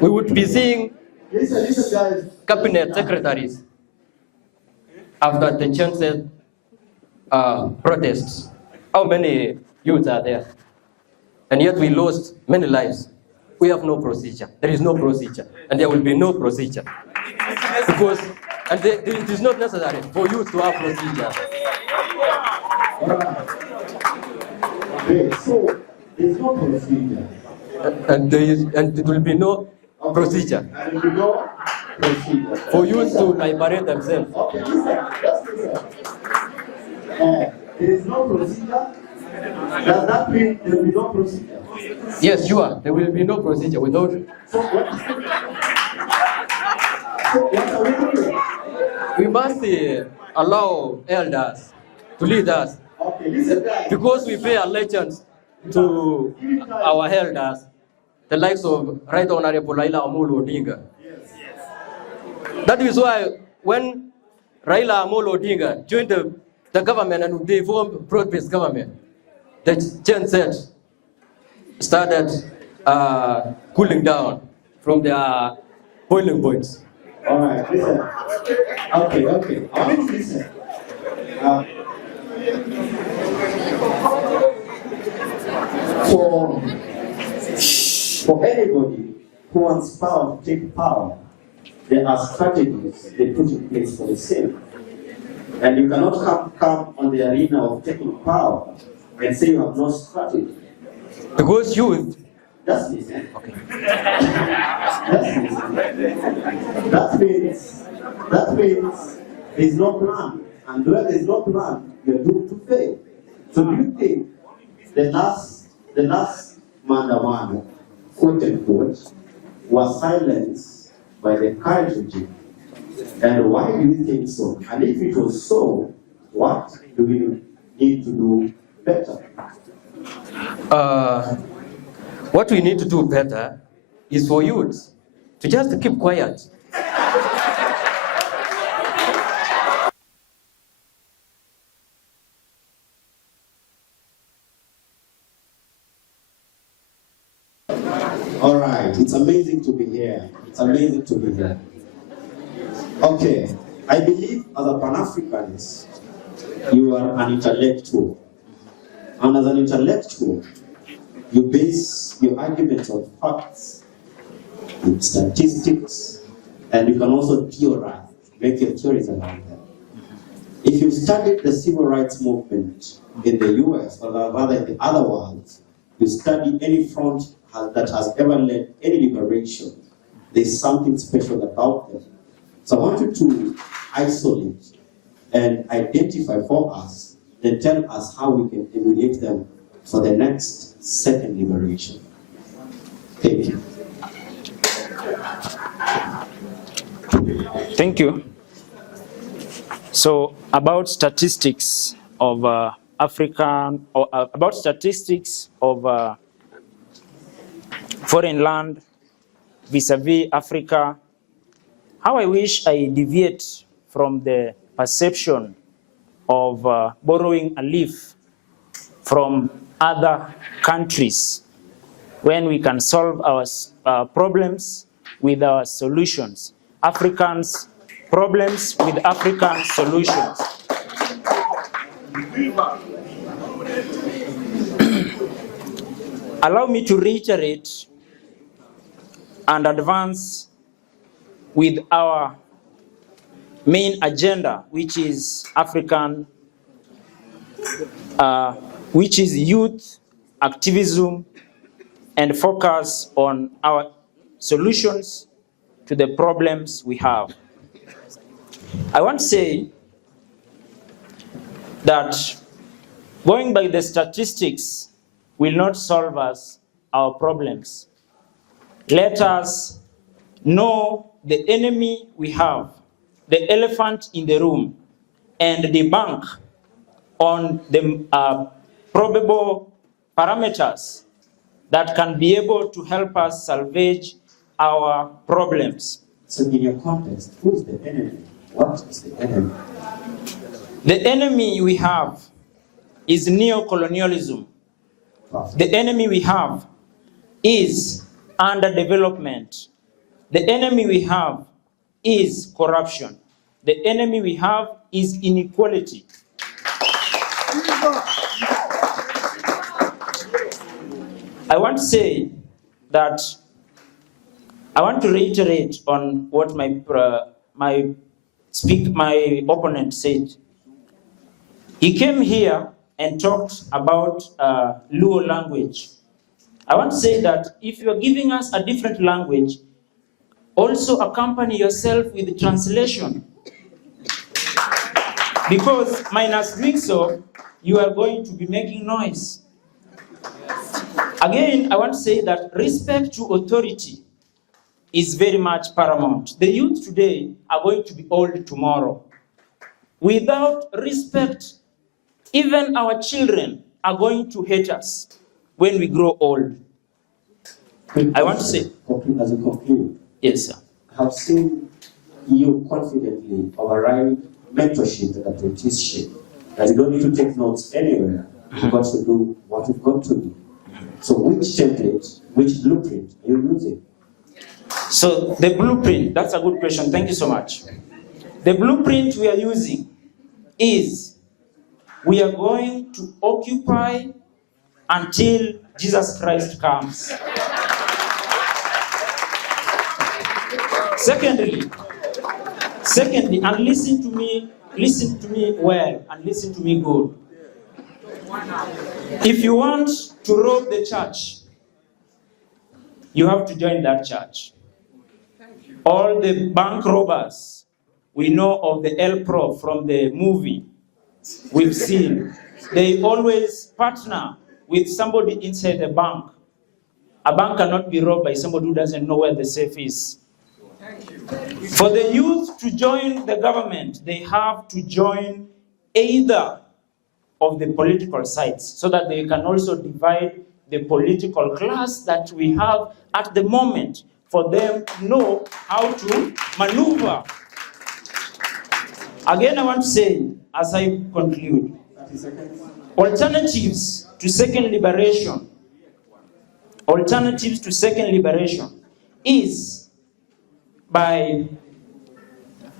we would be seeing Listen, guys. Cabinet secretaries after the chances protests. How many youths are there? And yet we lost many lives. We have no procedure. There is no procedure. And there will be no procedure. Because, and it is not necessary for youth to have procedure. Okay, so there's no procedure. And it will be no procedure. And there will be no procedure. For youth to liberate themselves. Okay, listen, just listen. There is no procedure. Does that mean there will be no procedure? Yes, sure. There will be no procedure without. So what are we doing? We must allow elders to lead us. Okay, listen, guys. Because we pay allegiance to our elders, the likes of Right Honorable Raila Amolo Odinga. That is why when Raila Amolo Odinga joined the government and they formed broad-based government, the Gen Z started cooling down from their boiling points. All right, listen. Okay. I want to listen. For anybody who wants power to take power, there are strategies they put in place for the same. And you cannot come on the arena of taking power and say you have no strategy. Because youth. Just listen. Okay. Just listen. That means there's no plan. And where there's no plan, you're doomed to fail. So do you think the last Mandamano, quote unquote, was silenced by the current regime? And why do you think so? And if it was so, what do we need to do better? What we need to do better is for youth to just keep quiet. All right, it's amazing to be here. It's amazing to be here. Okay, I believe as a Pan-Africanist, you are an intellectual. And as an intellectual, you base your arguments on facts, in statistics, and you can also theorize, make your theories around them. If you've studied the civil rights movement in the US, or rather in the other world, you study any front that has ever led any liberation, there's something special about them. So I want you to isolate and identify for us, then tell us how we can emulate them for the next second liberation. Thank you. Thank you. So about statistics of about statistics of foreign land vis-a-vis Africa, how I wish I deviate from the perception of borrowing a leaf from other countries when we can solve our problems with our solutions. Africans' problems with African solutions. Allow me to reiterate and advance with our main agenda, which is which is youth activism and focus on our solutions to the problems we have. I want to say that going by the statistics will not solve our problems. Let us know the enemy we have, the elephant in the room, and debunk on the probable parameters that can be able to help us salvage our problems. So in your context, who's the enemy? What is the enemy? The enemy we have is neo-colonialism. The enemy we have is underdevelopment. The enemy we have is corruption. The enemy we have is inequality. I want to say that I want to reiterate on what my opponent said. He came here and talked about Luo language. I want to say that if you are giving us a different language, also accompany yourself with the translation. Because minus doing so, you are going to be making noise. Again, I want to say that respect to authority is very much paramount. The youth today are going to be old tomorrow. Without respect, even our children are going to hate us when we grow old. I want to say. As a conclude. Yes, sir. I have seen you confidently override mentorship and apprenticeship. That you don't need to take notes anywhere. You've got to do what you've got to do. So which template, which blueprint are you using? So the blueprint, that's a good question. Thank you so much. The blueprint we are using is we are going to occupy until Jesus Christ comes. Secondly, and listen to me well, and listen to me good. If you want to rob the church, you have to join that church. All the bank robbers we know of the El Pro from the movie we've seen, they always partner with somebody inside the bank. A bank cannot be robbed by somebody who doesn't know where the safe is. For the youth to join the government, they have to join either of the political sides so that they can also divide the political class that we have at the moment for them to know how to maneuver. Again, I want to say, as I conclude, alternatives to second liberation is by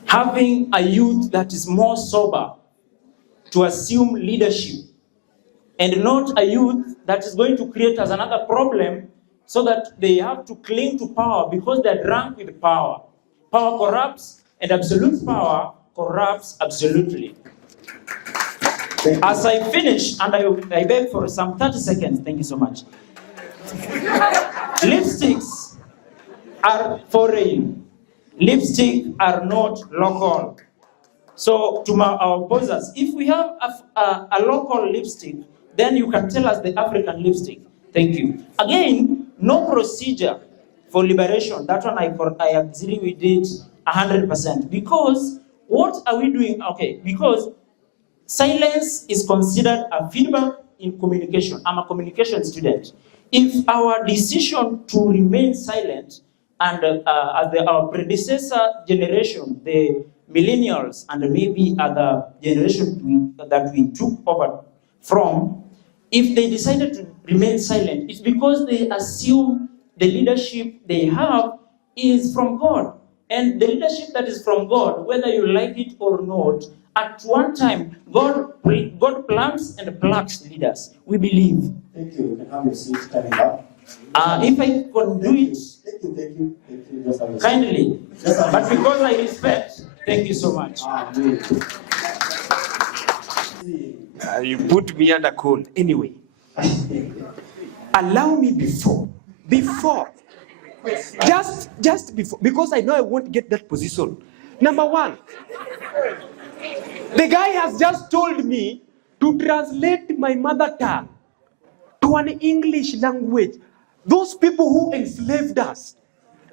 having a youth that is more sober to assume leadership, and not a youth that is going to create us another problem so that they have to cling to power because they're drunk with power. Power corrupts, and absolute power corrupts absolutely. As I finish, and I beg for some 30 seconds, thank you so much. Lipsticks are foreign. Lipsticks are not local. So to our opposers, if we have a local lipstick, then you can tell us the African lipstick. Thank you. Again, no procedure for liberation. That one I agree with it 100%. Because what are we doing? Okay, because silence is considered a feedback in communication. I'm a communication student. If our decision to remain silent and our predecessor generation, the millennials and maybe other generations that we took over from, if they decided to remain silent, it's because they assume the leadership they have is from God. And the leadership that is from God, whether you like it or not, at one time, God plants and plucks leaders. We believe. Thank you. You can have your seat standing up. If I can do it, Thank you. kindly. But because I respect, thank you so much. You put me under cold. Anyway, allow me before, just before, because I know I won't get that position. Number one, the guy has just told me to translate my mother tongue to an English language. Those people who enslaved us,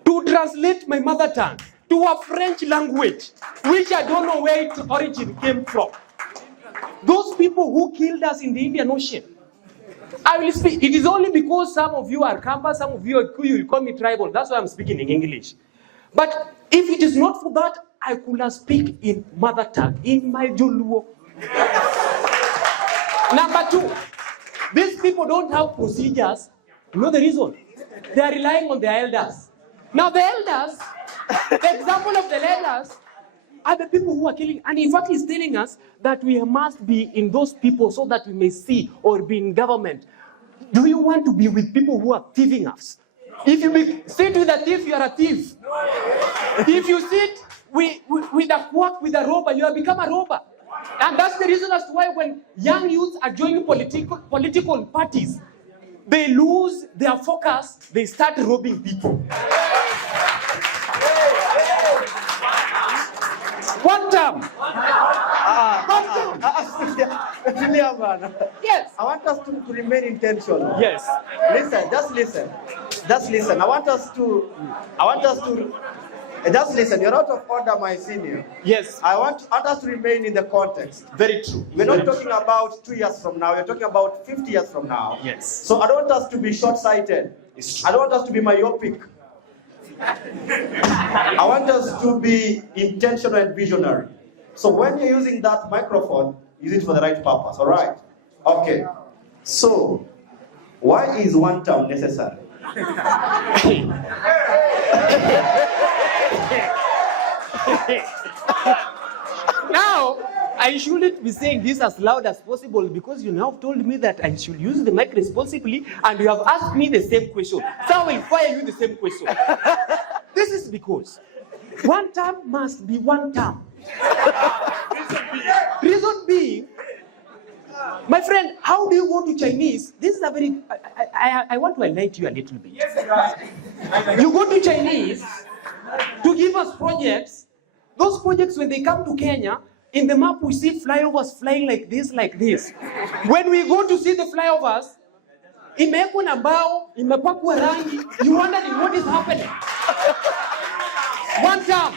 to translate my mother tongue to a French language, which I don't know where its origin came from. Those people who killed us in the Indian Ocean. I will speak. It is only because some of you are Kamba, some of you are Kuyu, you call me tribal. That's why I'm speaking in English. But if it is not for that, I could have speak in mother tongue, in my Juluo. Number two, these people don't have procedures. You know the reason? They are relying on their elders. Now the elders, the example of the elders are the people who are killing. And in fact, he's telling us that we must be in those people so that we may see or be in government. Do you want to be with people who are thieving us? If you sit with a thief, you are a thief. If you sit with a quack, with a robber, you have become a robber. And that's the reason as to why when young youths are joining political parties, they lose their focus, they start robbing people. One term. Yes. I want us to remain intentional. Yes. Listen, just listen. Just listen. I want us to just listen. You're out of order, my senior. Yes. I want us to remain in the context. Very true. We're not talking about 2 years from now. We're talking about 50 years from now. Yes. So I don't want us to be short-sighted. I don't want us to be myopic. I want us to be intentional and visionary. So when you're using that microphone, use it for the right purpose, all right? Okay. So, why is one term necessary? Now, I shouldn't be saying this as loud as possible because you have told me that I should use the mic responsibly and you have asked me the same question. So I will fire you the same question. This is because one term must be one term. Reason being, my friend, how do you go to Chinese? This is a very, I want to enlighten you a little bit. You go to Chinese to give us projects. Those projects, when they come to Kenya, in the map we see flyovers flying like this, like this. When we go to see the flyovers, imewekwa na mbao, imepakwa rangi, you wonder what is happening. One term.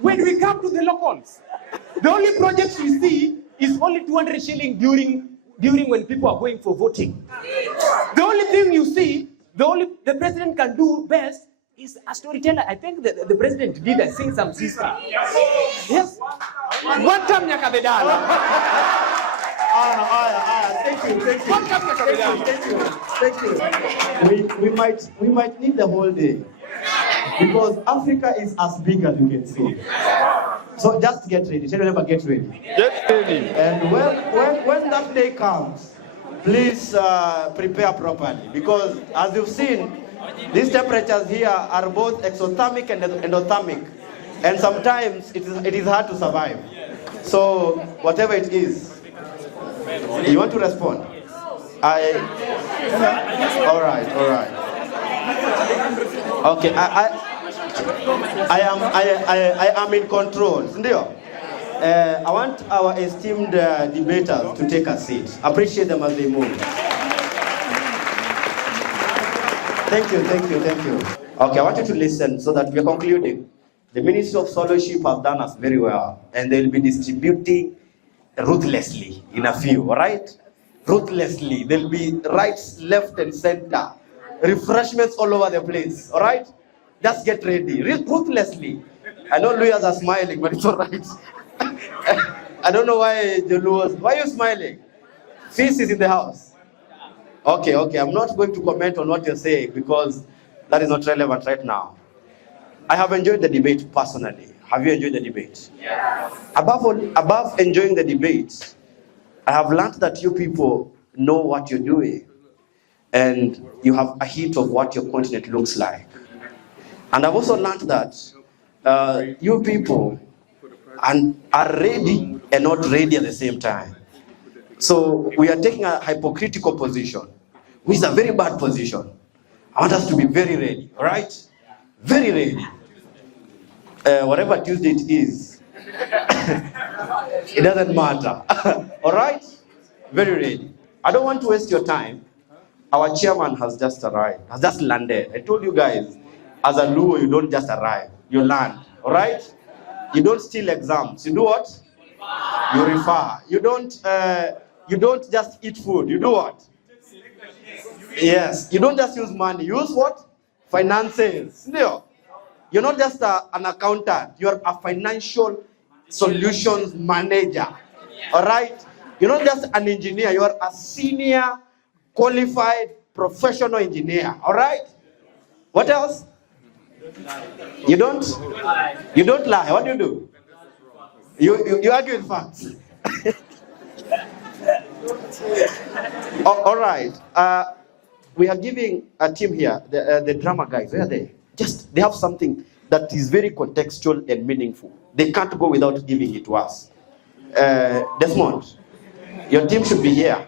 When we come to the locals, the only projects we see is only 200 shilling during when people are going for voting. The only thing you see, the president can do best is a storyteller. I think the president did sing some sister. Yes. One time Nyakabedala. Thank you. We might need the whole day because Africa is as big as you can see. So just get ready. Tell them get ready. Get ready. And when that day comes, please prepare properly because as you've seen, these temperatures here are both exothermic and endothermic, and sometimes it is hard to survive. So whatever it is, you want to respond? All right. Okay, I am in control. I want our esteemed debaters to take a seat. Appreciate them as they move. Thank you. Okay, I want you to listen so that we are concluding. The Ministry of Scholarship have done us very well, and they'll be distributing ruthlessly in a few, all right? Ruthlessly. There'll be right, left, and center. Refreshments all over the place, all right? Just get ready. Ruthlessly. I know lawyers are smiling, but it's all right. I don't know why the lawyers... Why are you smiling? Feast is in the house. Okay. I'm not going to comment on what you're saying because that is not relevant right now. I have enjoyed the debate personally. Have you enjoyed the debate? Yes. Above enjoying the debate, I have learned that you people know what you're doing and you have a hint of what your continent looks like. And I've also learned that you people are ready and not ready at the same time. So we are taking a hypocritical position, which is a very bad position. I want us to be very ready, all right? Very ready. Whatever Tuesday it is, it doesn't matter, all right? Very ready. I don't want to waste your time. Our chairman has just arrived, has just landed. I told you guys, as a Luo, you don't just arrive, you land, all right? You don't steal exams. You do what? You refer. You don't just eat food. You do what? Yes. You don't just use money. You use what? Finances. No. You're not just an accountant. You're a financial solutions manager. All right? You're not just an engineer. You're a senior, qualified, professional engineer. All right? What else? You don't lie. What do? You argue with facts. All right. We are giving a team here, the drama guys. Where are they? They have something that is very contextual and meaningful. They can't go without giving it to us. Desmond, your team should be here.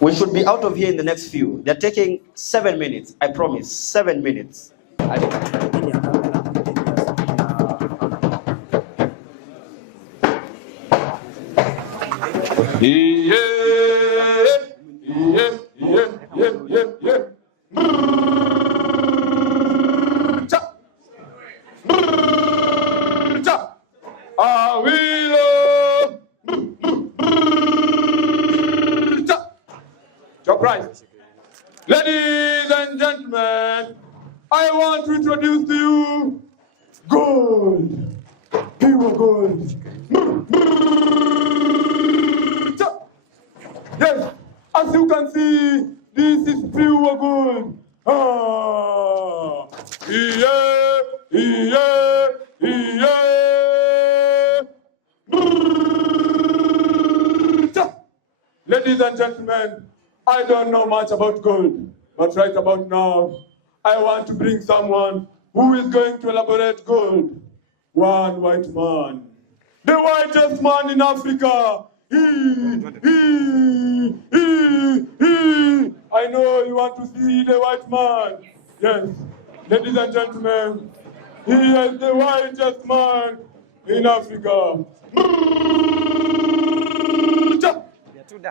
We should be out of here in the next few. They're taking 7 minutes. I promise, 7 minutes. Ladies and gentlemen, I want to introduce to you gold, pure gold. Yes, as you can see, this is pure gold. Ladies and gentlemen, I don't know much about gold, but right about now, I want to bring someone who is going to elaborate gold. One white man. The whitest man in Africa. I know you want to see the white man. Yes, ladies and gentlemen, he is the whitest man in Africa.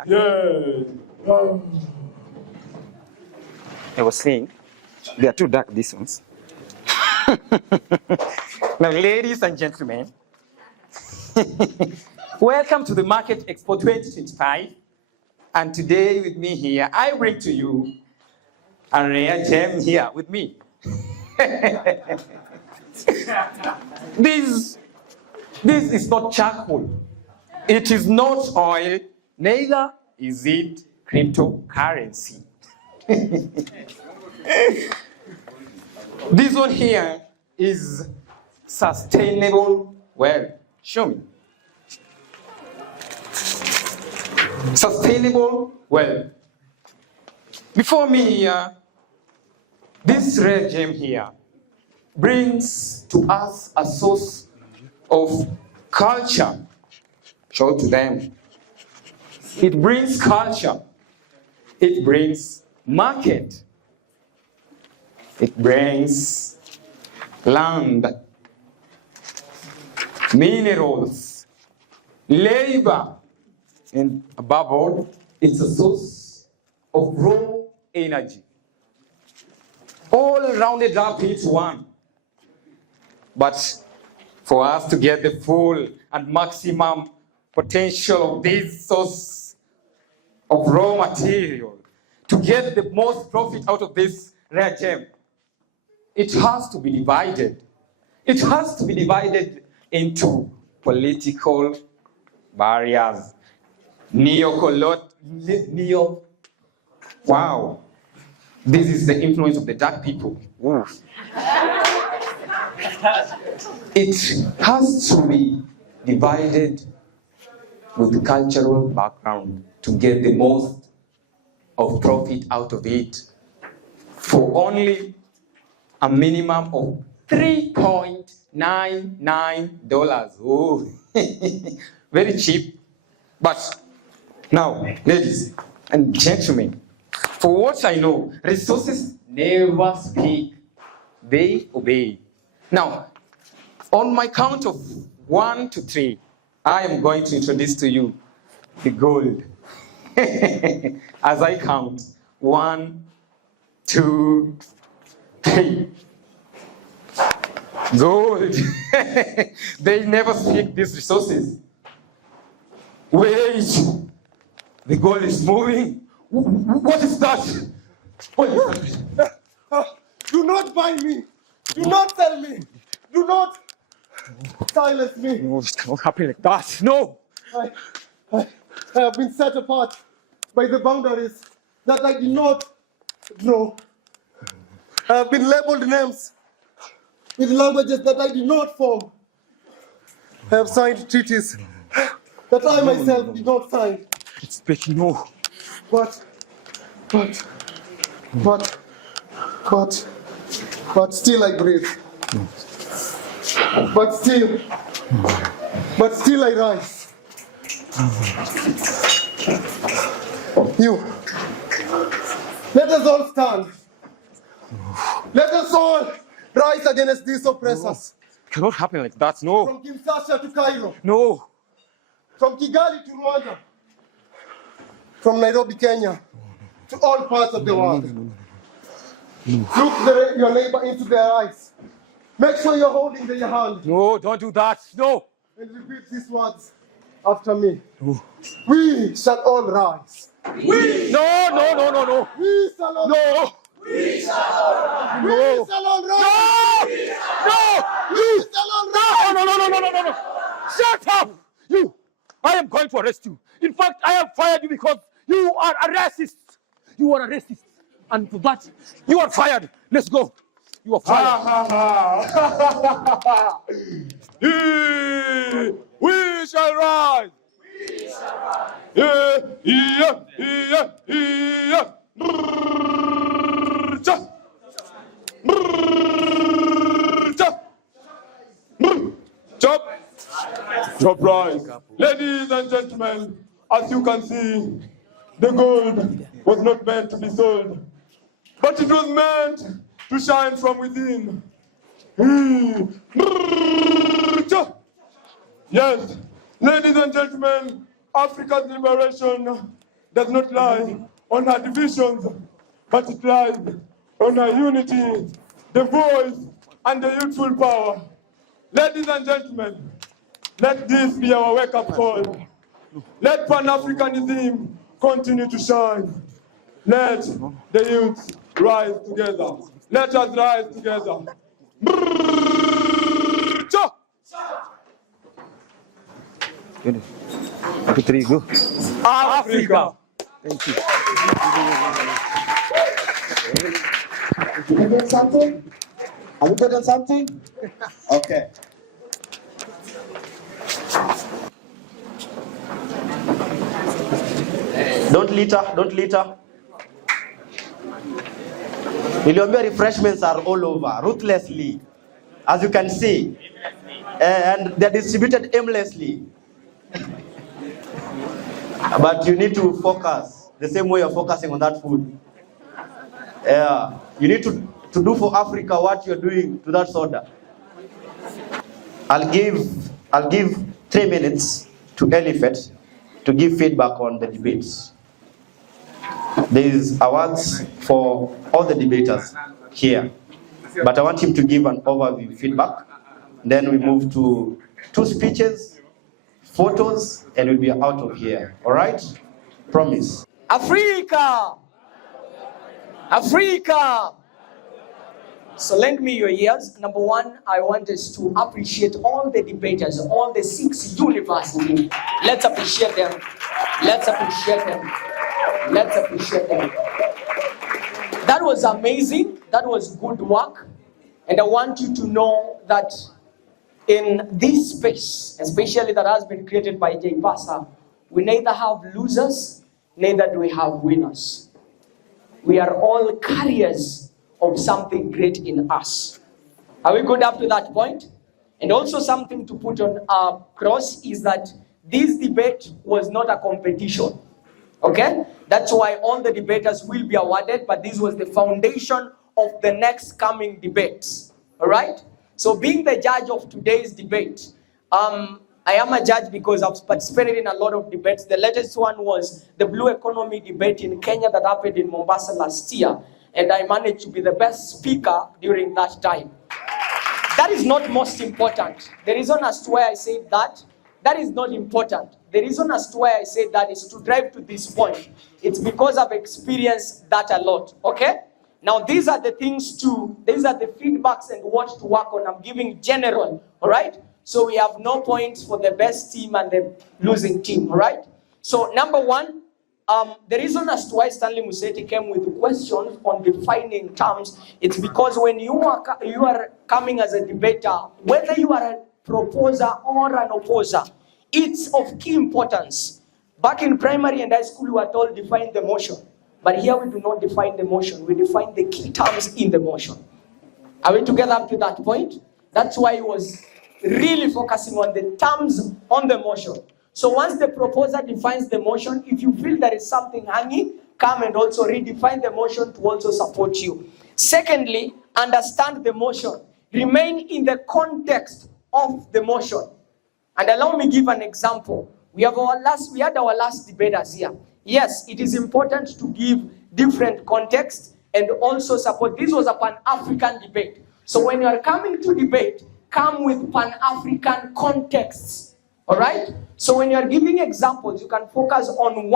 Yes. I was saying, they are too dark, these ones. Now, ladies and gentlemen, welcome to the Market Expo 2025. And today with me here, I bring to you a rare gem here with me. This is not charcoal. It is not oil, neither is it cryptocurrency. This one here is sustainable wealth. Show me. Sustainable wealth. Before me here, this rare gem here brings to us a source of culture. Show to them. It brings culture. It brings market. It brings land, minerals, labor, and above all, it's a source of raw energy. All rounded up into one. But for us to get the full and maximum potential of this source of raw material, to get the most profit out of this rare gem, it has to be divided. It has to be divided into political barriers. Wow. This is the influence of the dark people. It has to be divided with cultural background to get the most of profit out of it for only a minimum of $3.99. Oh, very cheap. But now, ladies and gentlemen, for what I know, resources never speak, they obey. Now, on my count of 1 to 3, I am going to introduce to you the gold. As I count, 1, 2, 3. Gold. They never speak these resources. Wait, the gold is moving. What is that? What is that? Do not buy me. Do not sell me. Do not silence me. No, this cannot happen like that. No. I have been set apart by the boundaries that I did not No. I have been labeled names with languages that I did not form. I have signed treaties that I myself did not sign. It's Becky, no. But still I breathe. But still I rise. You. Let us all stand. Let us all rise against these oppressors. It cannot happen like that, no. From Kinshasa to Cairo. No. From Kigali to Rwanda. From Nairobi, Kenya, to all parts of the world. Look your neighbor into their eyes. Make sure you're holding their hand. No, don't do that. No. And repeat these words after me. No. We shall all rise. We. No. We shall all rise. We shall all rise. We shall all rise. We shall all rise. No. Shut up. You. I am going to arrest you. In fact, I have fired you because you are a racist. You are a racist. And for that, you are fired. Let's go. You are fired. We shall rise. We shall rise. Chop rise. Ladies and gentlemen, as you can see, the gold was not meant to be sold, but it was meant to shine from within. Yes, ladies and gentlemen, Africa's liberation does not lie on her divisions, but it lies on her unity, the voice, and the youthful power. Ladies and gentlemen, let this be our wake-up call. Let Pan-Africanism continue to shine. Let the youth rise together. Let us rise together. Good. 2, 3, go. Africa. Thank you. Did you get something? Are you getting something? Okay. Don't litter. Niliambia refreshments are all over, ruthlessly, as you can see. And they're distributed aimlessly. But you need to focus the same way you're focusing on that food. You need to do for Africa what you're doing to that soda. I'll give 3 minutes to Elephant to give feedback on the debates. There is awards for all the debaters here, but I want him to give an overview feedback. Then we move to 2 speeches, photos, and we'll be out of here. All right? Promise. Africa! So lend me your ears. Number 1, I want us to appreciate all the debaters, all the 6 universities. Let's appreciate them. That was amazing. That was good work. And I want you to know that in this space, especially that has been created by J. Pasa, we neither have losers, neither do we have winners. We are all carriers of something great in us. Are we good up to that point? And also something to put on our cross is that this debate was not a competition. Okay? That's why all the debaters will be awarded, but this was the foundation of the next coming debates. All right? So being the judge of today's debate, I am a judge because I've participated in a lot of debates. The latest one was the Blue Economy debate in Kenya that happened in Mombasa last year. And I managed to be the best speaker during that time. That is not most important. The reason as to why I say that is not important. The reason as to why I say that is to drive to this point. It's because I've experienced that a lot, okay? Now these are the things these are the feedbacks and what to work on. I'm giving general, all right? So we have no points for the best team and the losing team, all right? So number 1, the reason as to why Stanley Museti came with questions on defining terms, it's because when you are coming as a debater, whether you are a proposer or an opposer, it's of key importance. Back in primary and high school, we were told define the motion. But here we do not define the motion. We define the key terms in the motion. Are we together up to that point? That's why he was really focusing on the terms on the motion. So once the proposer defines the motion, if you feel there is something hanging, come and also redefine the motion to also support you. Secondly, understand the motion. Remain in the context of the motion. And allow me give an example. We had our last debaters here. Yes, it is important to give different context and also support. This was a Pan-African debate. So when you are coming to debate, come with Pan-African contexts. All right? So when you are giving examples, you can focus on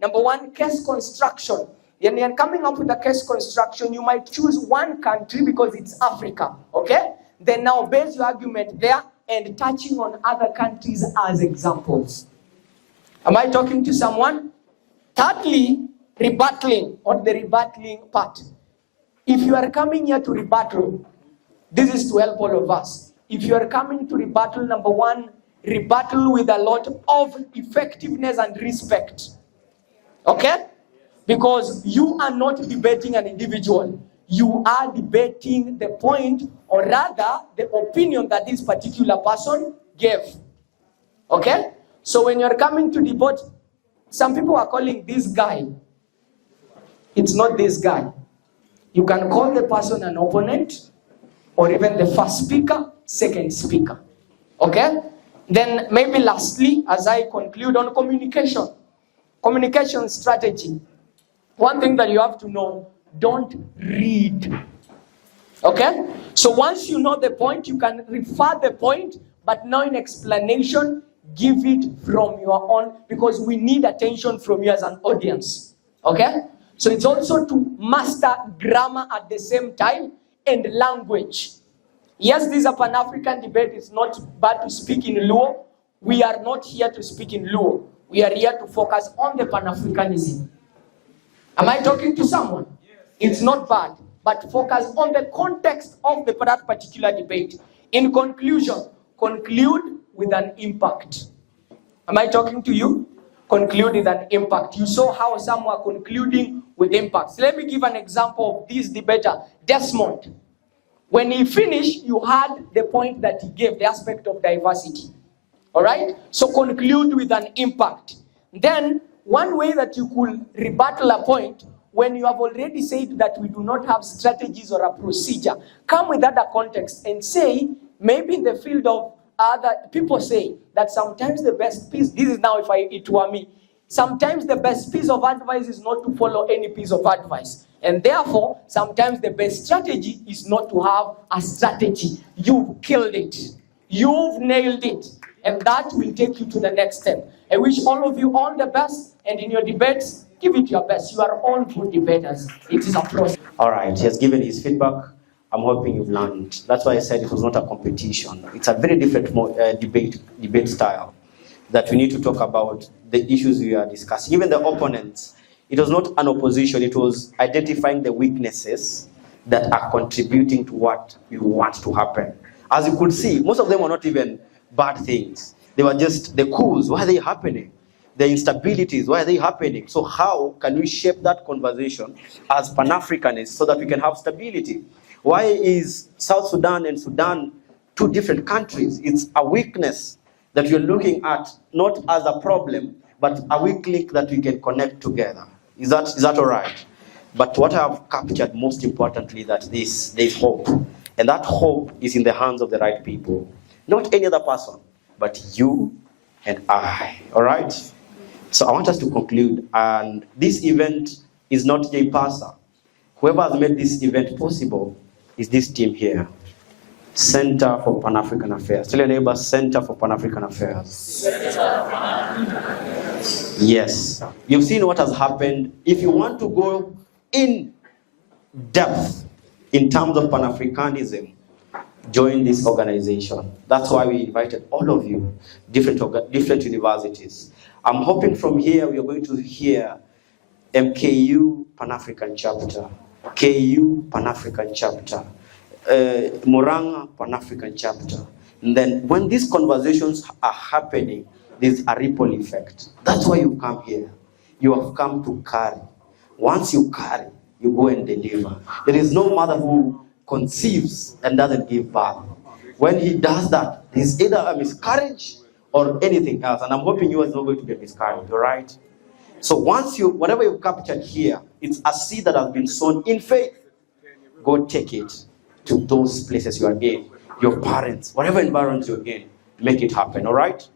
number one, case construction. When you are coming up with a case construction, you might choose one country because it's Africa. Okay? Then now base your argument there and touching on other countries as examples. Am I talking to someone? Thirdly, rebattling, or the rebattling part. If you are coming here to rebuttal, this is to help all of us. If you are coming to rebuttal, number one, rebuttal with a lot of effectiveness and respect. Okay? Because you are not debating an individual. You are debating the point, or rather, the opinion that this particular person gave. Okay? So when you're coming to debate, some people are calling this guy. It's not this guy. You can call the person an opponent, or even the first speaker, second speaker. Okay? Then maybe lastly, as I conclude on communication. Communication strategy. One thing that you have to know, don't read. Okay? So once you know the point, you can refer the point, but now in explanation, give it from your own, because we need attention from you as an audience. Okay? So it's also to master grammar at the same time and language. Yes, this is a Pan-African debate. It's not bad to speak in Luo. We are not here to speak in Luo. We are here to focus on the Pan-Africanism. Am I talking to someone? It's not bad, but focus on the context of that particular debate. In conclusion, conclude with an impact. Am I talking to you? Conclude with an impact. You saw how some were concluding with impacts. Let me give an example of this debater, Desmond. When he finished, you had the point that he gave, the aspect of diversity. All right? So conclude with an impact. Then, one way that you could rebuttal a point, when you have already said that we do not have strategies or a procedure, come with other context and say, maybe in the field of other people say that sometimes the best piece, this is now if it were me, sometimes the best piece of advice is not to follow any piece of advice. And therefore, sometimes the best strategy is not to have a strategy. You've killed it. You've nailed it. And that will take you to the next step. I wish all of you all the best. And in your debates, give it your best. You are all good debaters. It is a process. All right, he has given his feedback. I'm hoping you've learned. That's why I said it was not a competition. It's a very different debate style that we need to talk about the issues we are discussing. Even the opponents, it was not an opposition. It was identifying the weaknesses that are contributing to what you want to happen. As you could see, most of them were not even bad things. They were just the coups. Why are they happening? The instabilities, why are they happening? So how can we shape that conversation as Pan-Africanists so that we can have stability? Why is South Sudan and Sudan two different countries? It's a weakness that you're looking at not as a problem, but a weak link that we can connect together. Is that all right? But what I've captured most importantly, that there's hope. And that hope is in the hands of the right people. Not any other person, but you and I. All right? So I want us to conclude. And this event is not JPASA. Whoever has made this event possible is this team here. Center for Pan-African Affairs. Tell your neighbor, Center for Pan-African Affairs. Yes. You've seen what has happened. If you want to go in depth in terms of Pan-Africanism, join this organization. That's why we invited all of you, different universities. I'm hoping from here we are going to hear MKU Pan-African chapter, KU Pan-African chapter, Muranga Pan-African chapter. And then when these conversations are happening, there's a ripple effect. That's why you come here. You have come to carry. Once you carry, you go and deliver. There is no mother who conceives and doesn't give birth. When he does that, there's either a miscarriage or anything else. And I'm hoping you are not going to get miscarriage, all right? So once you, whatever you've captured here, it's a seed that has been sown in faith. Go take it to those places you are in, your parents, whatever environment you're in, make it happen, all right?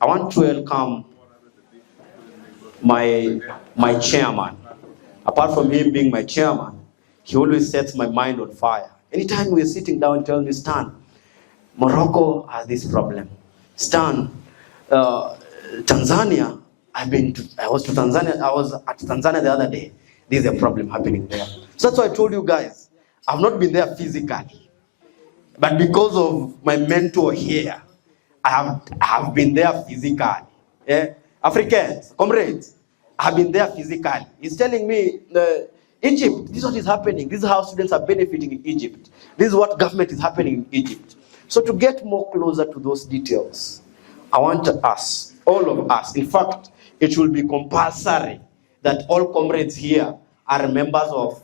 I want to welcome my chairman. Apart from him being my chairman, he always sets my mind on fire. Anytime we're sitting down, tell me, Stan, Morocco has this problem. Stan, Tanzania, I was at Tanzania the other day. There's a problem happening there. So that's why I told you guys, I've not been there physically. But because of my mentor here, I have been there physically. Yeah? Africans, comrades, I have been there physically. He's telling me, Egypt, this is what is happening. This is how students are benefiting in Egypt. This is what government is happening in Egypt. So to get more closer to those details, I want us, all of us, in fact, it will be compulsory that all comrades here are members of,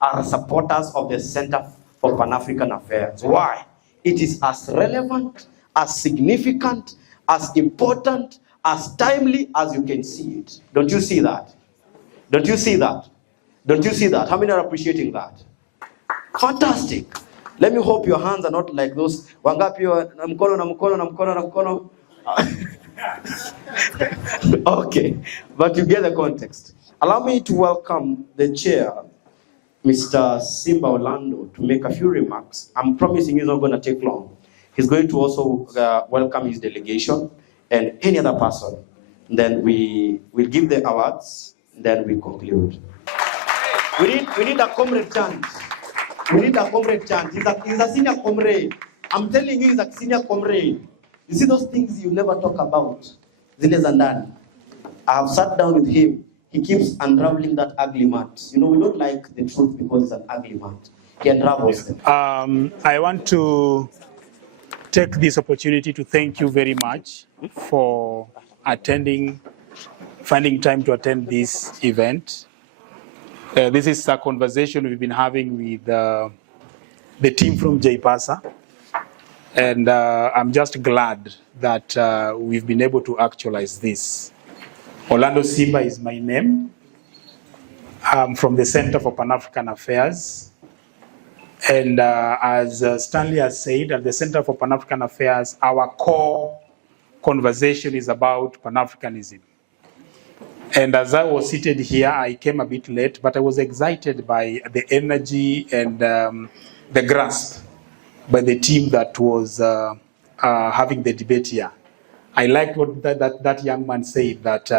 are supporters of the Center for Pan-African Affairs. Why? It is as relevant, as significant, as important, as timely as you can see it. Don't you see that? Don't you see that? Don't you see that? How many are appreciating that? Fantastic. Let me hope your hands are not like those. Okay, but you get the context. Allow me to welcome the chair, Mr. Simba Orlando, to make a few remarks. I'm promising he's not going to take long. He's going to also welcome his delegation and any other person. Then we will give the awards, then we conclude. We need a comrade chant. We need a comrade chant. He's a senior comrade. I'm telling you, he's a senior comrade. You see those things you never talk about. Zile zandani. I have sat down with him. He keeps unraveling that ugly mat. You know, we don't like the truth because it's an ugly mat. He unravels them. I want to take this opportunity to thank you very much for finding time to attend this event. This is a conversation we've been having with the team from JPASA. And I'm just glad that we've been able to actualize this. Orlando Simba is my name. I'm from the Center for Pan-African Affairs. And as Stanley has said, at the Center for Pan-African Affairs, our core conversation is about Pan-Africanism. And as I was seated here, I came a bit late, but I was excited by the energy and the grasp by the team that was having the debate here. I liked what that young man said, that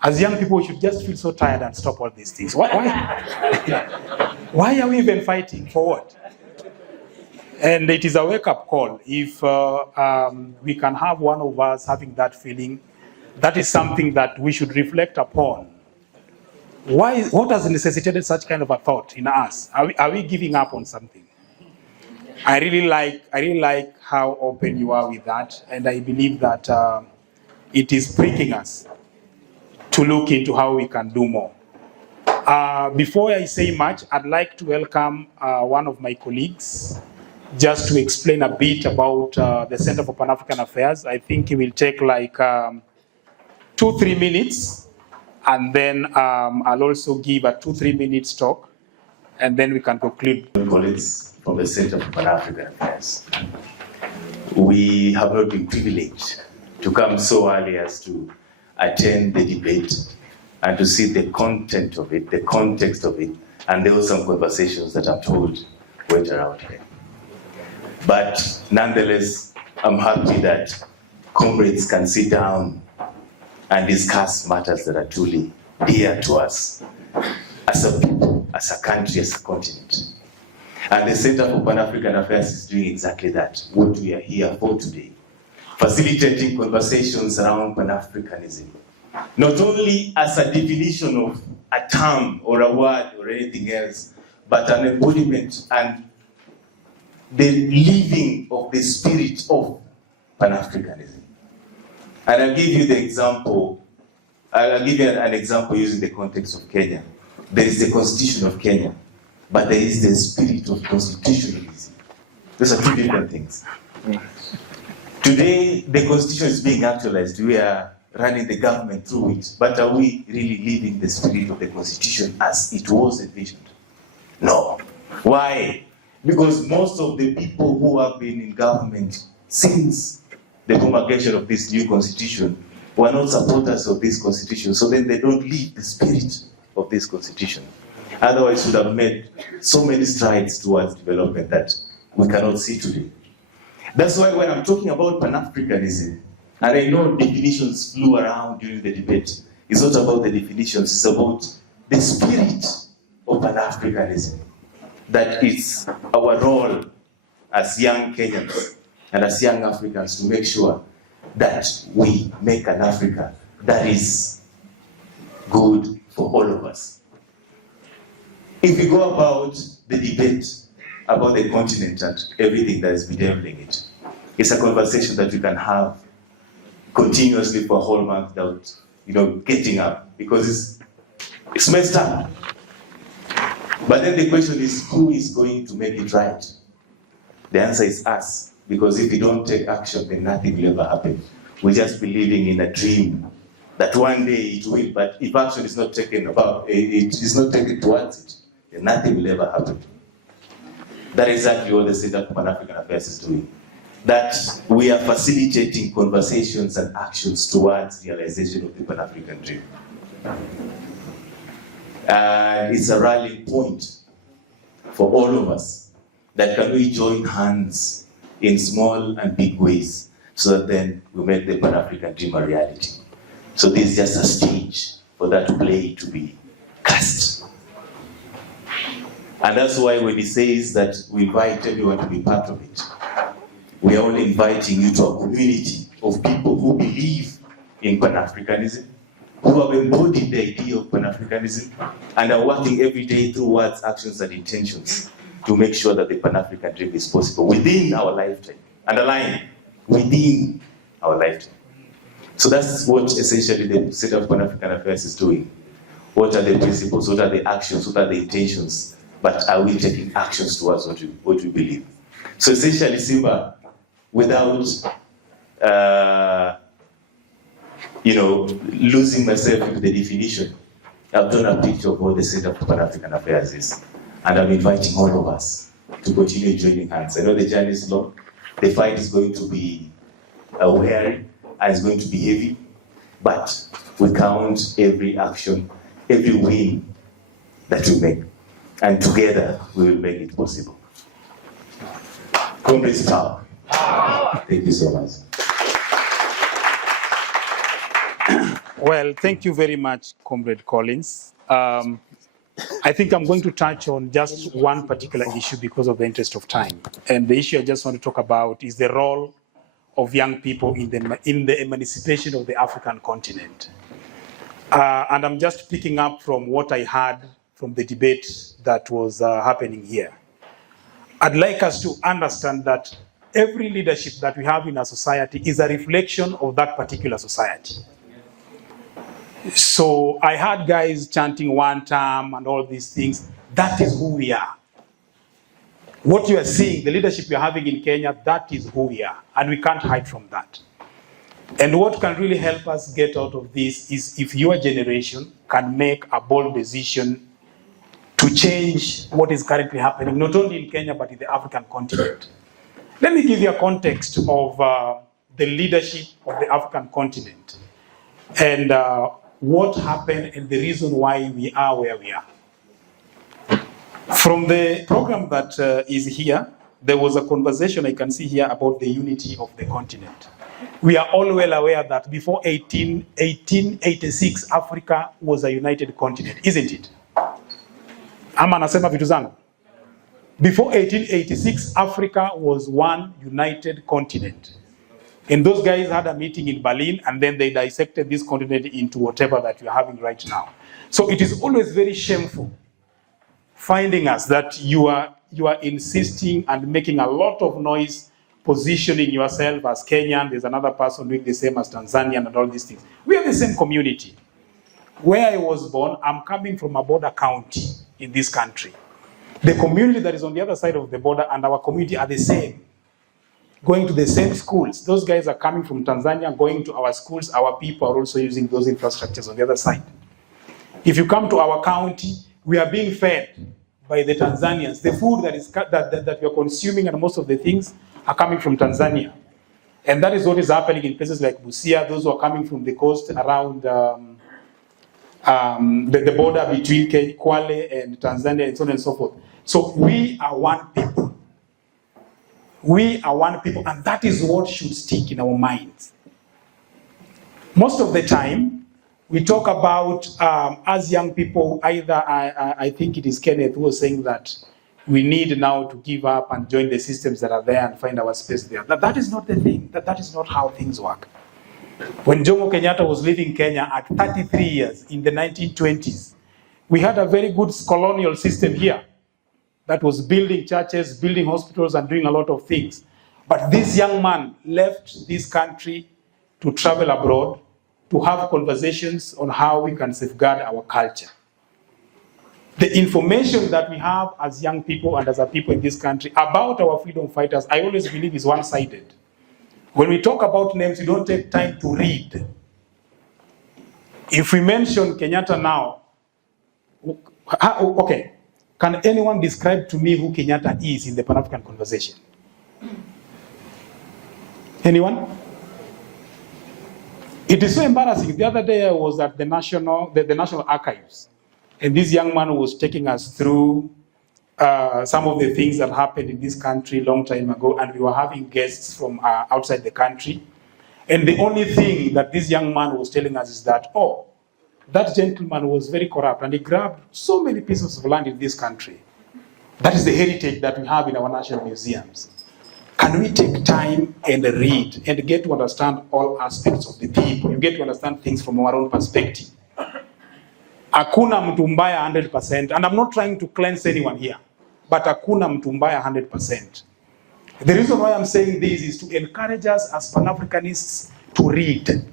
as young people, we should just feel so tired and stop all these things. Why are we even fighting? For what? And it is a wake-up call. If we can have one of us having that feeling, that is something that we should reflect upon. What has necessitated such kind of a thought in us? Are we giving up on something? I really like how open you are with that, and I believe that it is pricking us to look into how we can do more. Before I say much, I'd like to welcome one of my colleagues just to explain a bit about the Center for Pan-African Affairs. I think it will take like 2-3 minutes, and then I'll also give a 2-3 minutes talk, and then we can conclude. Colleagues from the Center for Pan-African Affairs, we have not been privileged to come so early as to attend the debate and to see the content of it, the context of it, and there were some conversations that I'm told went around here. But nonetheless, I'm happy that comrades can sit down and discuss matters that are truly dear to us as a people, as a country, as a continent. And the Center for Pan-African Affairs is doing exactly that, what we are here for today. Facilitating conversations around Pan-Africanism, not only as a definition of a term or a word or anything else, but an embodiment and the living of the spirit of Pan-Africanism. And I'll give you the example, I'll give you an example using the context of Kenya. There is the Constitution of Kenya, but there is the spirit of constitutionalism. Those are two different things. Today, the Constitution is being actualized. We are running the government through it, but are we really living the spirit of the Constitution as it was envisioned? No. Why? Because most of the people who have been in government since the promulgation of this new Constitution were not supporters of this Constitution, so then they don't live the spirit of this Constitution. Otherwise, we would have made so many strides towards development that we cannot see today. That's why when I'm talking about Pan-Africanism, and I know definitions flew around during the debate, it's not about the definitions, it's about the spirit of Pan-Africanism. That it's our role as young Kenyans and as young Africans to make sure that we make an Africa that is good for all of us. If we go about the debate about the continent and everything that is bedeviling it, it's a conversation that we can have continuously for a whole month without, getting up, because it's messed up. But then the question is, who is going to make it right? The answer is us, because if we don't take action, then nothing will ever happen. We'll just be living in a dream that one day it will, but if action is not taken towards it, then nothing will ever happen. That is exactly what the Center for Pan-African Affairs is doing. That we are facilitating conversations and actions towards realization of the Pan-African dream. It's a rallying point for all of us, that can we join hands in small and big ways so that then we make the Pan-African dream a reality. So this is just a stage for that play to be cast. And that's why when he says that we invite everyone to be part of it, we are only inviting you to a community of people who believe in Pan-Africanism, who have embodied the idea of Pan-Africanism, and are working every day towards actions and intentions to make sure that the Pan-African dream is possible within our lifetime. Underline, within our lifetime. So that's what essentially the Center for Pan-African Affairs is doing. What are the principles? What are the actions? What are the intentions? But are we taking actions towards what we believe? So essentially, Simba, without losing myself into the definition, I've done a picture of what the Center for Pan-African Affairs is. And I'm inviting all of us to continue joining hands. I know the journey is long. The fight is going to be weary and it's going to be heavy. But we count every action, every win that we make. And together we will make it possible. Comrades, power. Thank you so much. Well, thank you very much, Comrade Collins. I think I'm going to touch on just one particular issue because of the interest of time. And the issue I just want to talk about is the role of young people in the emancipation of the African continent. And I'm just picking up from what I heard from the debate that was happening here. I'd like us to understand that every leadership that we have in our society is a reflection of that particular society. So I heard guys chanting one term and all these things. That is who we are. What you are seeing, the leadership you're having in Kenya, that is who we are. And we can't hide from that. And what can really help us get out of this is if your generation can make a bold decision to change what is currently happening, not only in Kenya, but in the African continent. Let me give you a context of the leadership of the African continent and what happened and the reason why we are where we are. From the program that is here, there was a conversation I can see here about the unity of the continent. We are all well aware that before 1886, Africa was a united continent, isn't it? Ama nasema vitu zangu. Before 1886, Africa was one united continent. And those guys had a meeting in Berlin, and then they dissected this continent into whatever that we're having right now. So it is always very shameful finding us that you are insisting and making a lot of noise, positioning yourself as Kenyan. There's another person doing the same as Tanzanian and all these things. We are the same community. Where I was born, I'm coming from a border county in this country. The community that is on the other side of the border and our community are the same, going to the same schools. Those guys are coming from Tanzania, going to our schools. Our people are also using those infrastructures on the other side. If you come to our county, we are being fed by the Tanzanians. The food that we are consuming and most of the things are coming from Tanzania. And that is what is happening in places like Busia, those who are coming from the coast around the border between Kwale and Tanzania and so on and so forth. So we are one people. We are one people, and that is what should stick in our minds. Most of the time, we talk about, as young people, either I think it is Kenneth who was saying that we need now to give up and join the systems that are there and find our space there. That is not the thing. That is not how things work. When Jomo Kenyatta was leaving Kenya at 33 years in the 1920s, we had a very good colonial system here that was building churches, building hospitals, and doing a lot of things. But this young man left this country to travel abroad, to have conversations on how we can safeguard our culture. The information that we have as young people and as a people in this country about our freedom fighters, I always believe is one-sided. When we talk about names, we don't take time to read. If we mention Kenyatta now, okay, can anyone describe to me who Kenyatta is in the Pan-African conversation? Anyone? It is so embarrassing. The other day I was at the National Archives, and this young man was taking us through some of the things that happened in this country a long time ago, and we were having guests from outside the country. And the only thing that this young man was telling us is that, oh, that gentleman was very corrupt, and he grabbed so many pieces of land in this country. That is the heritage that we have in our national museums. Can we take time and read and get to understand all aspects of the people? You get to understand things from our own perspective. Hakuna mtu mbaya 100%, and I'm not trying to cleanse anyone here, but hakuna mtu mbaya 100%. The reason why I'm saying this is to encourage us as Pan-Africanists to read.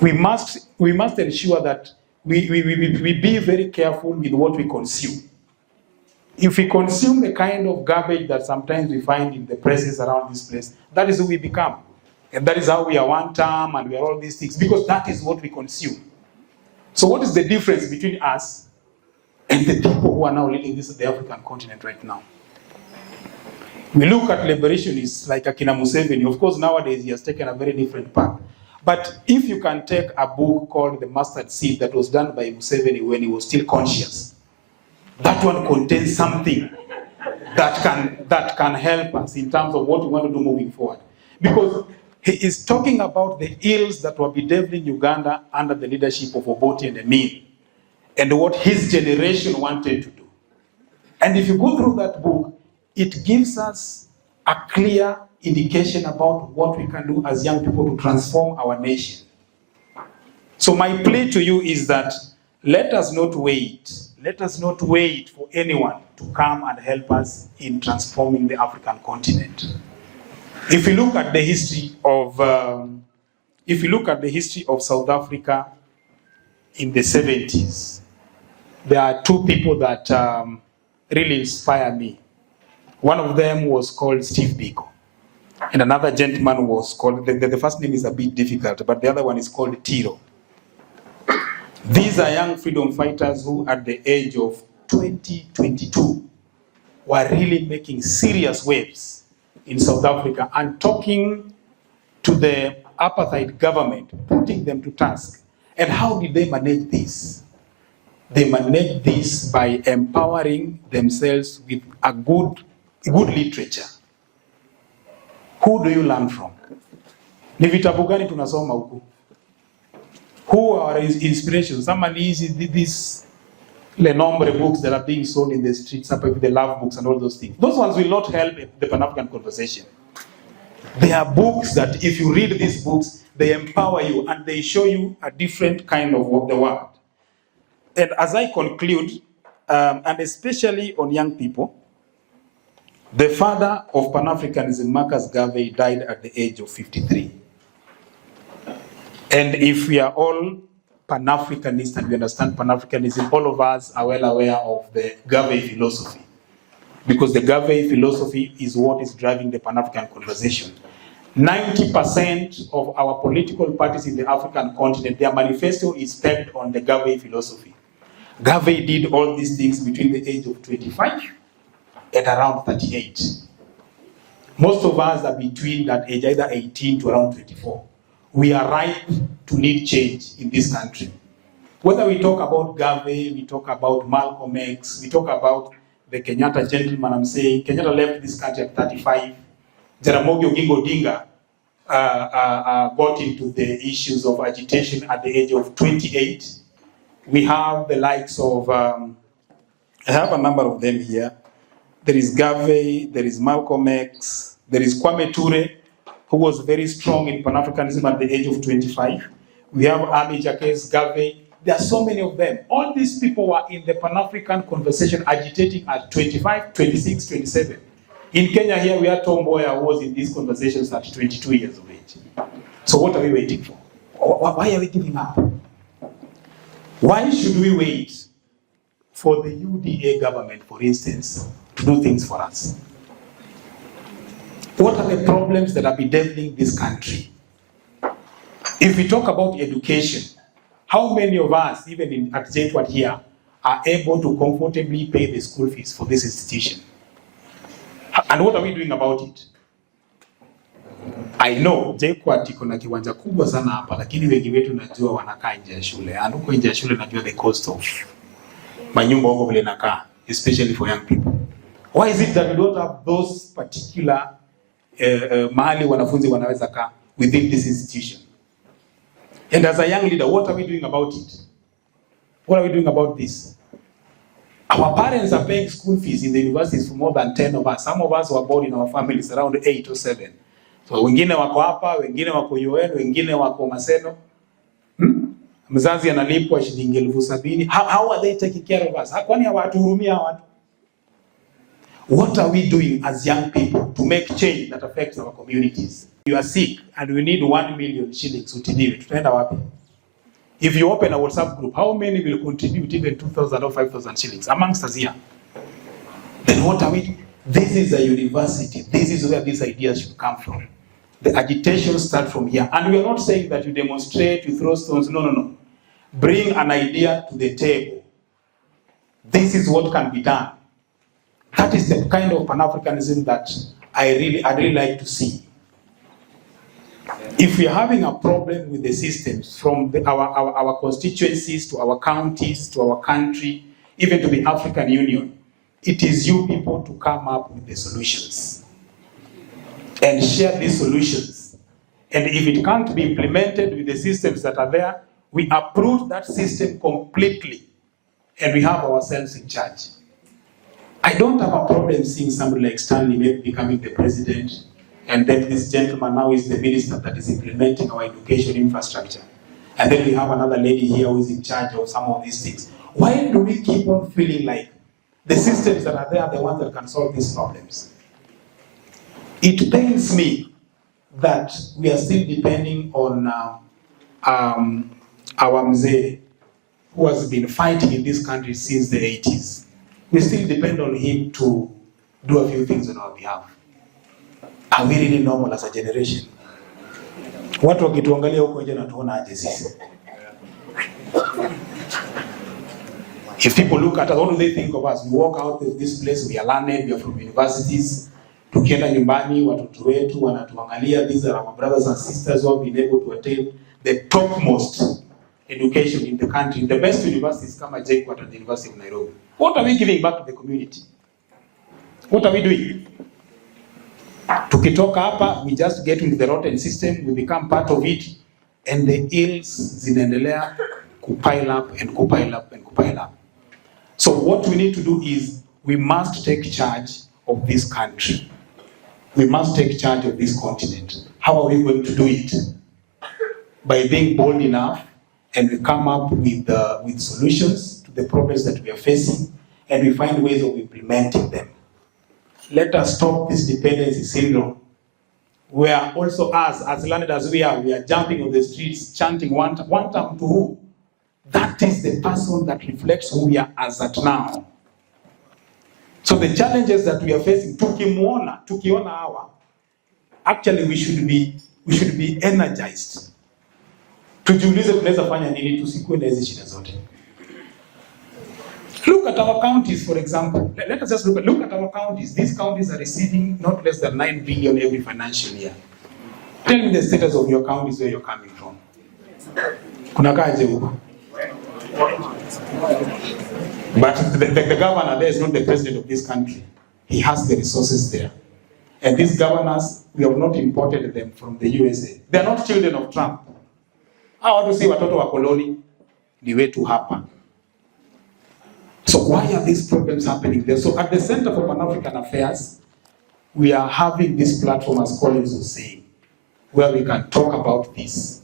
We must ensure that we be very careful with what we consume. If we consume the kind of garbage that sometimes we find in the presses around this place, that is who we become. And that is how we are one term and we are all these things, because that is what we consume. So what is the difference between us and the people who are now leading the African continent right now? We look at liberationists like Akina Museveni. Of course, nowadays he has taken a very different path. But if you can take a book called The Mustard Seed that was done by Museveni when he was still conscious, that one contains something that can help us in terms of what we want to do moving forward. Because he is talking about the ills that were bedeviling Uganda under the leadership of Obote and Amin, and what his generation wanted to do. And if you go through that book, it gives us a clear indication about what we can do as young people to transform our nation. So my plea to you is that let us not wait. Let us not wait for anyone to come and help us in transforming the African continent. If you look at the history of South Africa in the 70s, there are two people that really inspire me. One of them was called Steve Biko, and another gentleman was called, the first name is a bit difficult, but the other one is called Tiro. These are young freedom fighters who at the age of 20-22 were really making serious waves in South Africa and talking to the apartheid government, putting them to task. And how did they manage this? They managed this by empowering themselves with a good literature. Who do you learn from? Ni vitabu gani tunasoma huku? Who are his inspirations? Somebody is these nombre books that are being sold in the streets, the love books and all those things. Those ones will not help the Pan-African conversation. There are books that if you read these books, they empower you and they show you a different kind of the world. And as I conclude, and especially on young people, the father of Pan-Africanism, Marcus Garvey, died at the age of 53. And if we are all Pan-Africanists and we understand Pan-Africanism, all of us are well aware of the Garvey philosophy. Because the Garvey philosophy is what is driving the Pan-African conversation. 90% of our political parties in the African continent, their manifesto is pegged on the Garvey philosophy. Garvey did all these things between the age of 25 and around 38. Most of us are between that age, either 18 to around 24. We are ripe to need change in this country. Whether we talk about Garvey, we talk about Malcolm X, we talk about the Kenyatta gentleman, I'm saying, Kenyatta left this country at 35. Jaramogi Oginga Odinga got into the issues of agitation at the age of 28. We have the likes of, I have a number of them here. There is Garvey, there is Malcolm X, there is Kwame Ture, who was very strong in Pan-Africanism at the age of 25. We have Ami Jacques Garvey. There are so many of them. All these people were in the Pan-African conversation agitating at 25, 26, 27. In Kenya here, we have Tom Mboya, who was in these conversations at 22 years of age. So what are we waiting for? Why are we giving up? Why should we wait for the UDA government, for instance, to do things for us? What are the problems that are bedeviling this country? If we talk about education, how many of us, even at JKUAT here, are able to comfortably pay the school fees for this institution? And what are we doing about it? I know JKUAT iko na kiwanja kubwa sana hapa, lakini wengi wetu najua wanakaa nje ya shule. And huko nje ya shule najua the cost of manyumba huko vile nakaa, especially for young people. Why is it that we don't have those particular mahali wanafunzi wanaweza kaa within this institution? And as a young leader, what are we doing about it? What are we doing about this? Our parents are paying school fees in the universities for more than 10 of us. Some of us were born in our families around 8 or 7. So wengine wako hapa, wengine wako UN, wengine wako Maseno. Mzazi analipwa shilingi 70,000. How are they taking care of us? Kwani hawatuhurumia watu? What are we doing as young people to make change that affects our communities? You are sick and we need 1 million shillings utidiwe. Tutaenda wapi? If you open a WhatsApp group, how many will contribute even 2,000 or 5,000 shillings amongst us here? Then what are we? This is a university. This is where these ideas should come from. The agitation starts from here. And we are not saying that you demonstrate, you throw stones. No, no, no. Bring an idea to the table. This is what can be done. That is the kind of Pan-Africanism that I'd really like to see. If we are having a problem with the systems, from our constituencies to our counties to our country, even to the African Union, it is you people to come up with the solutions and share these solutions. And if it can't be implemented with the systems that are there, we uproot that system completely and we have ourselves in charge. I don't have a problem seeing somebody like Stanley becoming the president, and then this gentleman now is the minister that is implementing our education infrastructure. And then we have another lady here who is in charge of some of these things. Why do we keep on feeling like the systems that are there are the ones that can solve these problems? It pains me that we are still depending on our mzee, who has been fighting in this country since the 80s. We still depend on him to do a few things on our behalf. Are we really normal as a generation? Watu wakituangalia huko nje na tuona aje sisi? If people look at us, what do they think of us? We walk out of this place, we are learned, we are from universities. Tukienda nyumbani, watoto wetu wanatuangalia. These are our brothers and sisters who have been able to attain the topmost education in the country. The best universities come at JKUAT and the University of Nairobi. What are we giving back to the community? What are we doing? Tukitoka hapa, we just get into the rotten system, we become part of it, and the ills zinaendelea kupile up and kupile up and kupile up. So what we need to do is, we must take charge of this country. we must take charge of this continent. How are we going to do it? By being bold enough and we come up with solutions to the problems that we are facing, and we find ways of implementing them. Let us stop this dependency syndrome, where also us, as learned as we are jumping on the streets, chanting one term to who? That is the person that reflects who we are as at now. So the challenges that we are facing, tukiona hawa, actually we should be energized. Tujiulize tunaweza fanya nini tusikuwe na hizi shida zote. Look at our counties, for example. Let us just look at our counties. These counties are receiving not less than 9 billion every financial year. Tell me the status of your counties where you're coming from. Kunakaje huko? But the governor there is not the president of this country. He has the resources there. And these governors, we have not imported them from the USA. They are not children of Trump. I want to see watoto wa koloni ni wetu hapa. So why are these problems happening there? So at the Center for Pan-African Affairs, we are having this platform, as Collins was saying, where we can talk about this,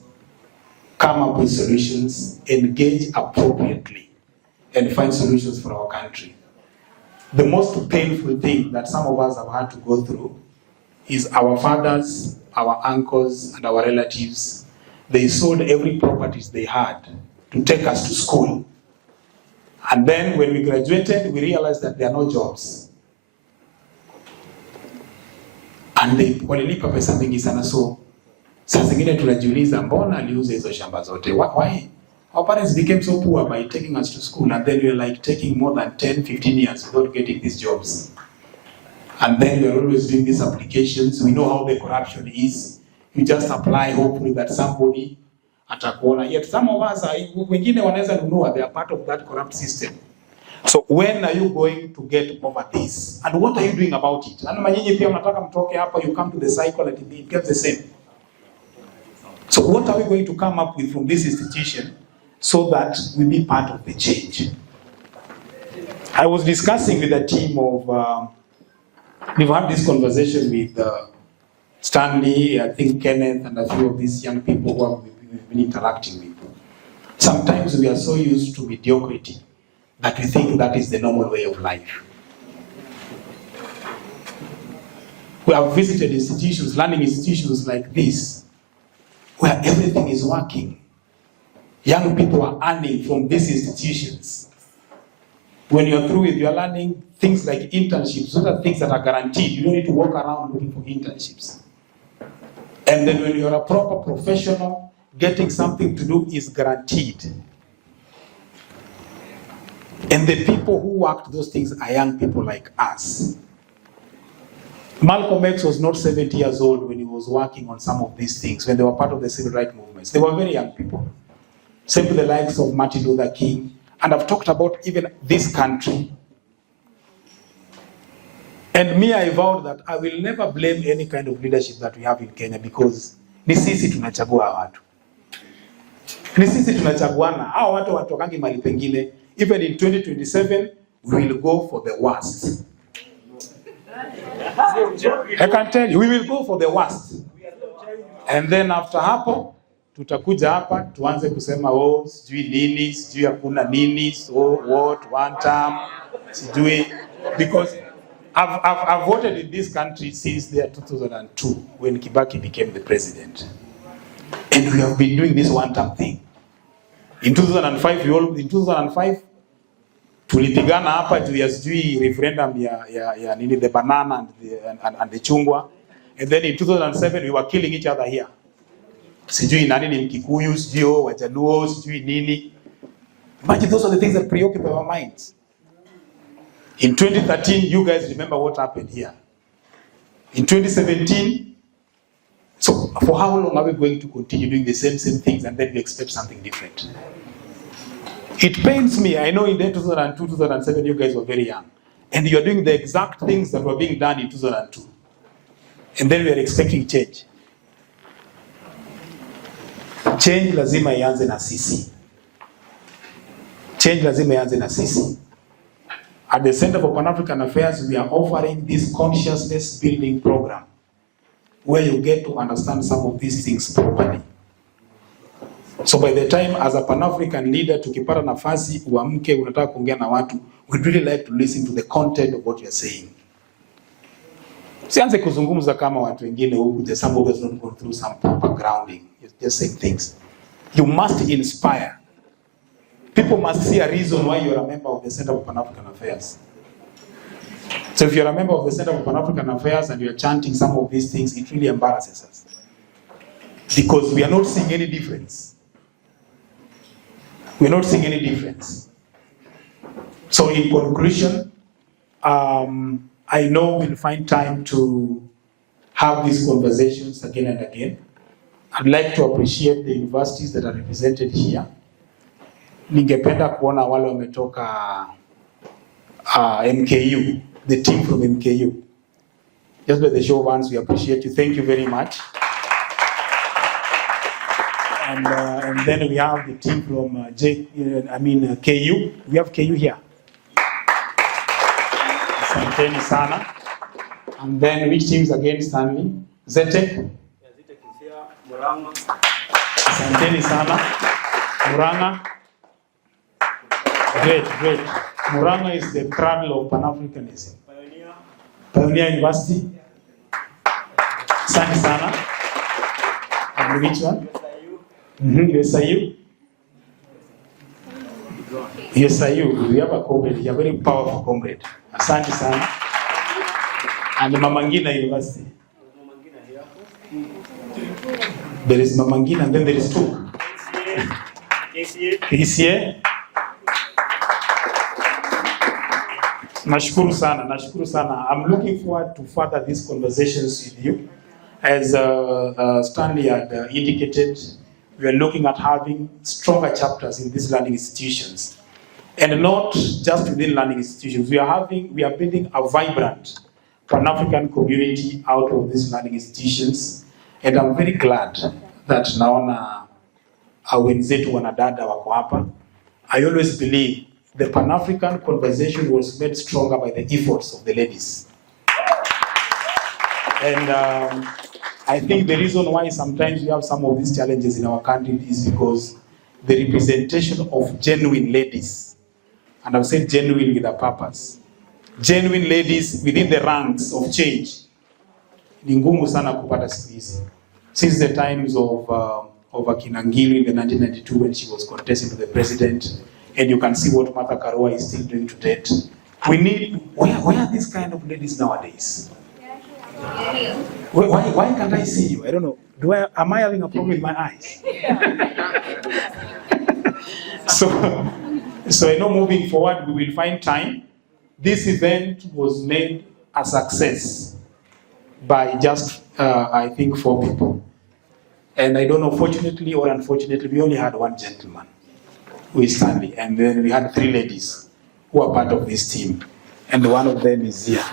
come up with solutions, engage appropriately, and find solutions for our country. The most painful thing that some of us have had to go through is our fathers, our uncles, and our relatives. They sold every property they had to take us to school. And then when we graduated, we realized that there are no jobs. And they walilipa pesa mingi sana, so saa zingine tunajiuliza mbona aliuza hizo shamba zote? Why? Our parents became so poor by taking us to school, and then we were like taking more than 10, 15 years without getting these jobs. And then we are always doing these applications. We know how the corruption is. You just apply hopefully that somebody atakuona. Yet some of us are, wengine wanaweza nunua, they are part of that corrupt system. So when are you going to get over this? And what are you doing about it? And manyinyi pia mnataka mtoke hapa, you come to the cycle and it gets the same. So what are we going to come up with from this institution so that we be part of the change? I was discussing with a team of, we've had this conversation with Stanley, I think Kenneth, and a few of these young people who we've been interacting with. Sometimes we are so used to mediocrity that we think that is the normal way of life. We have visited institutions, learning institutions like this, where everything is working. Young people are earning from these institutions. When you're through with your learning, things like internships, those are things that are guaranteed. You don't need to walk around looking for internships. And then when you're a proper professional, getting something to do is guaranteed. And the people who worked those things are young people like us. Malcolm X was not 70 years old when he was working on some of these things, when they were part of the civil rights movements. They were very young people. Same with the likes of Martin Luther King. And I've talked about even this country. And me, I vowed that I will never blame any kind of leadership that we have in Kenya, because ni sisi tunachagua watu. Ni sisi tunachaguana. Hao watu watokangi mali pengine. Even in 2027, we will go for the worst. I can tell you, we will go for the worst. And then after hapo, tutakuja hapa, tuanze kusema, oh, sijui nini, sijui hakuna nini, so what, one term, sijui, because I've voted in this country since the year 2002, when Kibaki became the president. And we have been doing this one-term thing. In 2005, tulipigana hapa juu ya sijui referendum ya nini, the banana and the chungwa. And then in 2007, we were killing each other here. Sijui nani ni Mkikuyu, sijui Wajaluo, sijui nini. Imagine those are the things that preoccupy our minds. In 2013, you guys remember what happened here. In 2017, so for how long are we going to continue doing the same things and then we expect something different? It pains me. I know in 2002, 2007, you guys were very young. And you're doing the exact things that were being done in 2002. And then we are expecting change. Change lazima ianze na sisi. Change lazima ianze na sisi. At the Center for Pan-African Affairs, we are offering this consciousness building program. where you get to understand some of these things properly. So by the time as a Pan-African leader, tukipata nafasi uamke unataka kuongea na watu, we'd really like to listen to the content of what you're saying. Sianze kuzungumza kama watu wengine huku, just some of us not go through some proper grounding. Just saying things. You must inspire. People must see a reason why you're a member of the Center for Pan-African Affairs. So if you're a member of the Center for Pan-African Affairs and you're chanting some of these things, it really embarrasses us. Because we are not seeing any difference. We're not seeing any difference. So in conclusion, I know we'll find time to have these conversations again and again. I'd like to appreciate the universities that are represented here. Ningependa kuona wale wametoka MKU, the team from MKU. Just by the show of hands, we appreciate you. Thank you very much. And then we have the team from KU. We have KU here. Asanteni sana. And then which teams again, Stanley? Zetek? Asanteni sana. Muranga. Great. Muranga is the cradle of Pan-Africanism. Pioneer University. Asante sana. And which one? USIU. USIU. We have a comrade. You are very powerful comrade. Asante sana. And Mamangina University. There is Mamangina and then there is two. KCA. Nashukuru sana. I'm looking forward to further these conversations with you. As Stanley had indicated, we are looking at having stronger chapters in these learning institutions. And not just within learning institutions. We are building a vibrant Pan-African community out of these learning institutions. And I'm very glad that naona wenzetu wanadada wako hapa. I always believe the Pan-African conversation was made stronger by the efforts of the ladies. And I think the reason why sometimes we have some of these challenges in our country is because the representation of genuine ladies, and I've said genuine with a purpose, genuine ladies within the ranks of change, ni ngumu sana kupata siku hizi. Since the times of Akina Ngilu in the 1992 when she was contesting to the president, and you can see what Martha Karua is still doing to date. We need, where are these kind of ladies nowadays? Why can't I see you? I don't know. Am I having a problem with my eyes? So I know moving forward, we will find time. This event was made a success by just, I think, 4 people. And I don't know, fortunately or unfortunately, we only had one gentleman, who is Stanley. And then we had 3 ladies who are part of this team. And one of them is here.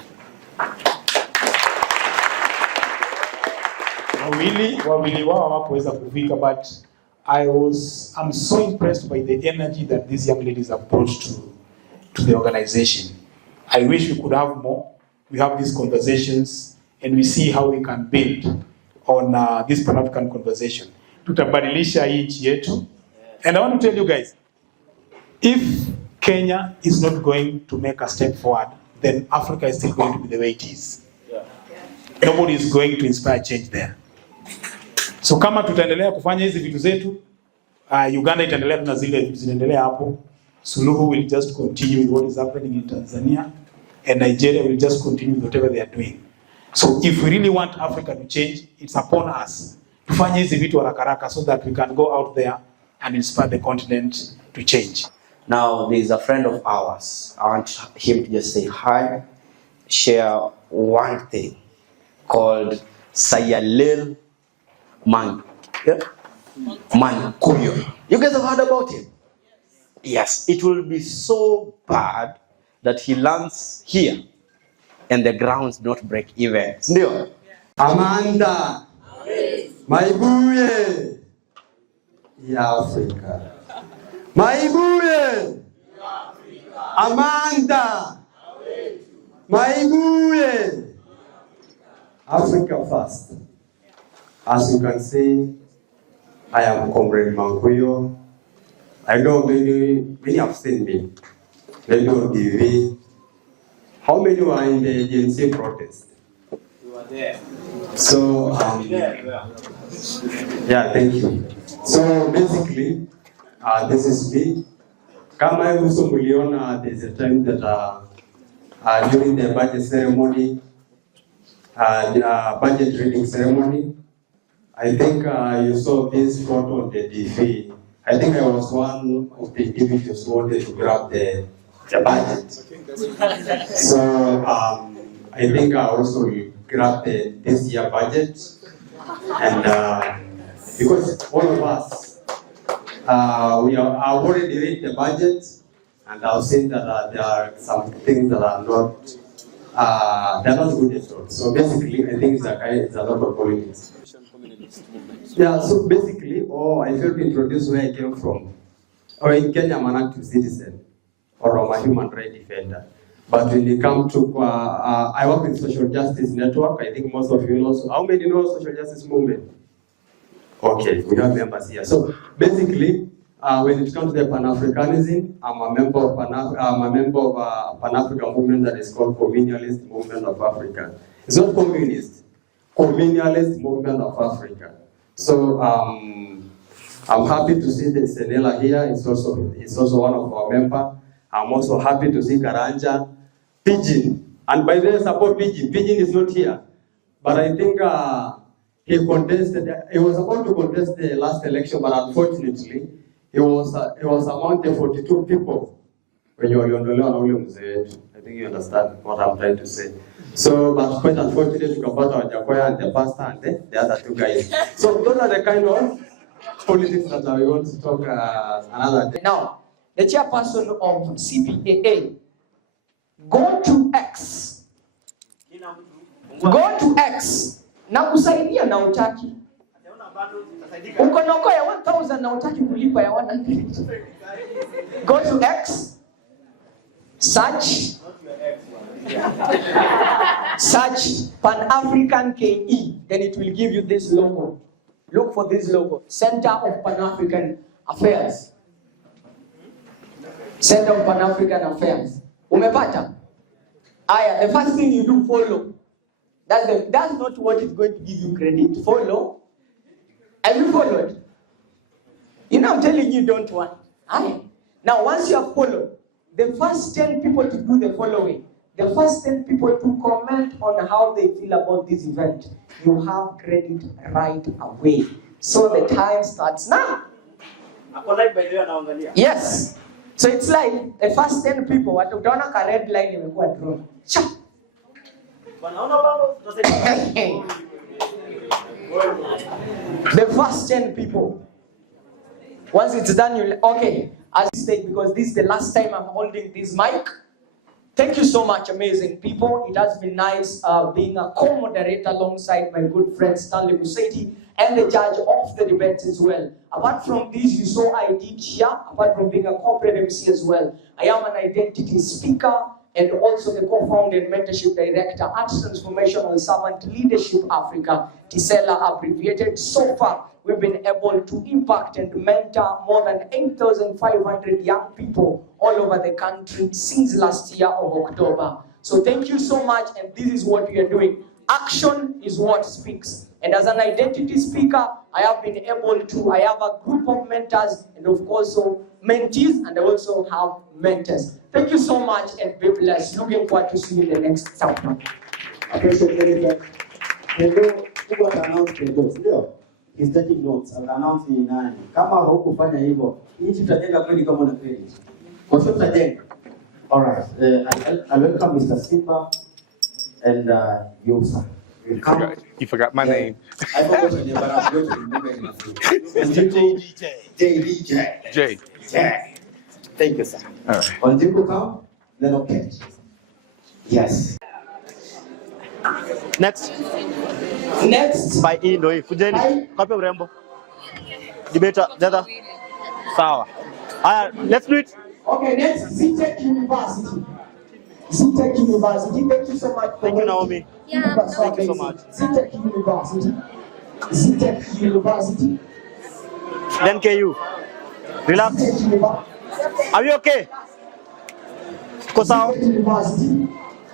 Wawili wao hawakuweza kufika, but I'm so impressed by the energy that these young ladies have brought to the organization. I wish we could have more. We have these conversations and we see how we can build on this Pan-African conversation. Tutabadilisha hii nchi yetu. And I want to tell you guys, if Kenya is not going to make a step forward, then Africa is still going to be the way it is. Nobody is going to inspire change there. So kama tutaendelea kufanya hizi vitu zetu, Uganda itaendelea na zile vitu zinaendelea hapo. Suluhu will just continue with what is happening in Tanzania, and Nigeria will just continue with whatever they are doing. So if we really want Africa to change, it's upon us to fanya hizi vitu haraka so that we can go out there and inspire the continent to change. Now, there is a friend of ours. I want him to just say hi, share one thing called Sayalil Mankuyo. You guys have heard about him? Yes. It will be so bad that he lands here and the grounds don't break even. Ndio. Amanda. Maibuye. Ya Afrika. Maibuye. Amanda. Maibuye. Africa first. As you can see, I am Comrade Mankuyo. I know many have seen me. Maybe on TV. How many were in the GNC protest? You were there. So, yeah, thank you. So basically, this is me. Kama also muliona, there's a time that during the budget ceremony, the budget reading ceremony, I think you saw this photo on the TV. I think I was one of the individuals who wanted to grab the budget. So I think I also grabbed this year budget, and because all of us, we are already read the budget, and I've seen that there are some things that are not, they're not good at all. So basically, I think it's a lot of politics. Yeah, so basically, I failed to introduce where I came from. Or in Kenya, I'm an active citizen, or I'm a human rights defender. But when it comes to, I work in social justice network. I think most of you know. So how many know social justice movement? Okay, we have members here. So basically, when it comes to the Pan-Africanism, I'm a member of a Pan-African movement that is called Communalist Movement of Africa. It's not communist, Communalist Movement of Africa. So I'm happy to see the Senela here. It's also one of our members. I'm also happy to see Karanja, Pigeon, and by the way, support Pigeon. Pigeon is not here, but I think he contested. He was about to contest the last election, but unfortunately, he was among the 42 people. When you are I think you understand what I'm trying to say. So, but quite unfortunately, Kampata Jakoya and the pastor and the other two guys. So those are the kind of politics that we want to talk another day. Now, the chairperson of CPAA, go to X. Go to X. Na kusaidia na utaki. Uko na uko ya 1,000 na utaki kulipa ya 100. Go to X. Search. Search Pan-African KE. Then it will give you this logo. Look for this logo. Center of Pan-African Affairs. Center of Pan-African Affairs. Umepata? Aya, the first thing you do, follow. That's not what is going to give you credit. Follow. Have you followed? You know, I'm telling you, don't want. Aya. Now, once you have followed, the first 10 people to do the following. The first 10 people to comment on how they feel about this event, you have credit right away. So the time starts now. Yes. So it's like the first 10 people, utaona ka red line imekuwa drawn. The first 10 people. Once it's done, you'll okay. As I said, because this is the last time I'm holding this mic. Thank you so much, amazing people. It has been nice being a co-moderator alongside my good friend Stanley Buseti and the judge of the debates as well. Apart from this, you saw I did here, apart from being a corporate MC as well. I am an identity speaker and also the co-founder and mentorship director at Transformational Servant Leadership Africa, TISELA abbreviated. So far, we've been able to impact and mentor more than 8,500 young people all over the country since last year of October. So thank you so much, and this is what we are doing. Action is what speaks. And as an identity speaker, I have been able to, I have a group of mentors and of course so mentees, and I also have mentors. Thank you so much and be blessed. Looking forward to see you in the next chapter. He's taking notes. Announce ni nani. Kama hukufanya hivyo, hii tutajenga kweli kama una credit. Kwa sababu tutajenga. All right. I welcome Mr. Simba and Yosa. You forgot my name. I forgot your name, but I'm going to remember it. J. Thank you, sir. All right. Until you come, then okay. Yes. Next. By hii ndio hii. Kujeni. Kape urembo. Debater, dada. Sawa. Aya, let's do it. Okay, next, ZTech University. ZTech University, thank you so much. Thank you, Naomi. Yeah, thank you so much. ZTech University. ZTech University. Then KU. Relax. Are you okay? ZTech University.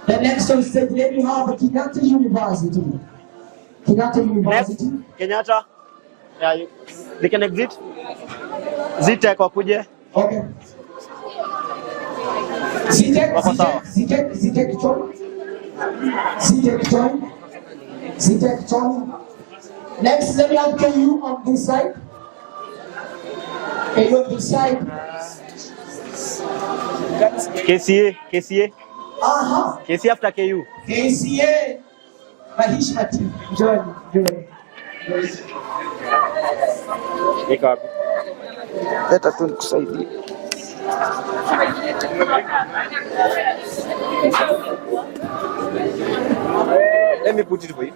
The next on stage, let me have Kenyatta University. Kenyatta University. Next, Kenyatta. Yeah, they can exit. ZTech wakuje. Okay. ZTech join. Next, let me have KU on this side. KU on this side. KCA. KCA after KU. KCA. Mahishmati. Join. Eka wapi? Leta tu nikusaidie. Let me put it for you.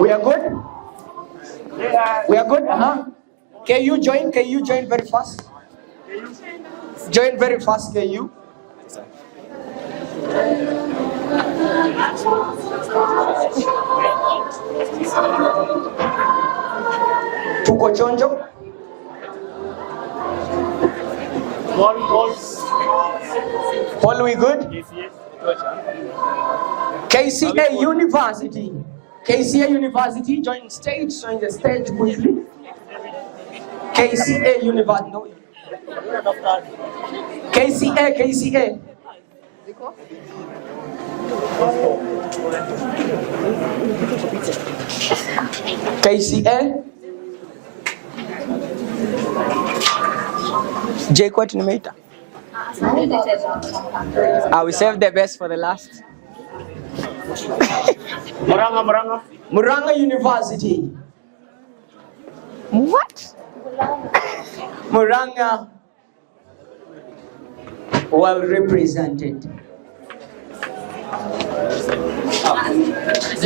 We are good? We are good? Can you join very fast? Join very fast, KU. Tuko chonjo. All we good? KCA University. KCA University, join the stage quickly. KCA University. No. KCA. KCA. J-Quat nimeita. I will save the best for the last. Muranga University. What? Muranga well represented.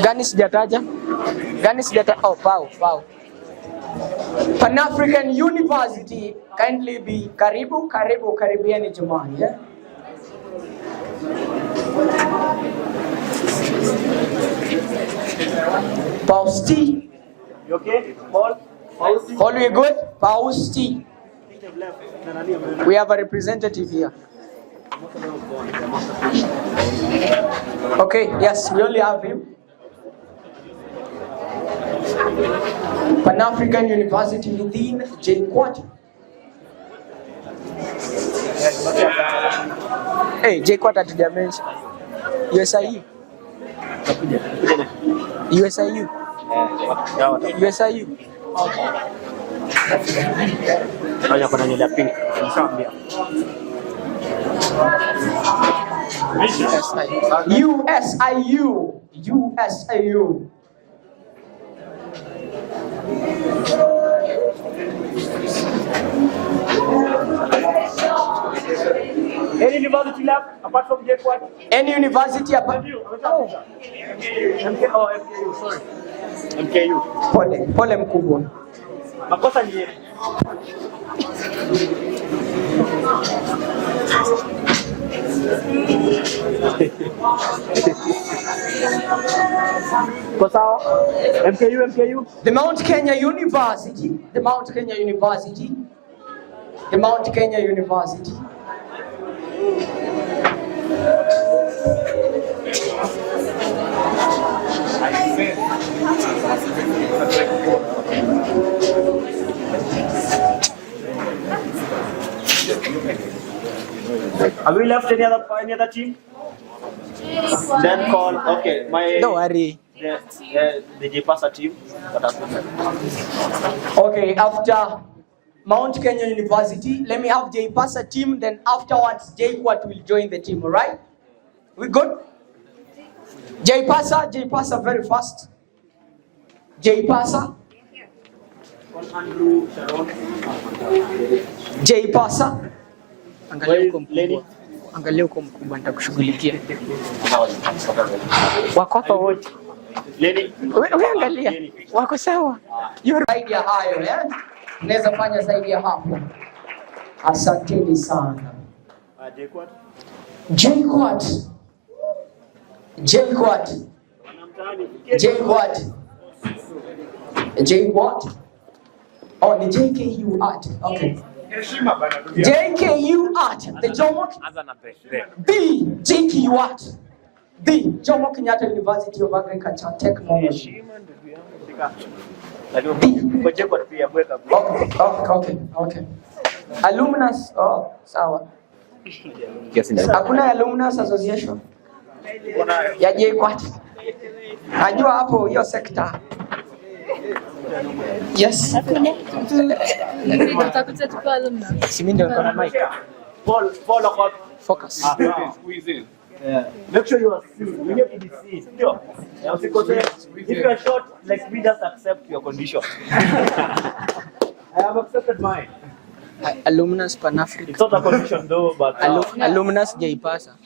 Gani sijataja? Oh, wow. Pan-African University, kindly be karibiani jamani, yeah? Pausti. You okay? Paul? All we good? Pausti. We have a representative here. Okay, yes, we only have him. Pan-African University within J-Quat. Hey, J-Quat hatujamention. USIU. USIU. Any university lab apart from J-Quat? Any university apart? MKU, sorry. MKU. Pole mkubwa. Makosa ni MKU. The Mount Kenya University. Have we left any other team? Then call. Okay, don't worry. The J-Pasa team. Okay, after Mount Kenya University, let me have J-Pasa team. Then afterwards, J-Quat will join the team. All right? We good? J-Pasa, very fast. J-Pasa. Angalia huko mkubwa nitakushughulikia. Wako hapa wote. Wewe angalia. Wako sawa. You're right ya hayo, eh? Unaweza fanya zaidi ya hapo. Asanteni sana. J-Quat. J what? J what? Oh, the JKU art. Okay. JKU art. The Jomo. B JKU art. B Jomo Kenyatta University of Agriculture and Technology. Okay. Alumnus. Oh, sawa. Hakuna alumnus association. Ya JKUAT. Najua hapo hiyo sector. Yes. Simi ndio niko na mic. Focus. Yeah. Make sure you are seen. You need to be seen. If you are short, like me, just accept your condition. I have accepted mine. Alumnus Pan-African. It's not a condition though, but alumnus Jaipasa.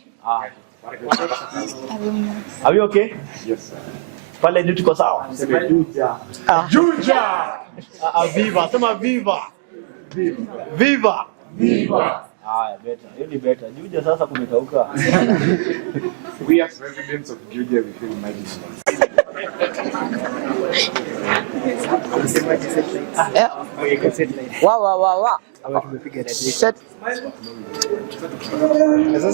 Are we okay? Yes, sir. Pale juu tuko sawa. Juja. Viva. Sema viva. Viva. Ah, better. Really better. Juja sasa kumekauka. We as residents of Juja, we feel mighty. Wow. Set.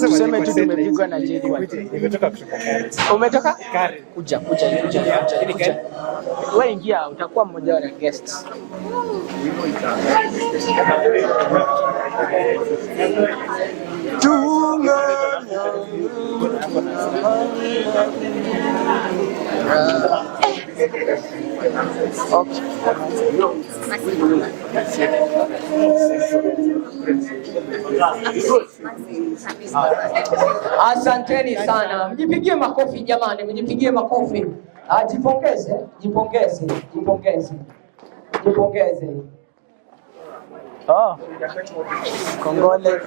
Tuseme tu tumepigwa na jeli. Nimetoka kutoka Kare. Umetoka? Kare. Kuja. Wewe ingia, utakuwa mmoja wa guests. Asanteni sana. Mjipigie makofi jamani, mjipigie makofi. Jipongeze. Kongole.